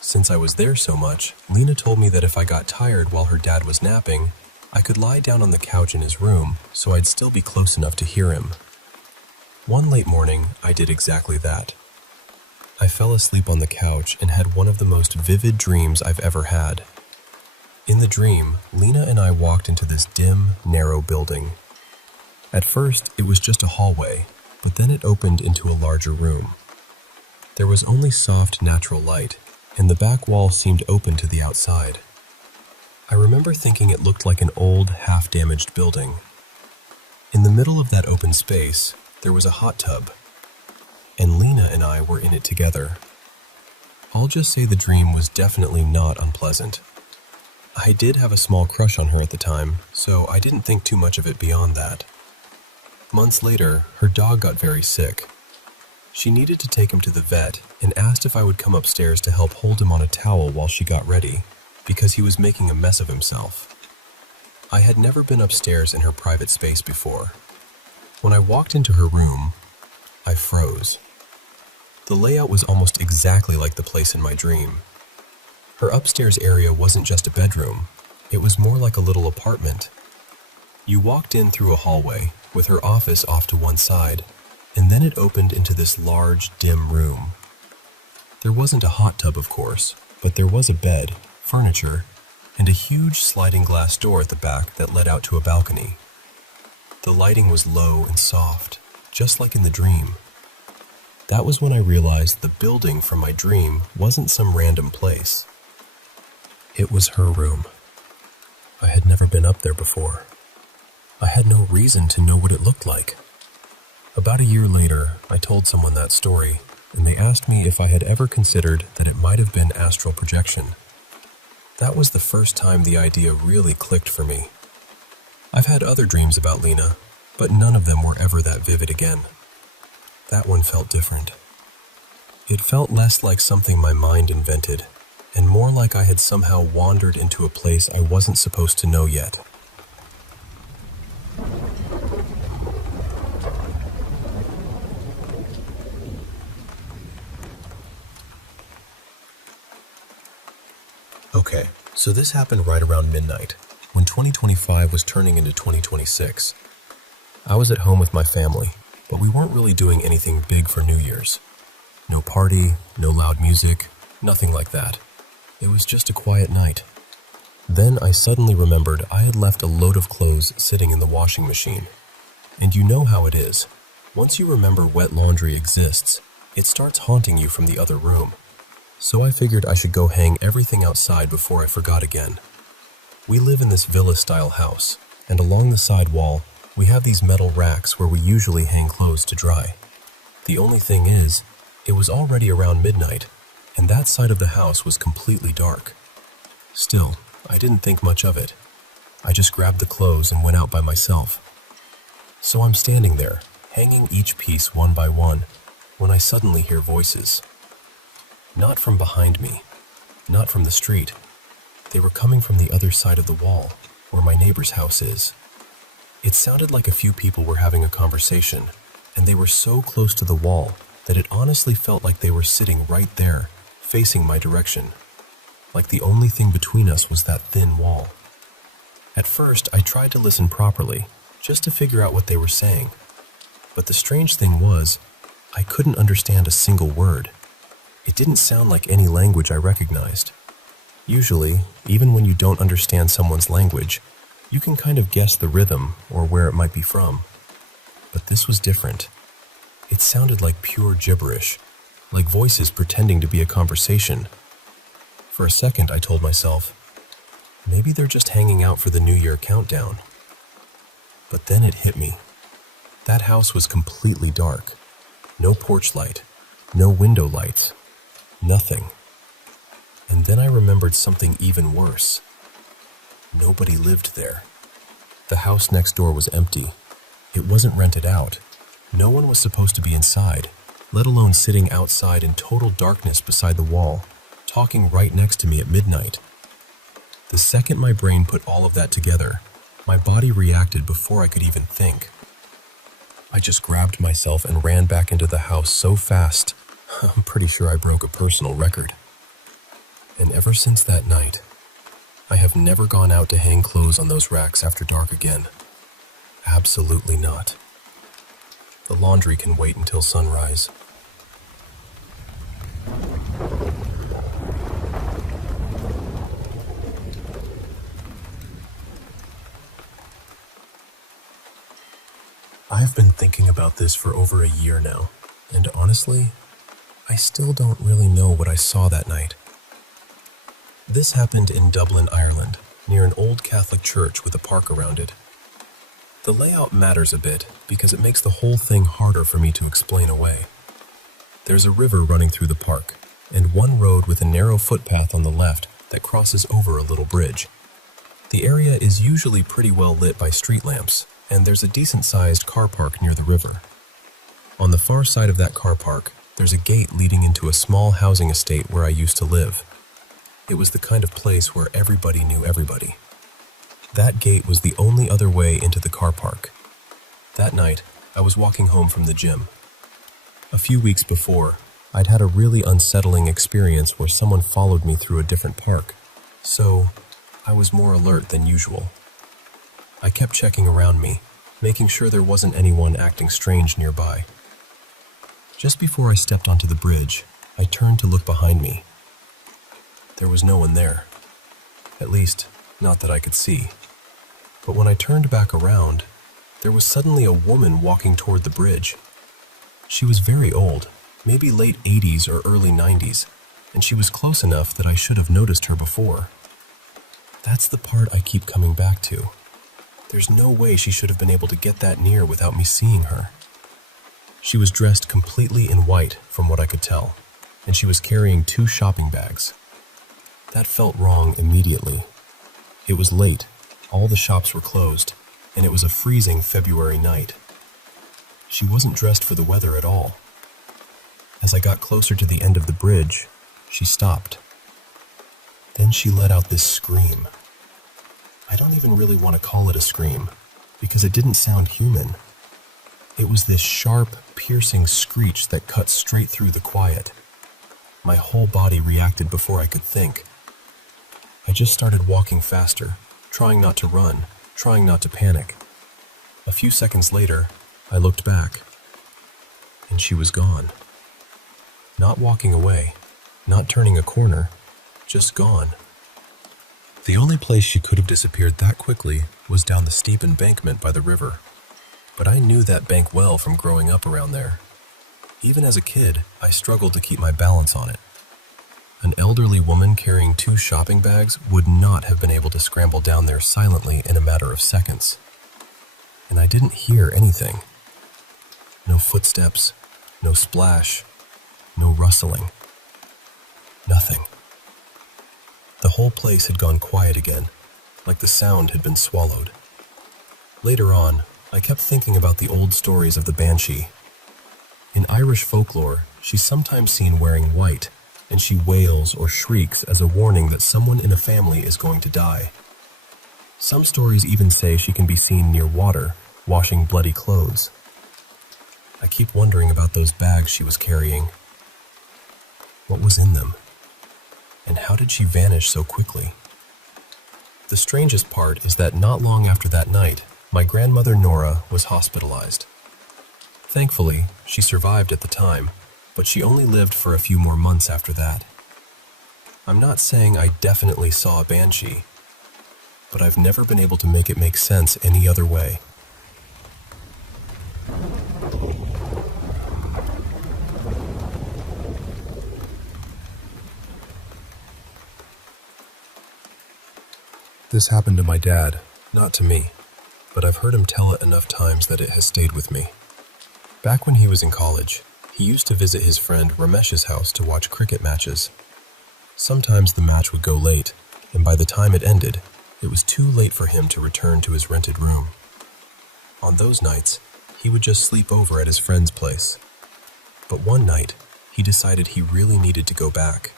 Since I was there so much, Lena told me that if I got tired while her dad was napping, I could lie down on the couch in his room so I'd still be close enough to hear him. One late morning, I did exactly that. I fell asleep on the couch and had one of the most vivid dreams I've ever had. In the dream, Lena and I walked into this dim, narrow building. At first, it was just a hallway, but then it opened into a larger room. There was only soft, natural light, and the back wall seemed open to the outside. I remember thinking it looked like an old, half-damaged building. In the middle of that open space, there was a hot tub, and Lena and I were in it together. I'll just say the dream was definitely not unpleasant. I did have a small crush on her at the time, so I didn't think too much of it beyond that. Months later, her dog got very sick. She needed to take him to the vet and asked if I would come upstairs to help hold him on a towel while she got ready, because he was making a mess of himself. I had never been upstairs in her private space before. When I walked into her room, I froze. The layout was almost exactly like the place in my dream. Her upstairs area wasn't just a bedroom, it was more like a little apartment. You walked in through a hallway, with her office off to one side, and then it opened into this large, dim room. There wasn't a hot tub, of course, but there was a bed, furniture, and a huge sliding glass door at the back that led out to a balcony. The lighting was low and soft, just like in the dream. That was when I realized the building from my dream wasn't some random place. It was her room. I had never been up there before. I had no reason to know what it looked like. About a year later, I told someone that story, and they asked me if I had ever considered that it might have been astral projection. That was the first time the idea really clicked for me. I've had other dreams about Lena, but none of them were ever that vivid again. That one felt different. It felt less like something my mind invented, and more like I had somehow wandered into a place I wasn't supposed to know yet. Okay, so this happened right around midnight, when 2025 was turning into 2026. I was at home with my family, but we weren't really doing anything big for New Year's. No party, no loud music, nothing like that. It was just a quiet night. Then I suddenly remembered I had left a load of clothes sitting in the washing machine. And you know how it is. Once you remember wet laundry exists, it starts haunting you from the other room. So I figured I should go hang everything outside before I forgot again. We live in this villa-style house, and along the side wall, we have these metal racks where we usually hang clothes to dry. The only thing is, it was already around midnight, and that side of the house was completely dark. Still, I didn't think much of it. I just grabbed the clothes and went out by myself. So I'm standing there, hanging each piece one by one, when I suddenly hear voices. Not from behind me, not from the street. They were coming from the other side of the wall, where my neighbor's house is. It sounded like a few people were having a conversation, and they were so close to the wall that it honestly felt like they were sitting right there, facing my direction. Like the only thing between us was that thin wall. At first, I tried to listen properly, just to figure out what they were saying. But the strange thing was, I couldn't understand a single word. It didn't sound like any language I recognized. Usually, even when you don't understand someone's language, you can kind of guess the rhythm or where it might be from. But this was different. It sounded like pure gibberish, like voices pretending to be a conversation. For a second, I told myself, maybe they're just hanging out for the New Year countdown. But then it hit me. That house was completely dark. No porch light, no window lights, nothing. And then I remembered something even worse. Nobody lived there. The house next door was empty. It wasn't rented out. No one was supposed to be inside, let alone sitting outside in total darkness beside the wall, talking right next to me at midnight. The second my brain put all of that together, my body reacted before I could even think. I just grabbed myself and ran back into the house so fast, I'm pretty sure I broke a personal record. And ever since that night, I have never gone out to hang clothes on those racks after dark again. Absolutely not. The laundry can wait until sunrise. I've been thinking about this for over a year now, and honestly, I still don't really know what I saw that night. This happened in Dublin, Ireland, near an old Catholic church with a park around it. The layout matters a bit because it makes the whole thing harder for me to explain away. There's a river running through the park, and one road with a narrow footpath on the left that crosses over a little bridge. The area is usually pretty well lit by street lamps, and there's a decent-sized car park near the river. On the far side of that car park, there's a gate leading into a small housing estate where I used to live. It was the kind of place where everybody knew everybody. That gate was the only other way into the car park. That night, I was walking home from the gym. A few weeks before, I'd had a really unsettling experience where someone followed me through a different park, so I was more alert than usual. I kept checking around me, making sure there wasn't anyone acting strange nearby. Just before I stepped onto the bridge, I turned to look behind me. There was no one there. At least, not that I could see. But when I turned back around, there was suddenly a woman walking toward the bridge. She was very old, maybe late 80s or early 90s, and she was close enough that I should have noticed her before. That's the part I keep coming back to. There's no way she should have been able to get that near without me seeing her. She was dressed completely in white, from what I could tell, and she was carrying 2 shopping bags. That felt wrong immediately. It was late, all the shops were closed, and it was a freezing February night. She wasn't dressed for the weather at all. As I got closer to the end of the bridge, she stopped. Then she let out this scream. I don't even really want to call it a scream, because it didn't sound human. It was this sharp, piercing screech that cut straight through the quiet. My whole body reacted before I could think. I just started walking faster, trying not to run, trying not to panic. A few seconds later, I looked back, and she was gone. Not walking away, not turning a corner, just gone. The only place she could have disappeared that quickly was down the steep embankment by the river. But I knew that bank well from growing up around there. Even as a kid, I struggled to keep my balance on it. An elderly woman carrying 2 shopping bags would not have been able to scramble down there silently in a matter of seconds. And I didn't hear anything. No footsteps, no splash, no rustling. Nothing. The whole place had gone quiet again, like the sound had been swallowed. Later on, I kept thinking about the old stories of the banshee. In Irish folklore, she's sometimes seen wearing white, and she wails or shrieks as a warning that someone in a family is going to die. Some stories even say she can be seen near water, washing bloody clothes. I keep wondering about those bags she was carrying. What was in them? And how did she vanish so quickly? The strangest part is that not long after that night, my grandmother Nora was hospitalized. Thankfully, she survived at the time, but she only lived for a few more months after that. I'm not saying I definitely saw a banshee, but I've never been able to make it make sense any other way. This happened to my dad, not to me, but I've heard him tell it enough times that it has stayed with me. Back when he was in college, he used to visit his friend Ramesh's house to watch cricket matches. Sometimes the match would go late, and by the time it ended, it was too late for him to return to his rented room. On those nights, he would just sleep over at his friend's place. But one night, he decided he really needed to go back.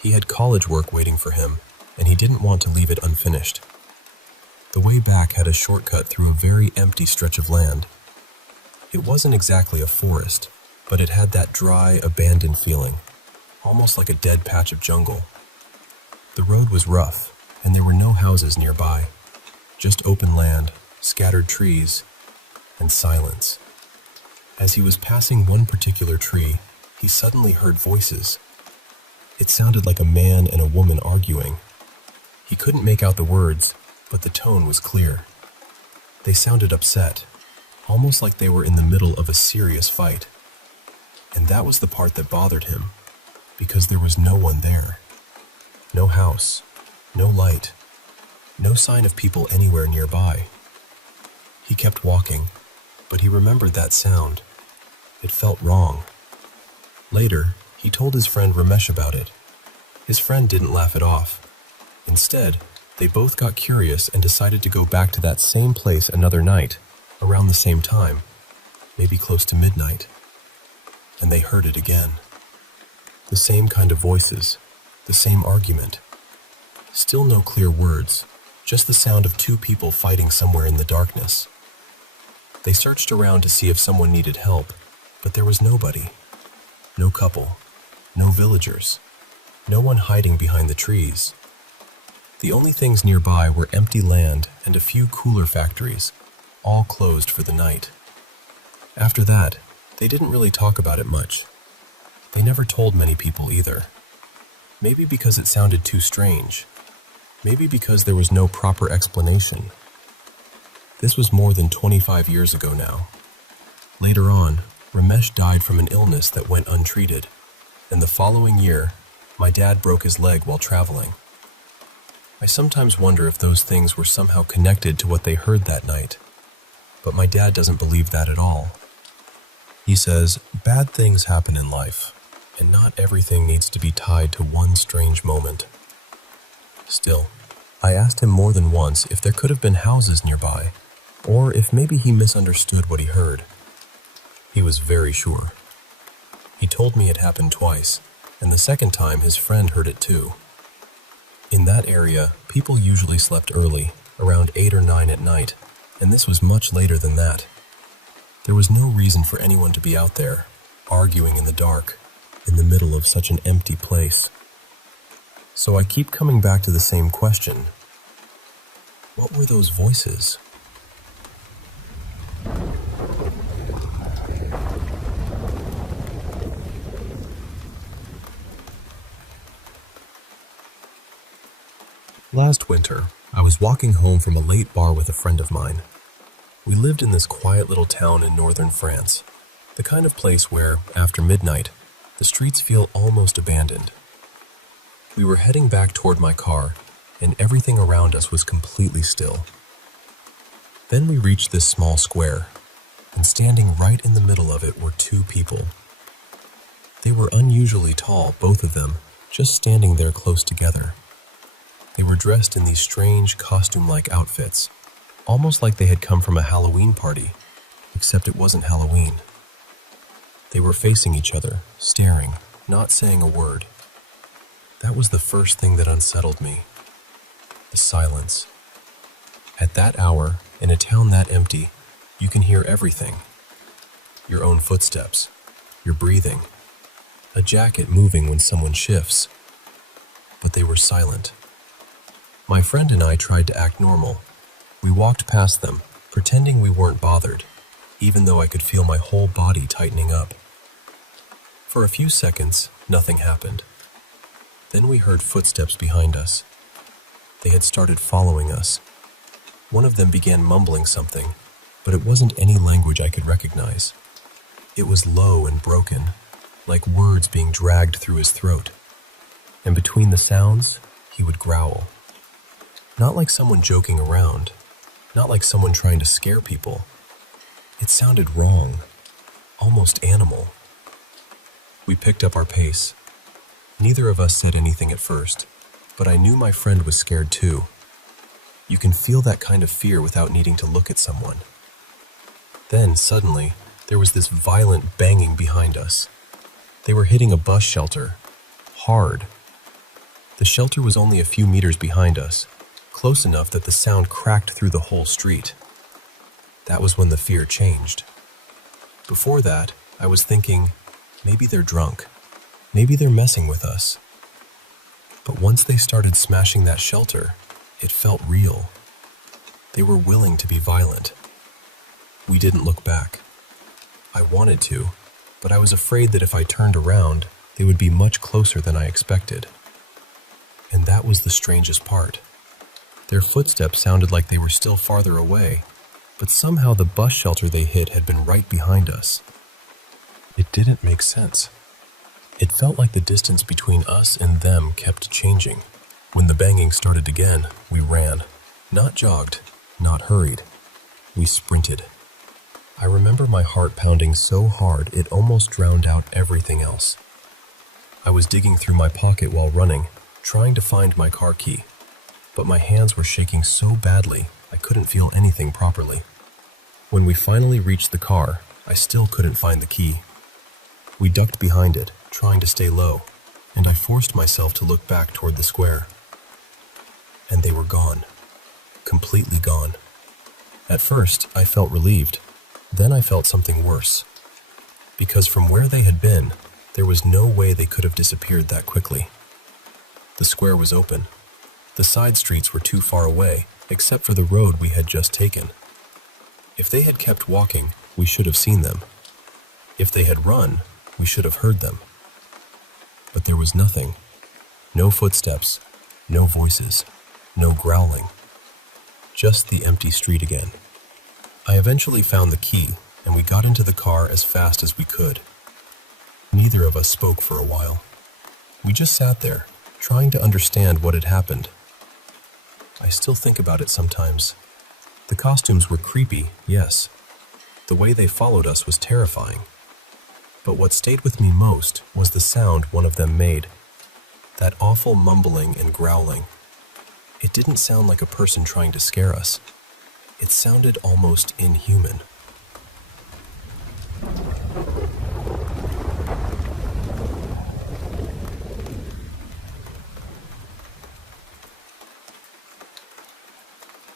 He had college work waiting for him, and he didn't want to leave it unfinished. The way back had a shortcut through a very empty stretch of land. It wasn't exactly a forest, but it had that dry, abandoned feeling, almost like a dead patch of jungle. The road was rough, and there were no houses nearby, just open land, scattered trees, and silence. As he was passing one particular tree, he suddenly heard voices. It sounded like a man and a woman arguing. He couldn't make out the words, but the tone was clear. They sounded upset, almost like they were in the middle of a serious fight. And that was the part that bothered him, because there was no one there. No house, no light, no sign of people anywhere nearby. He kept walking, but he remembered that sound. It felt wrong. Later, he told his friend Ramesh about it. His friend didn't laugh it off. Instead, they both got curious and decided to go back to that same place another night, around the same time, maybe close to midnight. And they heard it again. The same kind of voices, the same argument. Still no clear words, just the sound of two people fighting somewhere in the darkness. They searched around to see if someone needed help, but there was nobody. No couple, no villagers, no one hiding behind the trees. The only things nearby were empty land and a few cooler factories, all closed for the night. After that, they didn't really talk about it much. They never told many people either. Maybe because it sounded too strange. Maybe because there was no proper explanation. This was more than 25 years ago now. Later on, Ramesh died from an illness that went untreated, and the following year, my dad broke his leg while traveling. I sometimes wonder if those things were somehow connected to what they heard that night, but my dad doesn't believe that at all. He says, bad things happen in life, and not everything needs to be tied to one strange moment. Still, I asked him more than once if there could have been houses nearby, or if maybe he misunderstood what he heard. He was very sure. He told me it happened twice, and the second time his friend heard it too. In that area, people usually slept early, around 8 or 9 at night, and this was much later than that. There was no reason for anyone to be out there, arguing in the dark, in the middle of such an empty place. So I keep coming back to the same question. What were those voices? Last winter, I was walking home from a late bar with a friend of mine. We lived in this quiet little town in northern France, the kind of place where, after midnight, the streets feel almost abandoned. We were heading back toward my car, and everything around us was completely still. Then we reached this small square, and standing right in the middle of it were two people. They were unusually tall, both of them, just standing there close together. They were dressed in these strange costume-like outfits, almost like they had come from a Halloween party, except it wasn't Halloween. They were facing each other, staring, not saying a word. That was the first thing that unsettled me. The silence. At that hour, in a town that empty, you can hear everything. Your own footsteps, your breathing, a jacket moving when someone shifts. But they were silent. My friend and I tried to act normal. We walked past them, pretending we weren't bothered, even though I could feel my whole body tightening up. For a few seconds, nothing happened. Then we heard footsteps behind us. They had started following us. One of them began mumbling something, but it wasn't any language I could recognize. It was low and broken, like words being dragged through his throat. And between the sounds, he would growl. Not like someone joking around, not like someone trying to scare people. It sounded wrong, almost animal. We picked up our pace. Neither of us said anything at first, but I knew my friend was scared too. You can feel that kind of fear without needing to look at someone. Then, suddenly, there was this violent banging behind us. They were hitting a bus shelter, hard. The shelter was only a few meters behind us, close enough that the sound cracked through the whole street. That was when the fear changed. Before that, I was thinking, maybe they're drunk. Maybe they're messing with us. But once they started smashing that shelter, it felt real. They were willing to be violent. We didn't look back. I wanted to, but I was afraid that if I turned around, they would be much closer than I expected. And that was the strangest part. Their footsteps sounded like they were still farther away, but somehow the bus shelter they hit had been right behind us. It didn't make sense. It felt like the distance between us and them kept changing. When the banging started again, we ran. Not jogged, not hurried. We sprinted. I remember my heart pounding so hard it almost drowned out everything else. I was digging through my pocket while running, trying to find my car key, but my hands were shaking so badly I couldn't feel anything properly. When we finally reached the car, I still couldn't find the key. We ducked behind it, trying to stay low, and I forced myself to look back toward the square. And they were gone. Completely gone. At first, I felt relieved. Then I felt something worse. Because from where they had been, there was no way they could have disappeared that quickly. The square was open. The side streets were too far away, except for the road we had just taken. If they had kept walking, we should have seen them. If they had run, we should have heard them. But there was nothing. No footsteps, no voices, no growling. Just the empty street again. I eventually found the key, and we got into the car as fast as we could. Neither of us spoke for a while. We just sat there, trying to understand what had happened. I still think about it sometimes. The costumes were creepy, yes. The way they followed us was terrifying. But what stayed with me most was the sound one of them made. That awful mumbling and growling. It didn't sound like a person trying to scare us. It sounded almost inhuman.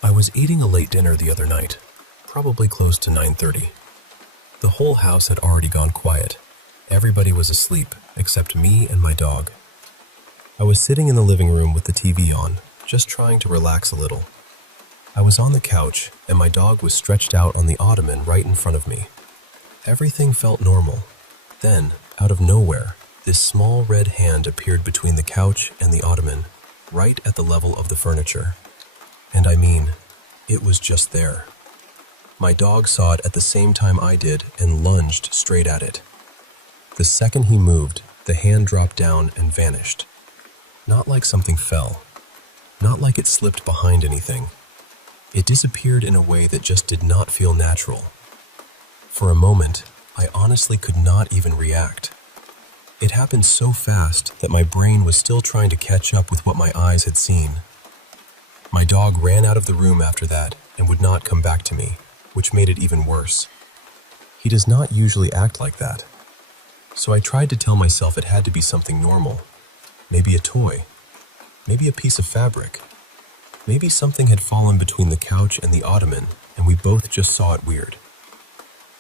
I was eating a late dinner the other night, probably close to 9:30. The whole house had already gone quiet. Everybody was asleep, except me and my dog. I was sitting in the living room with the TV on, just trying to relax a little. I was on the couch, and my dog was stretched out on the ottoman right in front of me. Everything felt normal. Then, out of nowhere, this small red hand appeared between the couch and the ottoman, right at the level of the furniture. And I mean, it was just there. My dog saw it at the same time I did and lunged straight at it. The second he moved, the hand dropped down and vanished. Not like something fell. Not like it slipped behind anything. It disappeared in a way that just did not feel natural. For a moment, I honestly could not even react. It happened so fast that my brain was still trying to catch up with what my eyes had seen. My dog ran out of the room after that and would not come back to me, which made it even worse. He does not usually act like that. So I tried to tell myself it had to be something normal. Maybe a toy. Maybe a piece of fabric. Maybe something had fallen between the couch and the ottoman, and we both just saw it weird.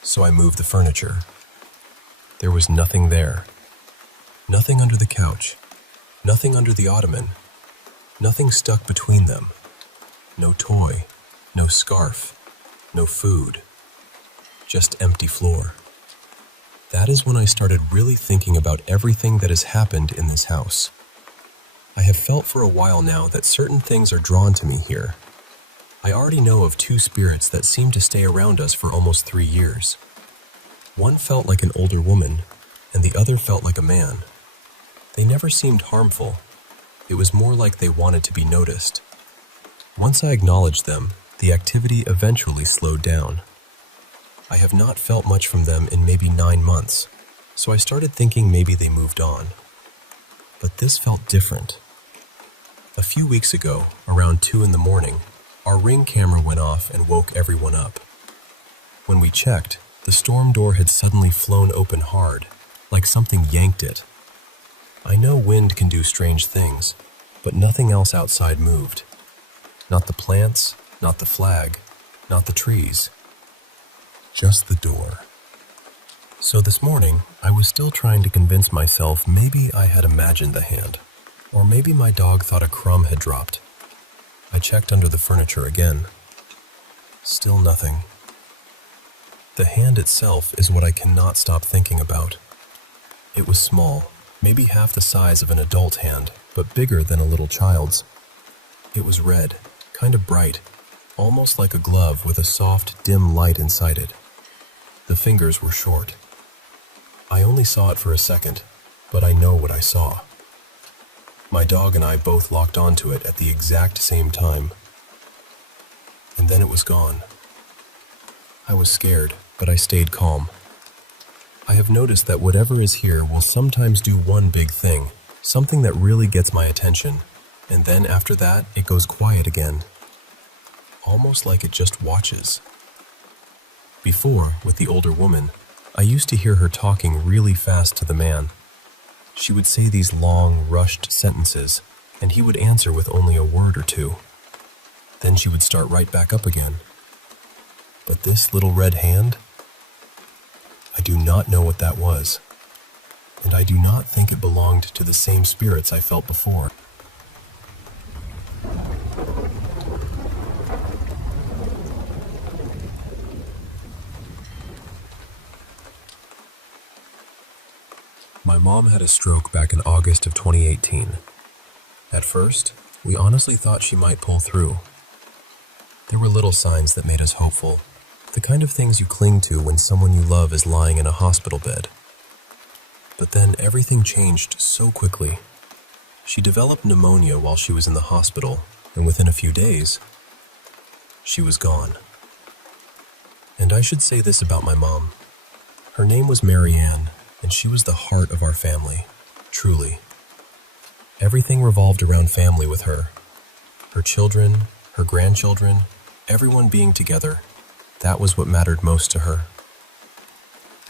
So I moved the furniture. There was nothing there. Nothing under the couch. Nothing under the ottoman. Nothing stuck between them. No toy. No scarf. No food. Just empty floor. That is when I started really thinking about everything that has happened in this house. I have felt for a while now that certain things are drawn to me here. I already know of 2 spirits that seem to stay around us for almost 3 years. One felt like an older woman, and the other felt like a man. They never seemed harmful. It was more like they wanted to be noticed. Once I acknowledged them, the activity eventually slowed down. I have not felt much from them in maybe 9 months, so I started thinking maybe they moved on. But this felt different. A few weeks ago, around 2 in the morning, our Ring camera went off and woke everyone up. When we checked, the storm door had suddenly flown open hard, like something yanked it. I know wind can do strange things, but nothing else outside moved. Not the plants, not the flag, not the trees. Just the door. So this morning, I was still trying to convince myself maybe I had imagined the hand, or maybe my dog thought a crumb had dropped. I checked under the furniture again. Still nothing. The hand itself is what I cannot stop thinking about. It was small, maybe half the size of an adult hand, but bigger than a little child's. It was red, kind of bright, almost like a glove with a soft, dim light inside it. The fingers were short. I only saw it for a second, but I know what I saw. My dog and I both locked onto it at the exact same time. And then it was gone. I was scared, but I stayed calm. I have noticed that whatever is here will sometimes do one big thing, something that really gets my attention, and then after that, it goes quiet again. Almost like it just watches. Before, with the older woman, I used to hear her talking really fast to the man. She would say these long, rushed sentences, and he would answer with only a word or two. Then she would start right back up again. But this little red hand? I do not know what that was, and I do not think it belonged to the same spirits I felt before. My mom had a stroke back in August of 2018. At first, we honestly thought she might pull through. There were little signs that made us hopeful, the kind of things you cling to when someone you love is lying in a hospital bed. But then everything changed so quickly. She developed pneumonia while she was in the hospital, and within a few days, she was gone. And I should say this about my mom. Her name was Marianne, and she was the heart of our family, truly. Everything revolved around family with her. Her children, her grandchildren, everyone being together. That was what mattered most to her.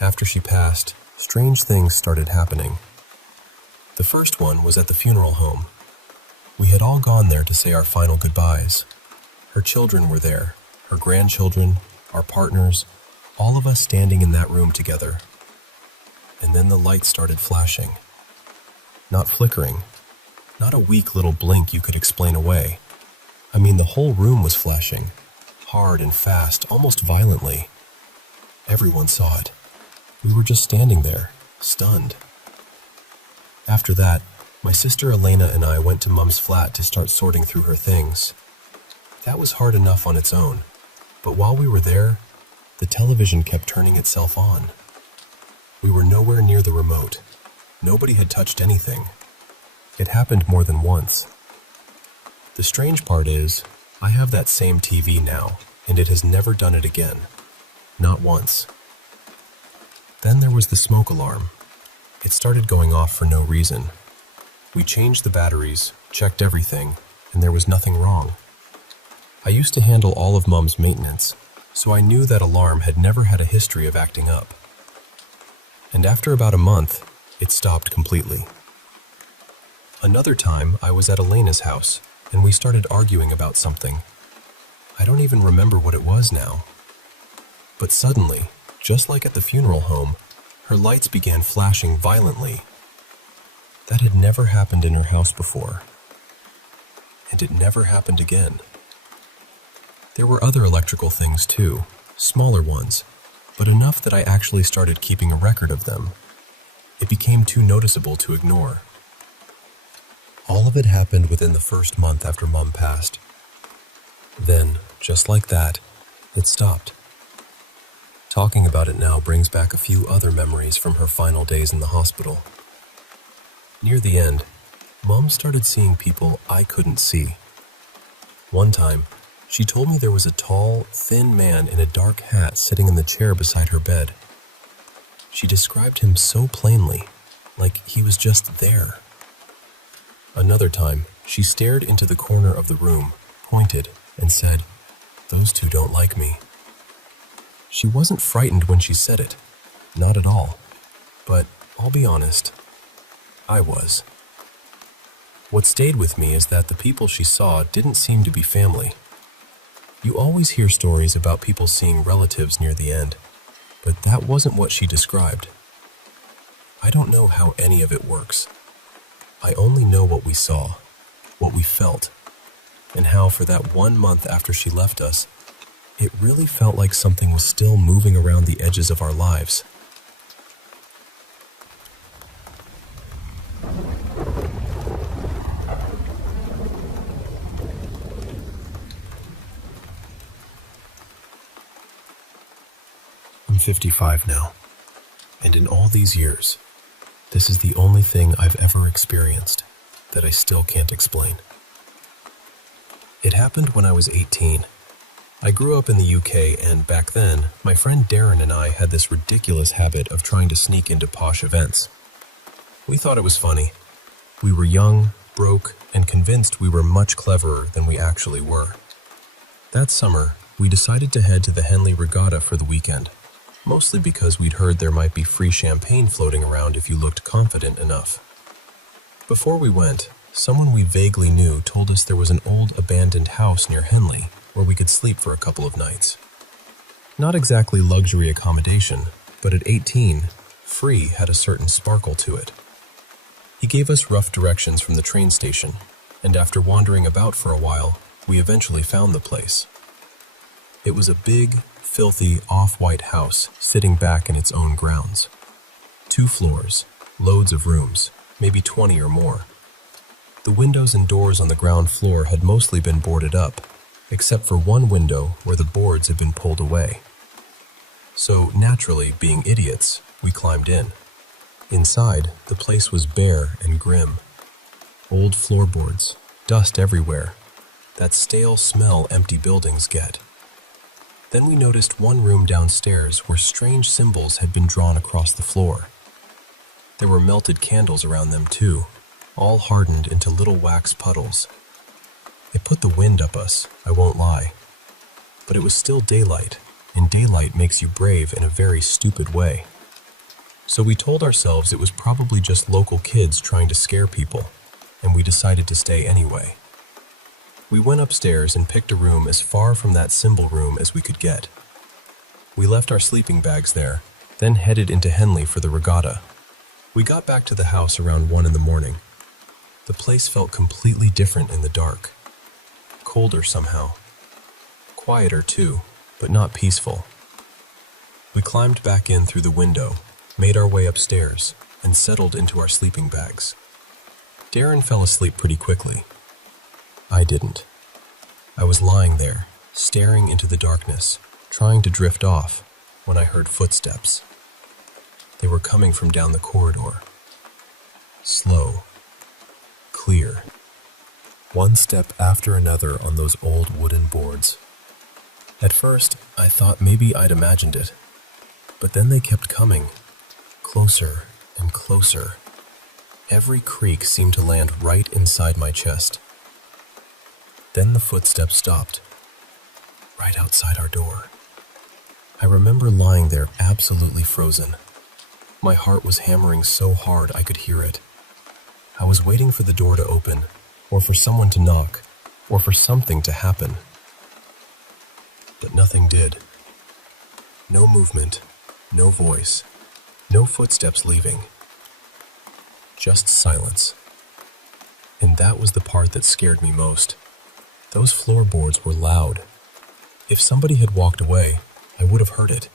After she passed, strange things started happening. The first one was at the funeral home. We had all gone there to say our final goodbyes. Her children were there, her grandchildren, our partners, all of us standing in that room together. And then the lights started flashing. Not flickering. Not a weak little blink you could explain away. I mean, the whole room was flashing. Hard and fast, almost violently. Everyone saw it. We were just standing there, stunned. After that, my sister Elena and I went to Mom's flat to start sorting through her things. That was hard enough on its own, but while we were there, the television kept turning itself on. We were nowhere near the remote. Nobody had touched anything. It happened more than once. The strange part is, I have that same TV now, and it has never done it again. Not once. Then there was the smoke alarm. It started going off for no reason. We changed the batteries, checked everything, and there was nothing wrong. I used to handle all of Mom's maintenance, so I knew that alarm had never had a history of acting up. And after about a month, it stopped completely. Another time, I was at Elena's house. and we started arguing about something. I don't even remember what it was now. But suddenly, just like at the funeral home, her lights began flashing violently. That had never happened in her house before. And it never happened again. There were other electrical things too, smaller ones, but enough that I actually started keeping a record of them. It became too noticeable to ignore. All of it happened within the first month after Mom passed. Then, just like that, it stopped. Talking about it now brings back a few other memories from her final days in the hospital. Near the end, Mom started seeing people I couldn't see. One time, she told me there was a tall, thin man in a dark hat sitting in the chair beside her bed. She described him so plainly, like he was just there. Another time, she stared into the corner of the room, pointed, and said, "Those two don't like me." She wasn't frightened when she said it, not at all. But I'll be honest, I was. What stayed with me is that the people she saw didn't seem to be family. You always hear stories about people seeing relatives near the end, but that wasn't what she described. I don't know how any of it works. I only know what we saw, what we felt, and how for that 1 month after she left us, it really felt like something was still moving around the edges of our lives. I'm 55 now, and in all these years, this is the only thing I've ever experienced that I still can't explain. It happened when I was 18. I grew up in the UK, and back then, my friend Darren and I had this ridiculous habit of trying to sneak into posh events. We thought it was funny. We were young, broke, and convinced we were much cleverer than we actually were. That summer, we decided to head to the Henley Regatta for the weekend, mostly because we'd heard there might be free champagne floating around if you looked confident enough. Before we went, someone we vaguely knew told us there was an old abandoned house near Henley where we could sleep for a couple of nights. Not exactly luxury accommodation, but at 18, free had a certain sparkle to it. He gave us rough directions from the train station, and after wandering about for a while, we eventually found the place. It was a big, filthy, off-white house sitting back in its own grounds. 2 floors, loads of rooms, maybe 20 or more. The windows and doors on the ground floor had mostly been boarded up, except for one window where the boards had been pulled away. So, naturally, being idiots, we climbed in. Inside, the place was bare and grim. Old floorboards, dust everywhere, that stale smell empty buildings get. Then we noticed one room downstairs where strange symbols had been drawn across the floor. There were melted candles around them too, all hardened into little wax puddles. It put the wind up us, I won't lie. But it was still daylight, and daylight makes you brave in a very stupid way. So we told ourselves it was probably just local kids trying to scare people, and we decided to stay anyway. We went upstairs and picked a room as far from that symbol room as we could get. We left our sleeping bags there, then headed into Henley for the regatta. We got back to the house around 1 in the morning. The place felt completely different in the dark. Colder somehow. Quieter too, but not peaceful. We climbed back in through the window, made our way upstairs, and settled into our sleeping bags. Darren fell asleep pretty quickly. I didn't. I was lying there, staring into the darkness, trying to drift off, when I heard footsteps. They were coming from down the corridor. Slow. Clear. One step after another on those old wooden boards. At first, I thought maybe I'd imagined it, but then they kept coming, closer and closer. Every creak seemed to land right inside my chest. Then the footsteps stopped, right outside our door. I remember lying there absolutely frozen. My heart was hammering so hard I could hear it. I was waiting for the door to open, or for someone to knock, or for something to happen. But nothing did. No movement, no voice, no footsteps leaving. Just silence. And that was the part that scared me most. Those floorboards were loud. If somebody had walked away, I would have heard it.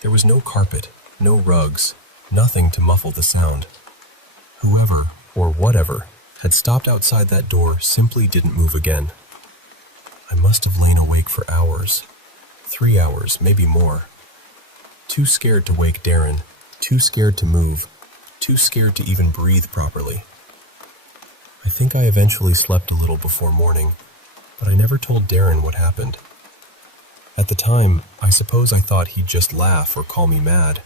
There was no carpet, no rugs, nothing to muffle the sound. Whoever, or whatever, had stopped outside that door simply didn't move again. I must have lain awake for hours. 3 hours, maybe more. Too scared to wake Darren, too scared to move, too scared to even breathe properly. I think I eventually slept a little before morning, but I never told Darren what happened. At the time, I suppose I thought he'd just laugh or call me mad.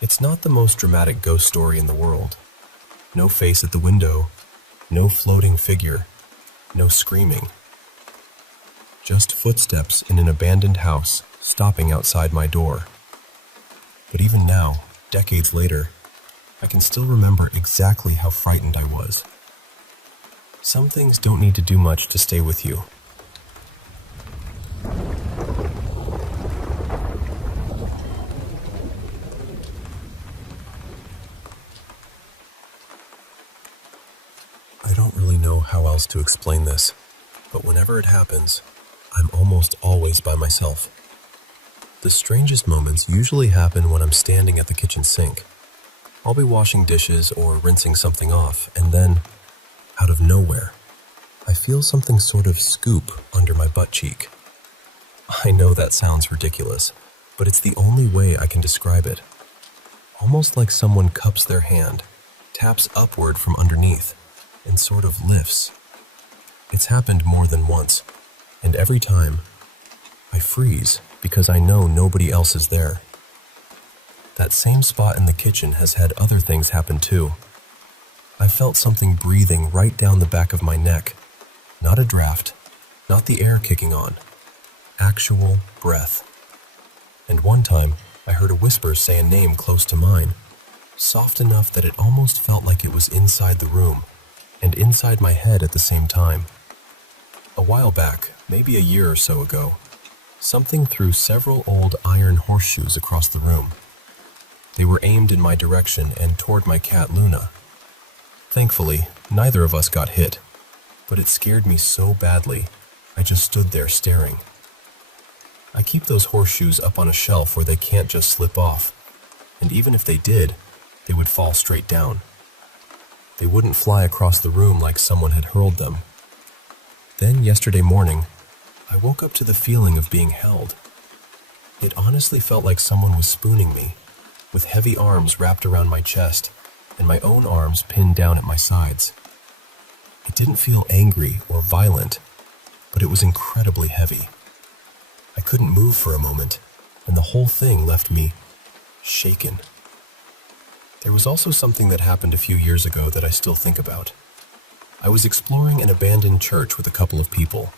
It's not the most dramatic ghost story in the world. No face at the window, no floating figure, no screaming. Just footsteps in an abandoned house stopping outside my door. But even now, decades later, I can still remember exactly how frightened I was. Some things don't need to do much to stay with you. I don't really know how else to explain this, but whenever it happens, I'm almost always by myself. The strangest moments usually happen when I'm standing at the kitchen sink. I'll be washing dishes or rinsing something off, and then, out of nowhere, I feel something sort of scoop under my butt cheek. I know that sounds ridiculous, but it's the only way I can describe it. Almost like someone cups their hand, taps upward from underneath, and sort of lifts. It's happened more than once, and every time, I freeze because I know nobody else is there. That same spot in the kitchen has had other things happen too. I felt something breathing right down the back of my neck. Not a draft, not the air kicking on. Actual breath. And one time, I heard a whisper say a name close to mine, soft enough that it almost felt like it was inside the room, and inside my head at the same time. A while back, maybe a year or so ago, something threw several old iron horseshoes across the room. They were aimed in my direction and toward my cat Luna. Thankfully, neither of us got hit, but it scared me so badly, I just stood there staring. I keep those horseshoes up on a shelf where they can't just slip off, and even if they did, they would fall straight down. They wouldn't fly across the room like someone had hurled them. Then yesterday morning, I woke up to the feeling of being held. It honestly felt like someone was spooning me, with heavy arms wrapped around my chest and my own arms pinned down at my sides. It didn't feel angry or violent, but it was incredibly heavy. I couldn't move for a moment, and the whole thing left me shaken. There was also something that happened a few years ago that I still think about. I was exploring an abandoned church with a couple of people,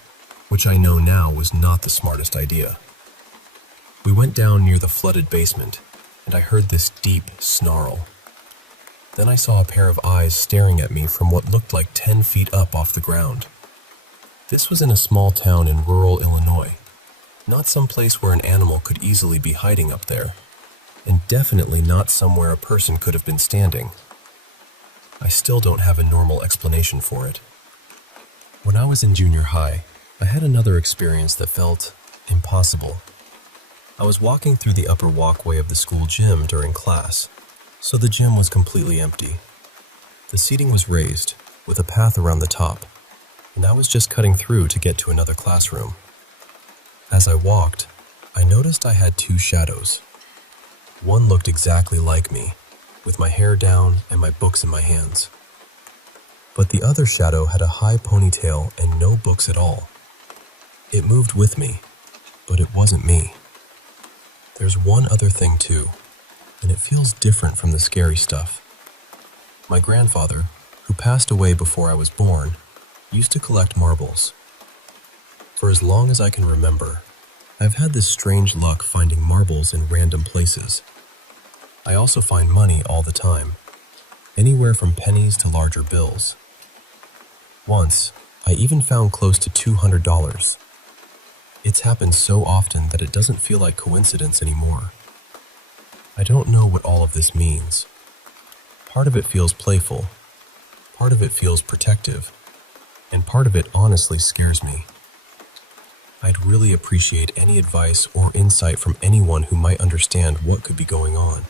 which I know now was not the smartest idea. We went down near the flooded basement, and I heard this deep snarl. Then I saw a pair of eyes staring at me from what looked like 10 feet up off the ground. This was in a small town in rural Illinois, not some place where an animal could easily be hiding up there, and definitely not somewhere a person could have been standing. I still don't have a normal explanation for it. When I was in junior high, I had another experience that felt impossible. I was walking through the upper walkway of the school gym during class, so the gym was completely empty. The seating was raised, with a path around the top, and I was just cutting through to get to another classroom. As I walked, I noticed I had two shadows. One looked exactly like me, with my hair down and my books in my hands. But the other shadow had a high ponytail and no books at all. It moved with me, but it wasn't me. There's one other thing too, and it feels different from the scary stuff. My grandfather, who passed away before I was born, used to collect marbles. For as long as I can remember, I've had this strange luck finding marbles in random places. I also find money all the time, anywhere from pennies to larger bills. Once, I even found close to $200. It's happened so often that it doesn't feel like coincidence anymore. I don't know what all of this means. Part of it feels playful, part of it feels protective, and part of it honestly scares me. I'd really appreciate any advice or insight from anyone who might understand what could be going on.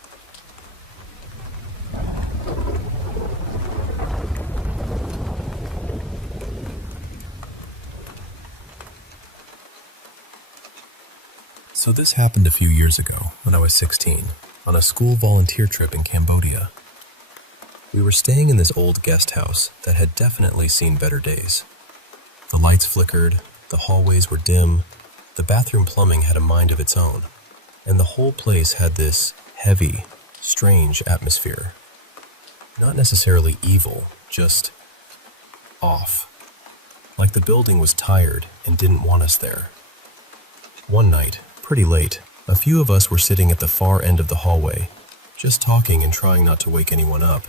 So this happened a few years ago when I was 16, on a school volunteer trip in Cambodia. We were staying in this old guest house that had definitely seen better days. The lights flickered, the hallways were dim, the bathroom plumbing had a mind of its own, and the whole place had this heavy, strange atmosphere. Not necessarily evil, just off. Like the building was tired and didn't want us there. One night, pretty late, a few of us were sitting at the far end of the hallway, just talking and trying not to wake anyone up.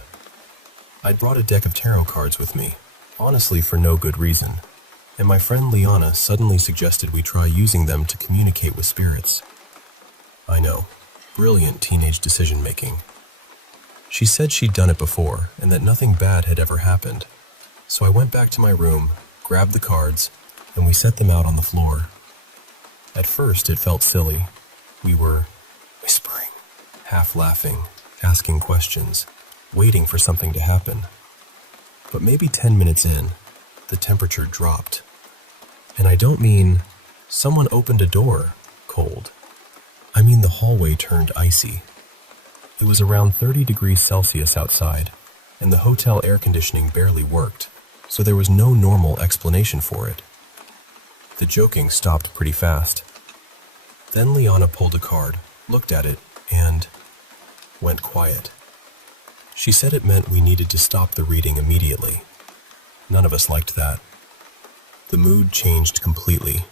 I'd brought a deck of tarot cards with me, honestly for no good reason, and my friend Liana suddenly suggested we try using them to communicate with spirits. I know, brilliant teenage decision-making. She said she'd done it before and that nothing bad had ever happened, so I went back to my room, grabbed the cards, and we set them out on the floor. At first, it felt silly. We were whispering, half laughing, asking questions, waiting for something to happen. But maybe 10 minutes in, the temperature dropped. And I don't mean someone opened a door cold. I mean the hallway turned icy. It was around 30 degrees Celsius outside, and the hotel air conditioning barely worked, so there was no normal explanation for it. The joking stopped pretty fast. Then Liana pulled a card, looked at it, and went quiet. She said it meant we needed to stop the reading immediately. None of us liked that. The mood changed completely.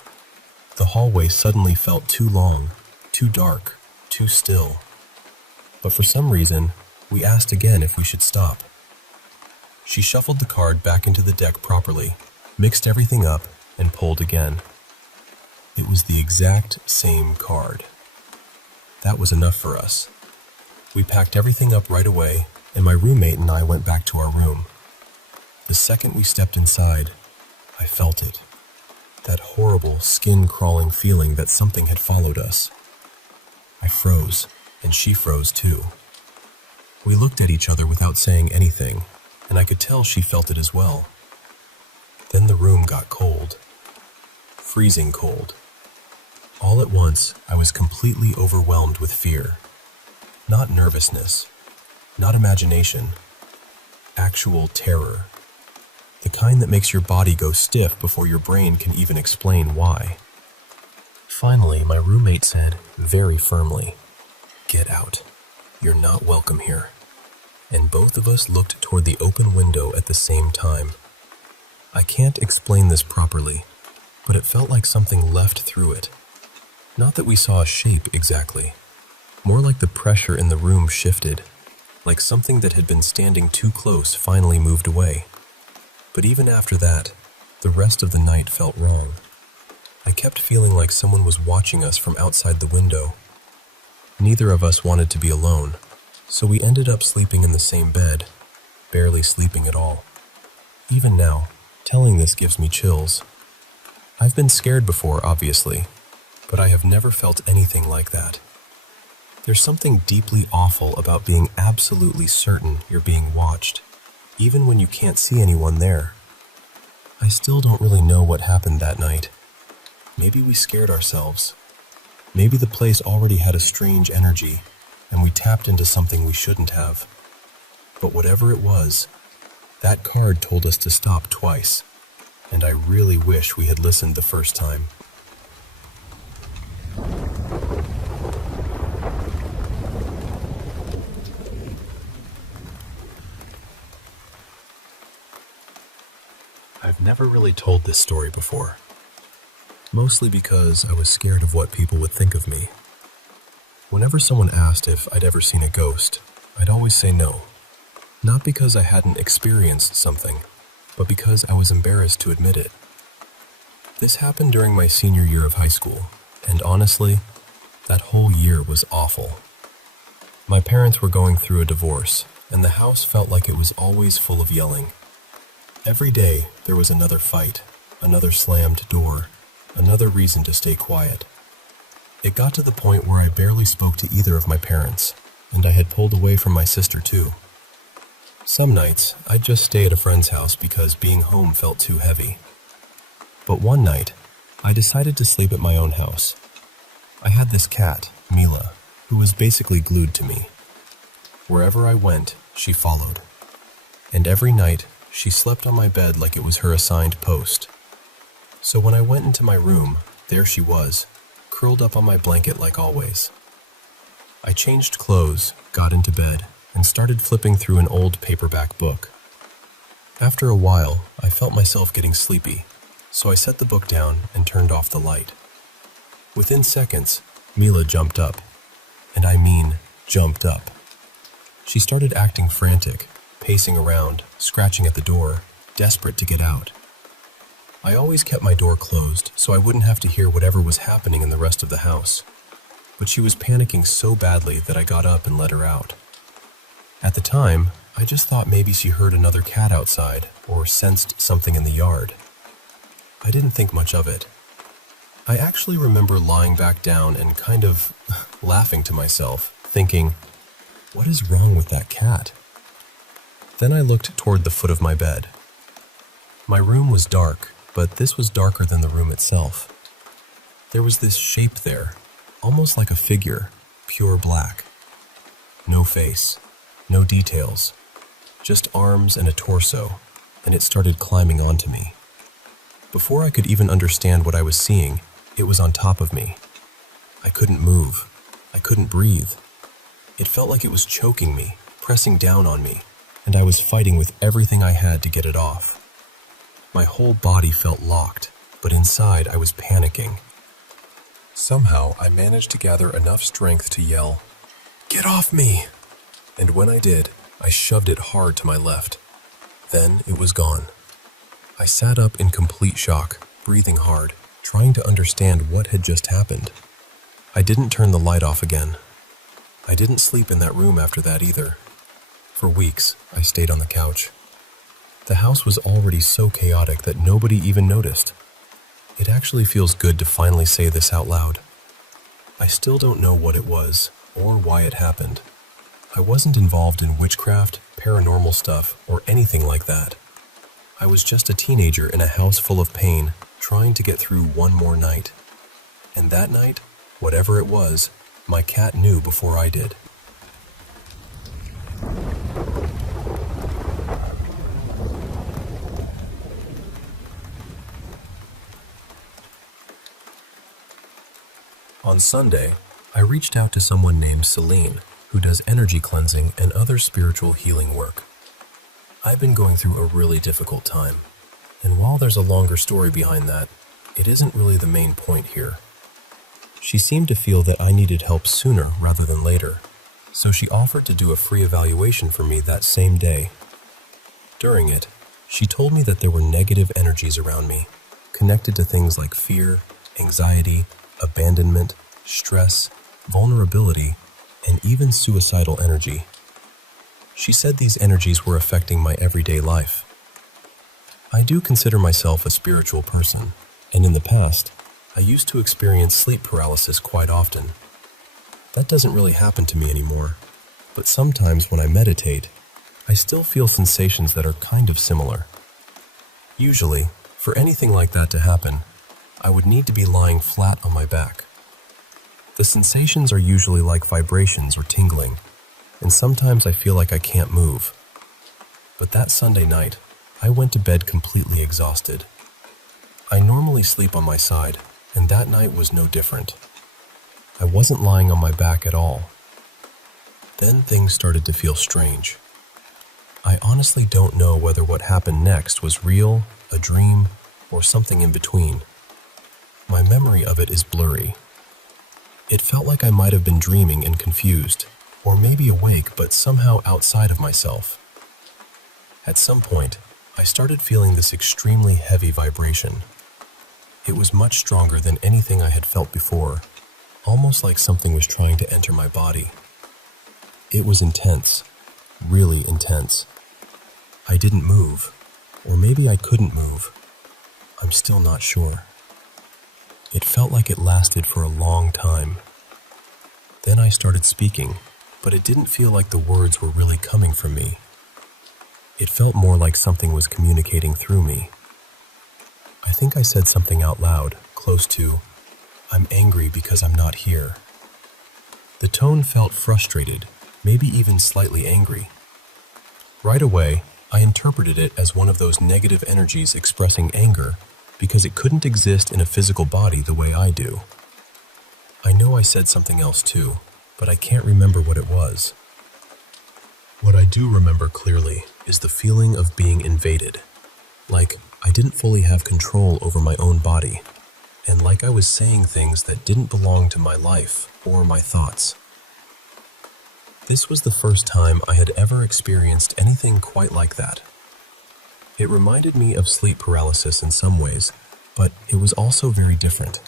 The hallway suddenly felt too long, too dark, too still. But for some reason, we asked again if we should stop. She shuffled the card back into the deck properly, mixed everything up, and pulled again. It was the exact same card. That was enough for us. We packed everything up right away, and my roommate and I went back to our room. The second we stepped inside, I felt it. That horrible, skin-crawling feeling that something had followed us. I froze, and she froze too. We looked at each other without saying anything, and I could tell she felt it as well. Then the room got cold. Freezing cold. All at once, I was completely overwhelmed with fear. Not nervousness, not imagination, actual terror. The kind that makes your body go stiff before your brain can even explain why. Finally, my roommate said, very firmly, "Get out. You're not welcome here." And both of us looked toward the open window at the same time. I can't explain this properly, but it felt like something left through it. Not that we saw a shape exactly, more like the pressure in the room shifted, like something that had been standing too close finally moved away. But even after that, the rest of the night felt wrong. I kept feeling like someone was watching us from outside the window. Neither of us wanted to be alone, so we ended up sleeping in the same bed, barely sleeping at all. Even now, telling this gives me chills. I've been scared before, obviously, but I have never felt anything like that. There's something deeply awful about being absolutely certain you're being watched, even when you can't see anyone there. I still don't really know what happened that night. Maybe we scared ourselves. Maybe the place already had a strange energy, and we tapped into something we shouldn't have. But whatever it was, that card told us to stop twice, and I really wish we had listened the first time. I've never really told this story before, mostly because I was scared of what people would think of me. Whenever someone asked if I'd ever seen a ghost, I'd always say no. Not because I hadn't experienced something, but because I was embarrassed to admit it. This happened during my senior year of high school, and honestly, that whole year was awful. My parents were going through a divorce, and the house felt like it was always full of yelling. Every day, there was another fight, another slammed door, another reason to stay quiet. It got to the point where I barely spoke to either of my parents, and I had pulled away from my sister too. Some nights, I'd just stay at a friend's house because being home felt too heavy. But one night, I decided to sleep at my own house. I had this cat, Mila, who was basically glued to me. Wherever I went, she followed. And every night, she slept on my bed like it was her assigned post. So when I went into my room, there she was, curled up on my blanket like always. I changed clothes, got into bed, and started flipping through an old paperback book. After a while, I felt myself getting sleepy, so I set the book down and turned off the light. Within seconds, Mila jumped up. And I mean, jumped up. She started acting frantic, pacing around, scratching at the door, desperate to get out. I always kept my door closed so I wouldn't have to hear whatever was happening in the rest of the house. But she was panicking so badly that I got up and let her out. At the time, I just thought maybe she heard another cat outside or sensed something in the yard. I didn't think much of it. I actually remember lying back down and kind of laughing to myself, thinking, what is wrong with that cat? Then I looked toward the foot of my bed. My room was dark, but this was darker than the room itself. There was this shape there, almost like a figure, pure black. No face, no details, just arms and a torso, and it started climbing onto me. Before I could even understand what I was seeing, it was on top of me. I couldn't move. I couldn't breathe. It felt like it was choking me, pressing down on me, and I was fighting with everything I had to get it off. My whole body felt locked, but inside I was panicking. Somehow I managed to gather enough strength to yell, "Get off me!" And when I did, I shoved it hard to my left. Then it was gone. I sat up in complete shock, breathing hard, trying to understand what had just happened. I didn't turn the light off again. I didn't sleep in that room after that either. For weeks, I stayed on the couch. The house was already so chaotic that nobody even noticed. It actually feels good to finally say this out loud. I still don't know what it was, or why it happened. I wasn't involved in witchcraft, paranormal stuff, or anything like that. I was just a teenager in a house full of pain, trying to get through one more night. And that night, whatever it was, my cat knew before I did. On Sunday, I reached out to someone named Celine, who does energy cleansing and other spiritual healing work. I've been going through a really difficult time, and while there's a longer story behind that, it isn't really the main point here. She seemed to feel that I needed help sooner rather than later, so she offered to do a free evaluation for me that same day. During it, she told me that there were negative energies around me, connected to things like fear, anxiety, abandonment, stress, vulnerability, and even suicidal energy. She said these energies were affecting my everyday life. I do consider myself a spiritual person, and in the past, I used to experience sleep paralysis quite often. That doesn't really happen to me anymore, but sometimes when I meditate, I still feel sensations that are kind of similar. Usually, for anything like that to happen, I would need to be lying flat on my back. The sensations are usually like vibrations or tingling, and sometimes I feel like I can't move. But that Sunday night, I went to bed completely exhausted. I normally sleep on my side, and that night was no different. I wasn't lying on my back at all. Then things started to feel strange. I honestly don't know whether what happened next was real, a dream, or something in between. My memory of it is blurry. It felt like I might have been dreaming and confused, or maybe awake but somehow outside of myself. At some point, I started feeling this extremely heavy vibration. It was much stronger than anything I had felt before, almost like something was trying to enter my body. It was intense, really intense. I didn't move, or maybe I couldn't move. I'm still not sure. It felt like it lasted for a long time. Then I started speaking, but it didn't feel like the words were really coming from me. It felt more like something was communicating through me. I think I said something out loud, close to, "I'm angry because I'm not here." The tone felt frustrated, maybe even slightly angry. Right away, I interpreted it as one of those negative energies expressing anger because it couldn't exist in a physical body the way I do. I know I said something else too, but I can't remember what it was. What I do remember clearly is the feeling of being invaded, like I didn't fully have control over my own body, and like I was saying things that didn't belong to my life or my thoughts. This was the first time I had ever experienced anything quite like that. It reminded me of sleep paralysis in some ways, but it was also very different.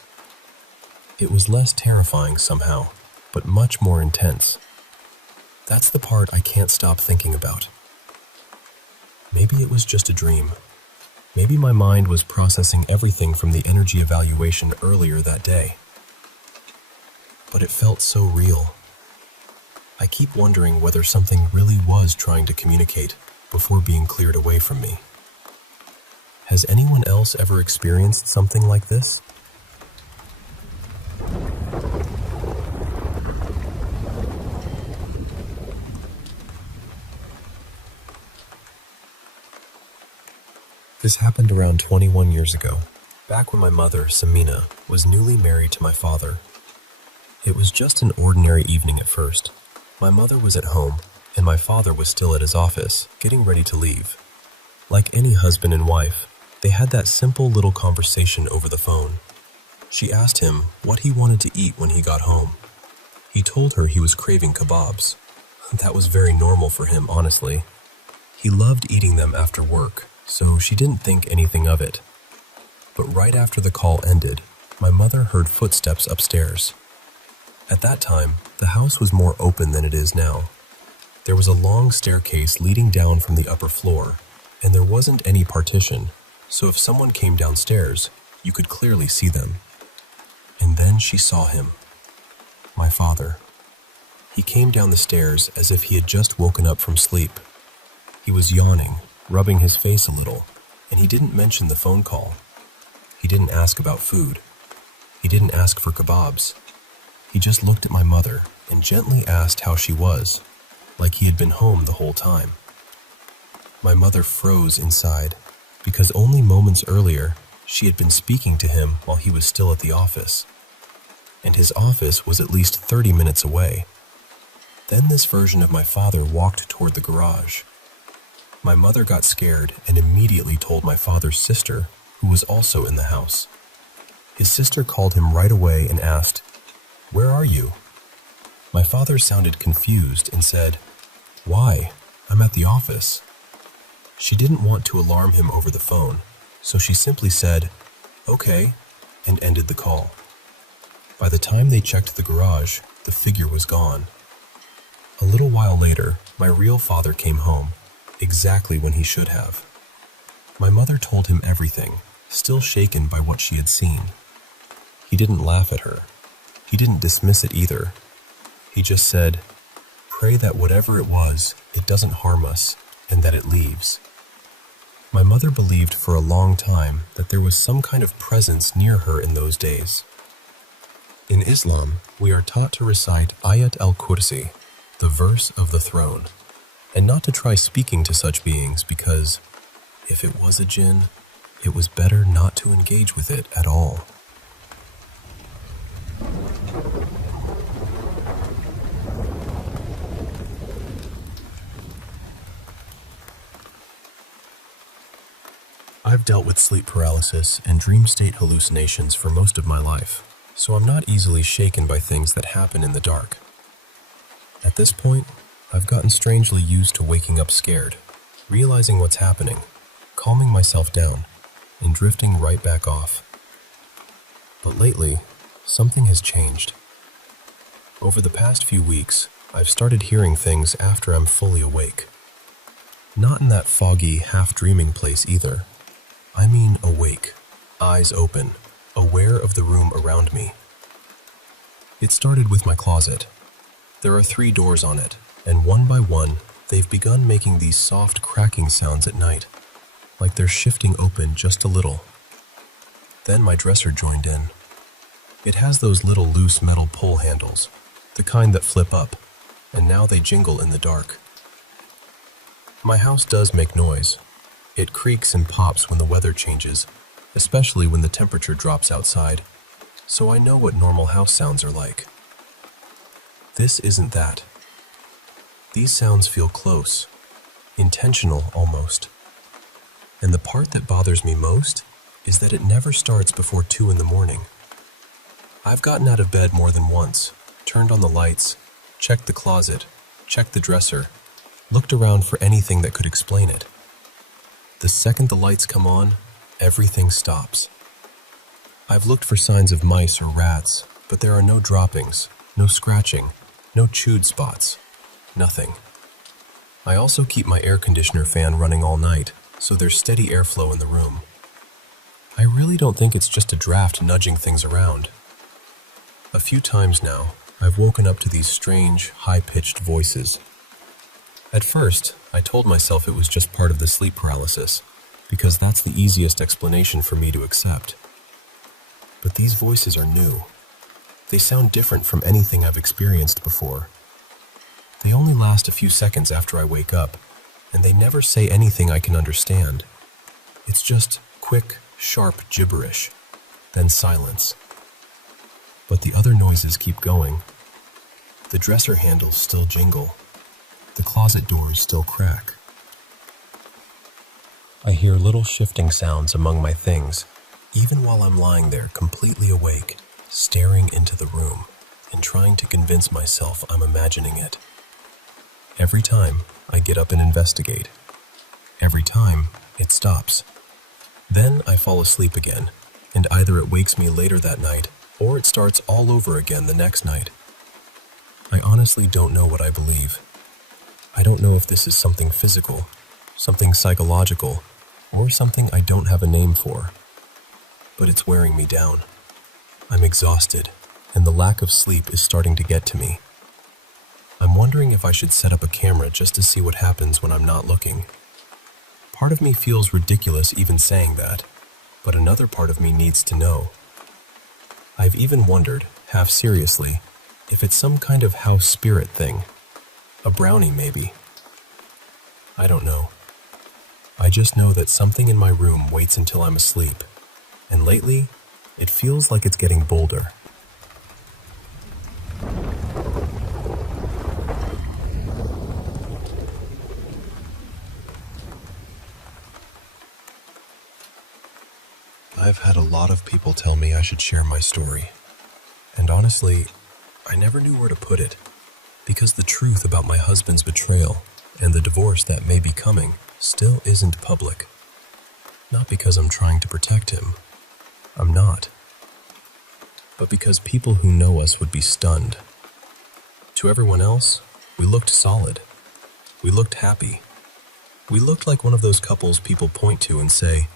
It was less terrifying somehow, but much more intense. That's the part I can't stop thinking about. Maybe it was just a dream. Maybe my mind was processing everything from the energy evaluation earlier that day. But it felt so real. I keep wondering whether something really was trying to communicate before being cleared away from me. Has anyone else ever experienced something like this? This happened around 21 years ago, back when my mother, Samina, was newly married to my father. It was just an ordinary evening at first. My mother was at home, and my father was still at his office, getting ready to leave. Like any husband and wife, they had that simple little conversation over the phone. She asked him what he wanted to eat when he got home. He told her he was craving kebabs. That was very normal for him, honestly. He loved eating them after work, so she didn't think anything of it. But right after the call ended, my mother heard footsteps upstairs. At that time, the house was more open than it is now. There was a long staircase leading down from the upper floor, and there wasn't any partition, so if someone came downstairs, you could clearly see them. And then she saw him. My father. He came down the stairs as if he had just woken up from sleep. He was yawning, rubbing his face a little, and he didn't mention the phone call. He didn't ask about food. He didn't ask for kebabs. He just looked at my mother and gently asked how she was, like he had been home the whole time. My mother froze inside, because only moments earlier, she had been speaking to him while he was still at the office. And his office was at least 30 minutes away. Then this version of my father walked toward the garage. My mother got scared and immediately told my father's sister, who was also in the house. His sister called him right away and asked, "Where are you?" My father sounded confused and said, "Why? I'm at the office." She didn't want to alarm him over the phone, so she simply said, "Okay," and ended the call. By the time they checked the garage, the figure was gone. A little while later, my real father came home, exactly when he should have. My mother told him everything, still shaken by what she had seen. He didn't laugh at her. He didn't dismiss it either. He just said, "Pray that whatever it was, it doesn't harm us, and that it leaves." My mother believed for a long time that there was some kind of presence near her in those days. In Islam, we are taught to recite Ayat al-Kursi, the verse of the throne, and not to try speaking to such beings because, if it was a jinn, it was better not to engage with it at all. I've dealt with sleep paralysis and dream state hallucinations for most of my life, so I'm not easily shaken by things that happen in the dark. At this point, I've gotten strangely used to waking up scared, realizing what's happening, calming myself down and drifting right back off. But lately, something has changed. Over the past few weeks, I've started hearing things after I'm fully awake. Not in that foggy, half-dreaming place either. I mean awake, eyes open, aware of the room around me. It started with my closet. There are 3 doors on it, and one by one, they've begun making these soft cracking sounds at night, like they're shifting open just a little. Then my dresser joined in. It has those little loose metal pull handles, the kind that flip up, and now they jingle in the dark. My house does make noise. It creaks and pops when the weather changes, especially when the temperature drops outside, so I know what normal house sounds are like. This isn't that. These sounds feel close, intentional almost. And the part that bothers me most is that it never starts before 2 in the morning. I've gotten out of bed more than once, turned on the lights, checked the closet, checked the dresser, looked around for anything that could explain it. The second the lights come on, everything stops. I've looked for signs of mice or rats, but there are no droppings, no scratching, no chewed spots, nothing. I also keep my air conditioner fan running all night, so there's steady airflow in the room. I really don't think it's just a draft nudging things around. A few times now, I've woken up to these strange, high-pitched voices. At first, I told myself it was just part of the sleep paralysis, because that's the easiest explanation for me to accept. But these voices are new. They sound different from anything I've experienced before. They only last a few seconds after I wake up, and they never say anything I can understand. It's just quick, sharp gibberish, then silence. But the other noises keep going. The dresser handles still jingle. The closet doors still crack. I hear little shifting sounds among my things, even while I'm lying there completely awake, staring into the room and trying to convince myself I'm imagining it. Every time, I get up and investigate. Every time, it stops. Then I fall asleep again, and either it wakes me later that night, or it starts all over again the next night. I honestly don't know what I believe. I don't know if this is something physical, something psychological, or something I don't have a name for. But it's wearing me down. I'm exhausted, and the lack of sleep is starting to get to me. I'm wondering if I should set up a camera just to see what happens when I'm not looking. Part of me feels ridiculous even saying that, but another part of me needs to know. I've even wondered, half seriously, if it's some kind of house spirit thing. A brownie, maybe. I don't know. I just know that something in my room waits until I'm asleep, and lately, it feels like it's getting bolder. I've had a lot of people tell me I should share my story, and honestly, I never knew where to put it, because the truth about my husband's betrayal and the divorce that may be coming still isn't public. Not because I'm trying to protect him. I'm not. But because people who know us would be stunned. To everyone else, we looked solid. We looked happy. We looked like one of those couples people point to and say,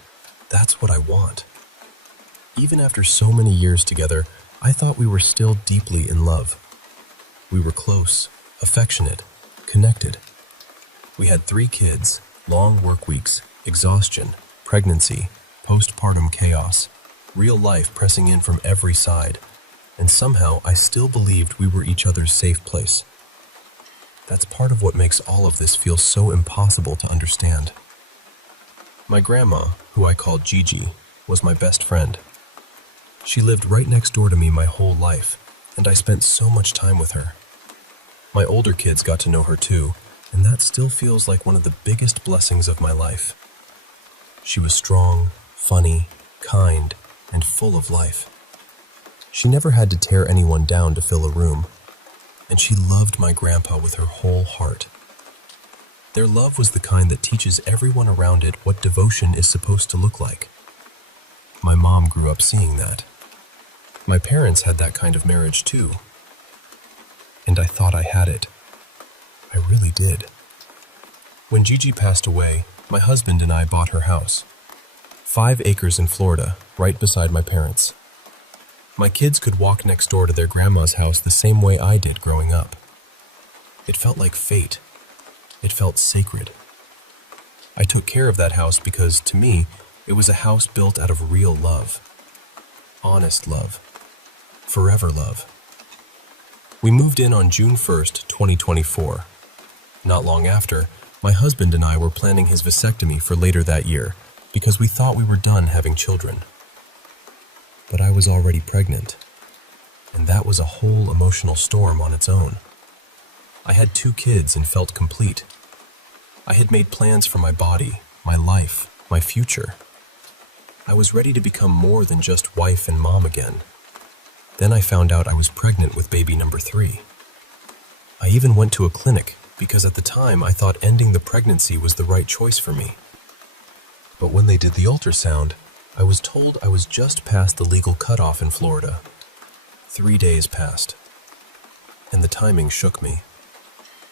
"That's what I want." Even after so many years together, I thought we were still deeply in love. We were close, affectionate, connected. We had 3 kids, long work weeks, exhaustion, pregnancy, postpartum chaos, real life pressing in from every side, and somehow I still believed we were each other's safe place. That's part of what makes all of this feel so impossible to understand. My grandma, who I called Gigi, was my best friend. She lived right next door to me my whole life, and I spent so much time with her. My older kids got to know her too, and that still feels like one of the biggest blessings of my life. She was strong, funny, kind, and full of life. She never had to tear anyone down to fill a room, and she loved my grandpa with her whole heart. Their love was the kind that teaches everyone around it what devotion is supposed to look like. My mom grew up seeing that. My parents had that kind of marriage too. And I thought I had it. I really did. When Gigi passed away, my husband and I bought her house. 5 acres in Florida, right beside my parents. My kids could walk next door to their grandma's house the same way I did growing up. It felt like fate. It felt sacred. I took care of that house because, to me, it was a house built out of real love. Honest love. Forever love. We moved in on June 1st, 2024. Not long after, my husband and I were planning his vasectomy for later that year because we thought we were done having children. But I was already pregnant, and that was a whole emotional storm on its own. I had 2 kids and felt complete. I had made plans for my body, my life, my future. I was ready to become more than just wife and mom again. Then I found out I was pregnant with baby number 3. I even went to a clinic because at the time I thought ending the pregnancy was the right choice for me. But when they did the ultrasound, I was told I was just past the legal cutoff in Florida. 3 days passed, and the timing shook me.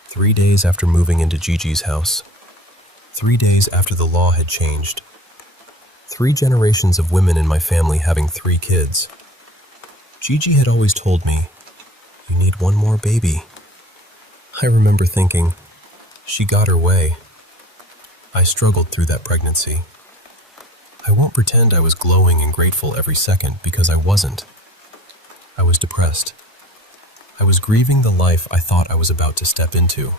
3 days after moving into Gigi's house. 3 days after the law had changed. 3 generations of women in my family having 3 kids. Gigi had always told me, "You need one more baby." I remember thinking, she got her way. I struggled through that pregnancy. I won't pretend I was glowing and grateful every second because I wasn't. I was depressed. I was grieving the life I thought I was about to step into.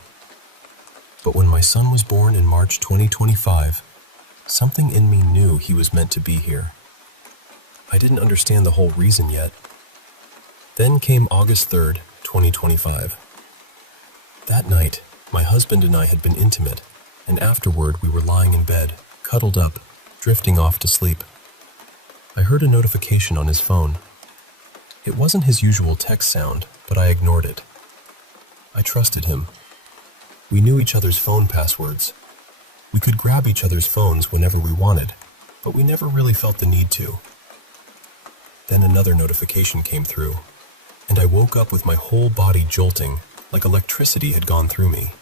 But when my son was born in March 2025, something in me knew he was meant to be here. I didn't understand the whole reason yet. Then came August 3rd, 2025. That night, my husband and I had been intimate, and afterward we were lying in bed, cuddled up, drifting off to sleep. I heard a notification on his phone. It wasn't his usual text sound, but I ignored it. I trusted him. We knew each other's phone passwords. We could grab each other's phones whenever we wanted, but we never really felt the need to. Then another notification came through, and I woke up with my whole body jolting, like electricity had gone through me.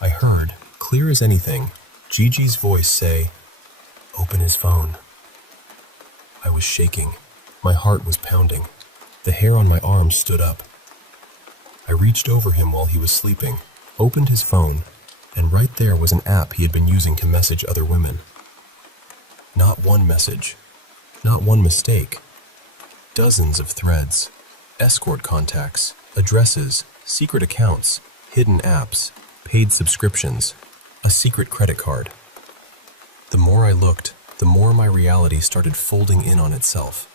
I heard, clear as anything, Gigi's voice say, "Open his phone." I was shaking. My heart was pounding. The hair on my arms stood up. I reached over him while he was sleeping, opened his phone, and right there was an app he had been using to message other women. Not one message. Not one mistake. Dozens of threads. Escort contacts. Addresses. Secret accounts. Hidden apps. Paid subscriptions. A secret credit card. The more I looked, the more my reality started folding in on itself.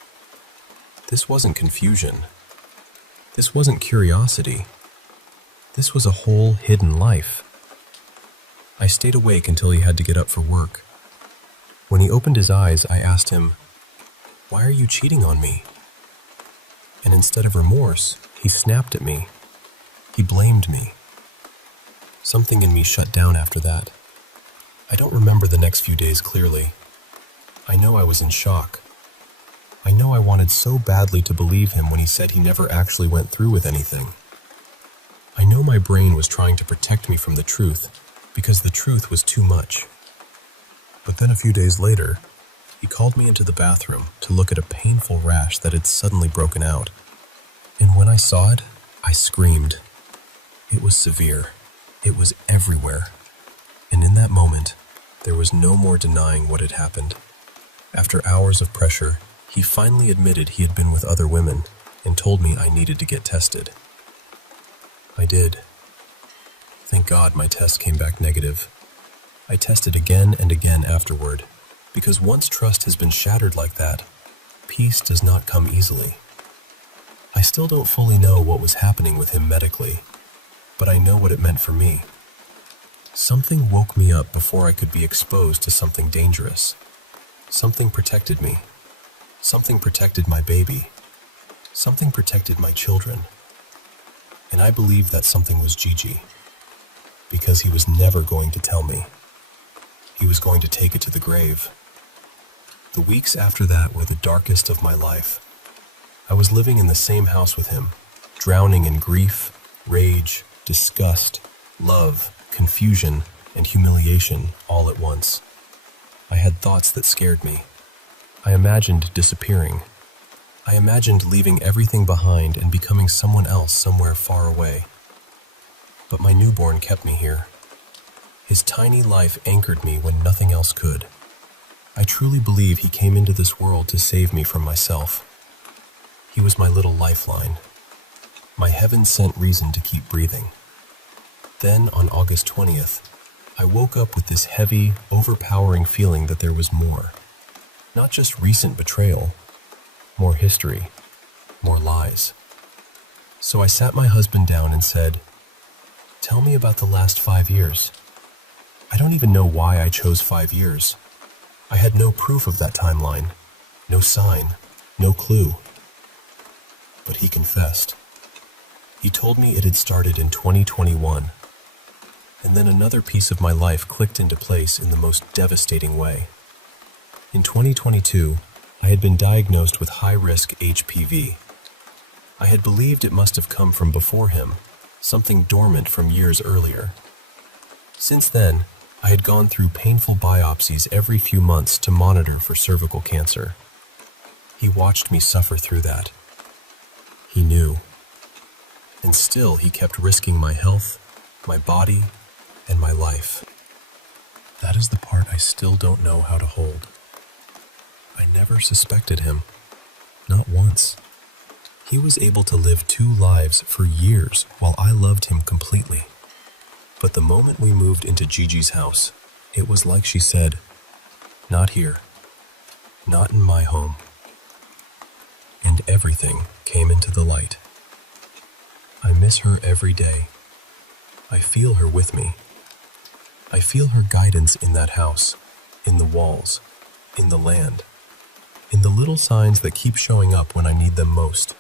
This wasn't confusion. This wasn't curiosity. This was a whole hidden life. I stayed awake until he had to get up for work. When he opened his eyes, I asked him, "Why are you cheating on me?" And instead of remorse, he snapped at me. He blamed me. Something in me shut down after that. I don't remember the next few days clearly. I know I was in shock. I know I wanted so badly to believe him when he said he never actually went through with anything. I know my brain was trying to protect me from the truth because the truth was too much. But then a few days later, he called me into the bathroom to look at a painful rash that had suddenly broken out. And when I saw it, I screamed. It was severe. It was everywhere. And in that moment, there was no more denying what had happened. After hours of pressure, he finally admitted he had been with other women and told me I needed to get tested. I did. Thank God my test came back negative. I tested again and again afterward, because once trust has been shattered like that, peace does not come easily. I still don't fully know what was happening with him medically, but I know what it meant for me. Something woke me up before I could be exposed to something dangerous. Something protected me. Something protected my baby. Something protected my children. And I believe that something was Gigi. because he was never going to tell me. He was going to take it to the grave. The weeks after that were the darkest of my life. I was living in the same house with him, drowning in grief, rage, disgust, love, confusion, and humiliation all at once. I had thoughts that scared me. I imagined disappearing. I imagined leaving everything behind and becoming someone else somewhere far away. But my newborn kept me here. His tiny life anchored me when nothing else could. I truly believe he came into this world to save me from myself. He was my little lifeline, my heaven-sent reason to keep breathing. Then, on August 20th, I woke up with this heavy, overpowering feeling that there was more. Not just recent betrayal, more history, more lies. So I sat my husband down and said, "Tell me about the last 5 years." I don't even know why I chose 5 years. I had no proof of that timeline, no sign, no clue. But he confessed. He told me it had started in 2021. And then another piece of my life clicked into place in the most devastating way. In 2022, I had been diagnosed with high-risk HPV. I had believed it must have come from before him, something dormant from years earlier. Since then, I had gone through painful biopsies every few months to monitor for cervical cancer. He watched me suffer through that. He knew. And still he kept risking my health, my body, and my life. That is the part I still don't know how to hold. I never suspected him. Not once. He was able to live 2 lives for years while I loved him completely. But the moment we moved into Gigi's house, it was like she said, "Not here. Not in my home." And everything came into the light. I miss her every day. I feel her with me. I feel her guidance in that house, in the walls, in the land, in the little signs that keep showing up when I need them most.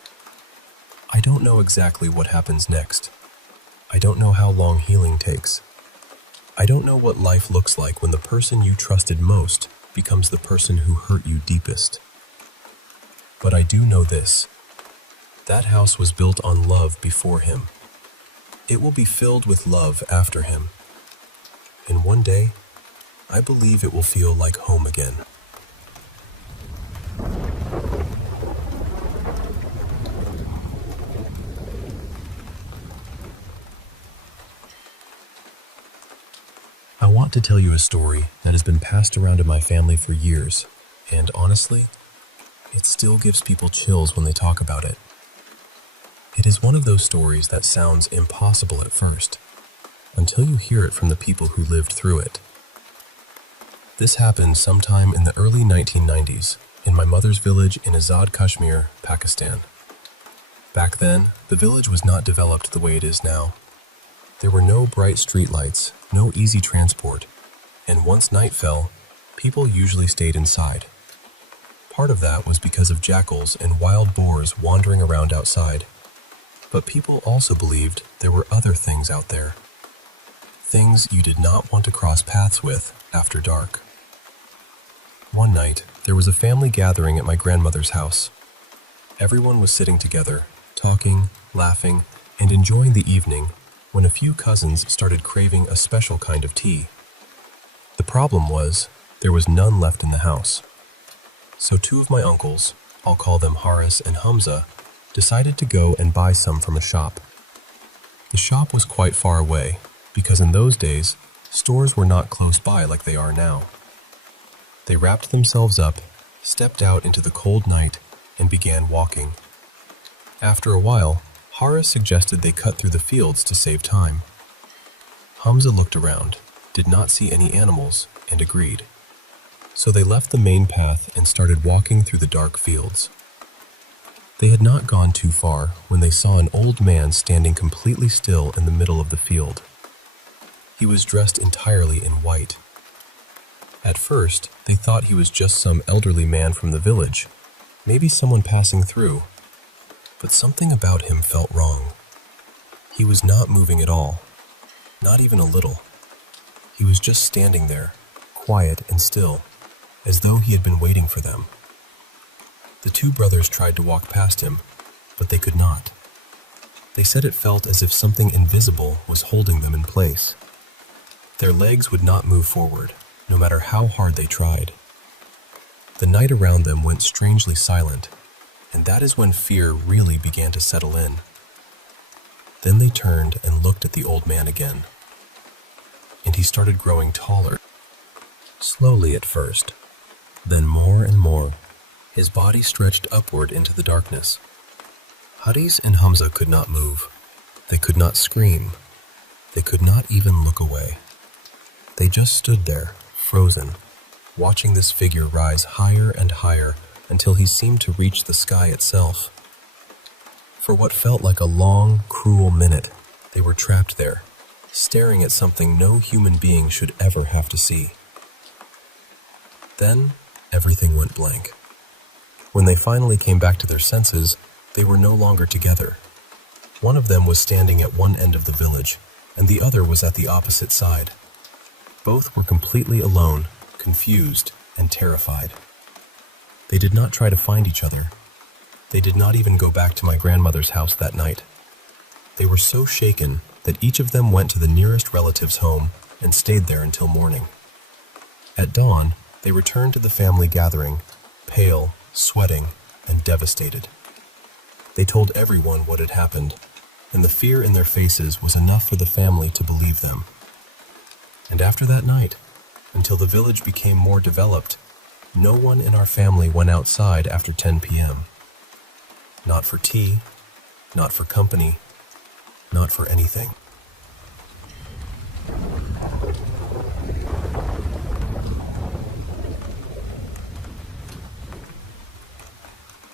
I don't know exactly what happens next. I don't know how long healing takes. I don't know what life looks like when the person you trusted most becomes the person who hurt you deepest. But I do know this. That house was built on love before him. It will be filled with love after him. And one day, I believe it will feel like home again. I want to tell you a story that has been passed around in my family for years, and honestly, it still gives people chills when they talk about it. It is one of those stories that sounds impossible at first, until you hear it from the people who lived through it. This happened sometime in the early 1990s in my mother's village in Azad, Kashmir, Pakistan. Back then, the village was not developed the way it is now. There were no bright streetlights, no easy transport, and once night fell, people usually stayed inside. Part of that was because of jackals and wild boars wandering around outside. But people also believed there were other things out there. Things you did not want to cross paths with after dark. One night, there was a family gathering at my grandmother's house. Everyone was sitting together, talking, laughing, and enjoying the evening when a few cousins started craving a special kind of tea. The problem was, there was none left in the house. So 2 of my uncles, I'll call them Haris and Hamza, decided to go and buy some from a shop. The shop was quite far away, because in those days, stores were not close by like they are now. They wrapped themselves up, stepped out into the cold night, and began walking. After a while, Haris suggested they cut through the fields to save time. Hamza looked around, did not see any animals, and agreed. So they left the main path and started walking through the dark fields. They had not gone too far when they saw an old man standing completely still in the middle of the field. He was dressed entirely in white. At first, they thought he was just some elderly man from the village, maybe someone passing through. But something about him felt wrong. He was not moving at all. Not even a little. He was just standing there, quiet and still, as though he had been waiting for them. The two brothers tried to walk past him, but they could not. They said it felt as if something invisible was holding them in place. Their legs would not move forward, no matter how hard they tried. The night around them went strangely silent, and that is when fear really began to settle in. Then they turned and looked at the old man again, and he started growing taller, slowly at first, then more and more. His body stretched upward into the darkness. Hadis and Hamza could not move. They could not scream. They could not even look away. They just stood there, frozen, watching this figure rise higher and higher until he seemed to reach the sky itself. For what felt like a long, cruel minute, they were trapped there, staring at something no human being should ever have to see. Then, everything went blank. When they finally came back to their senses, they were no longer together. One of them was standing at one end of the village, and the other was at the opposite side. Both were completely alone, confused, and terrified. They did not try to find each other. They did not even go back to my grandmother's house that night. They were so shaken that each of them went to the nearest relative's home and stayed there until morning. At dawn, they returned to the family gathering, pale, sweating, and devastated. They told everyone what had happened, and the fear in their faces was enough for the family to believe them. And after that night, until the village became more developed, no one in our family went outside after 10 p.m. Not for tea, not for company, not for anything.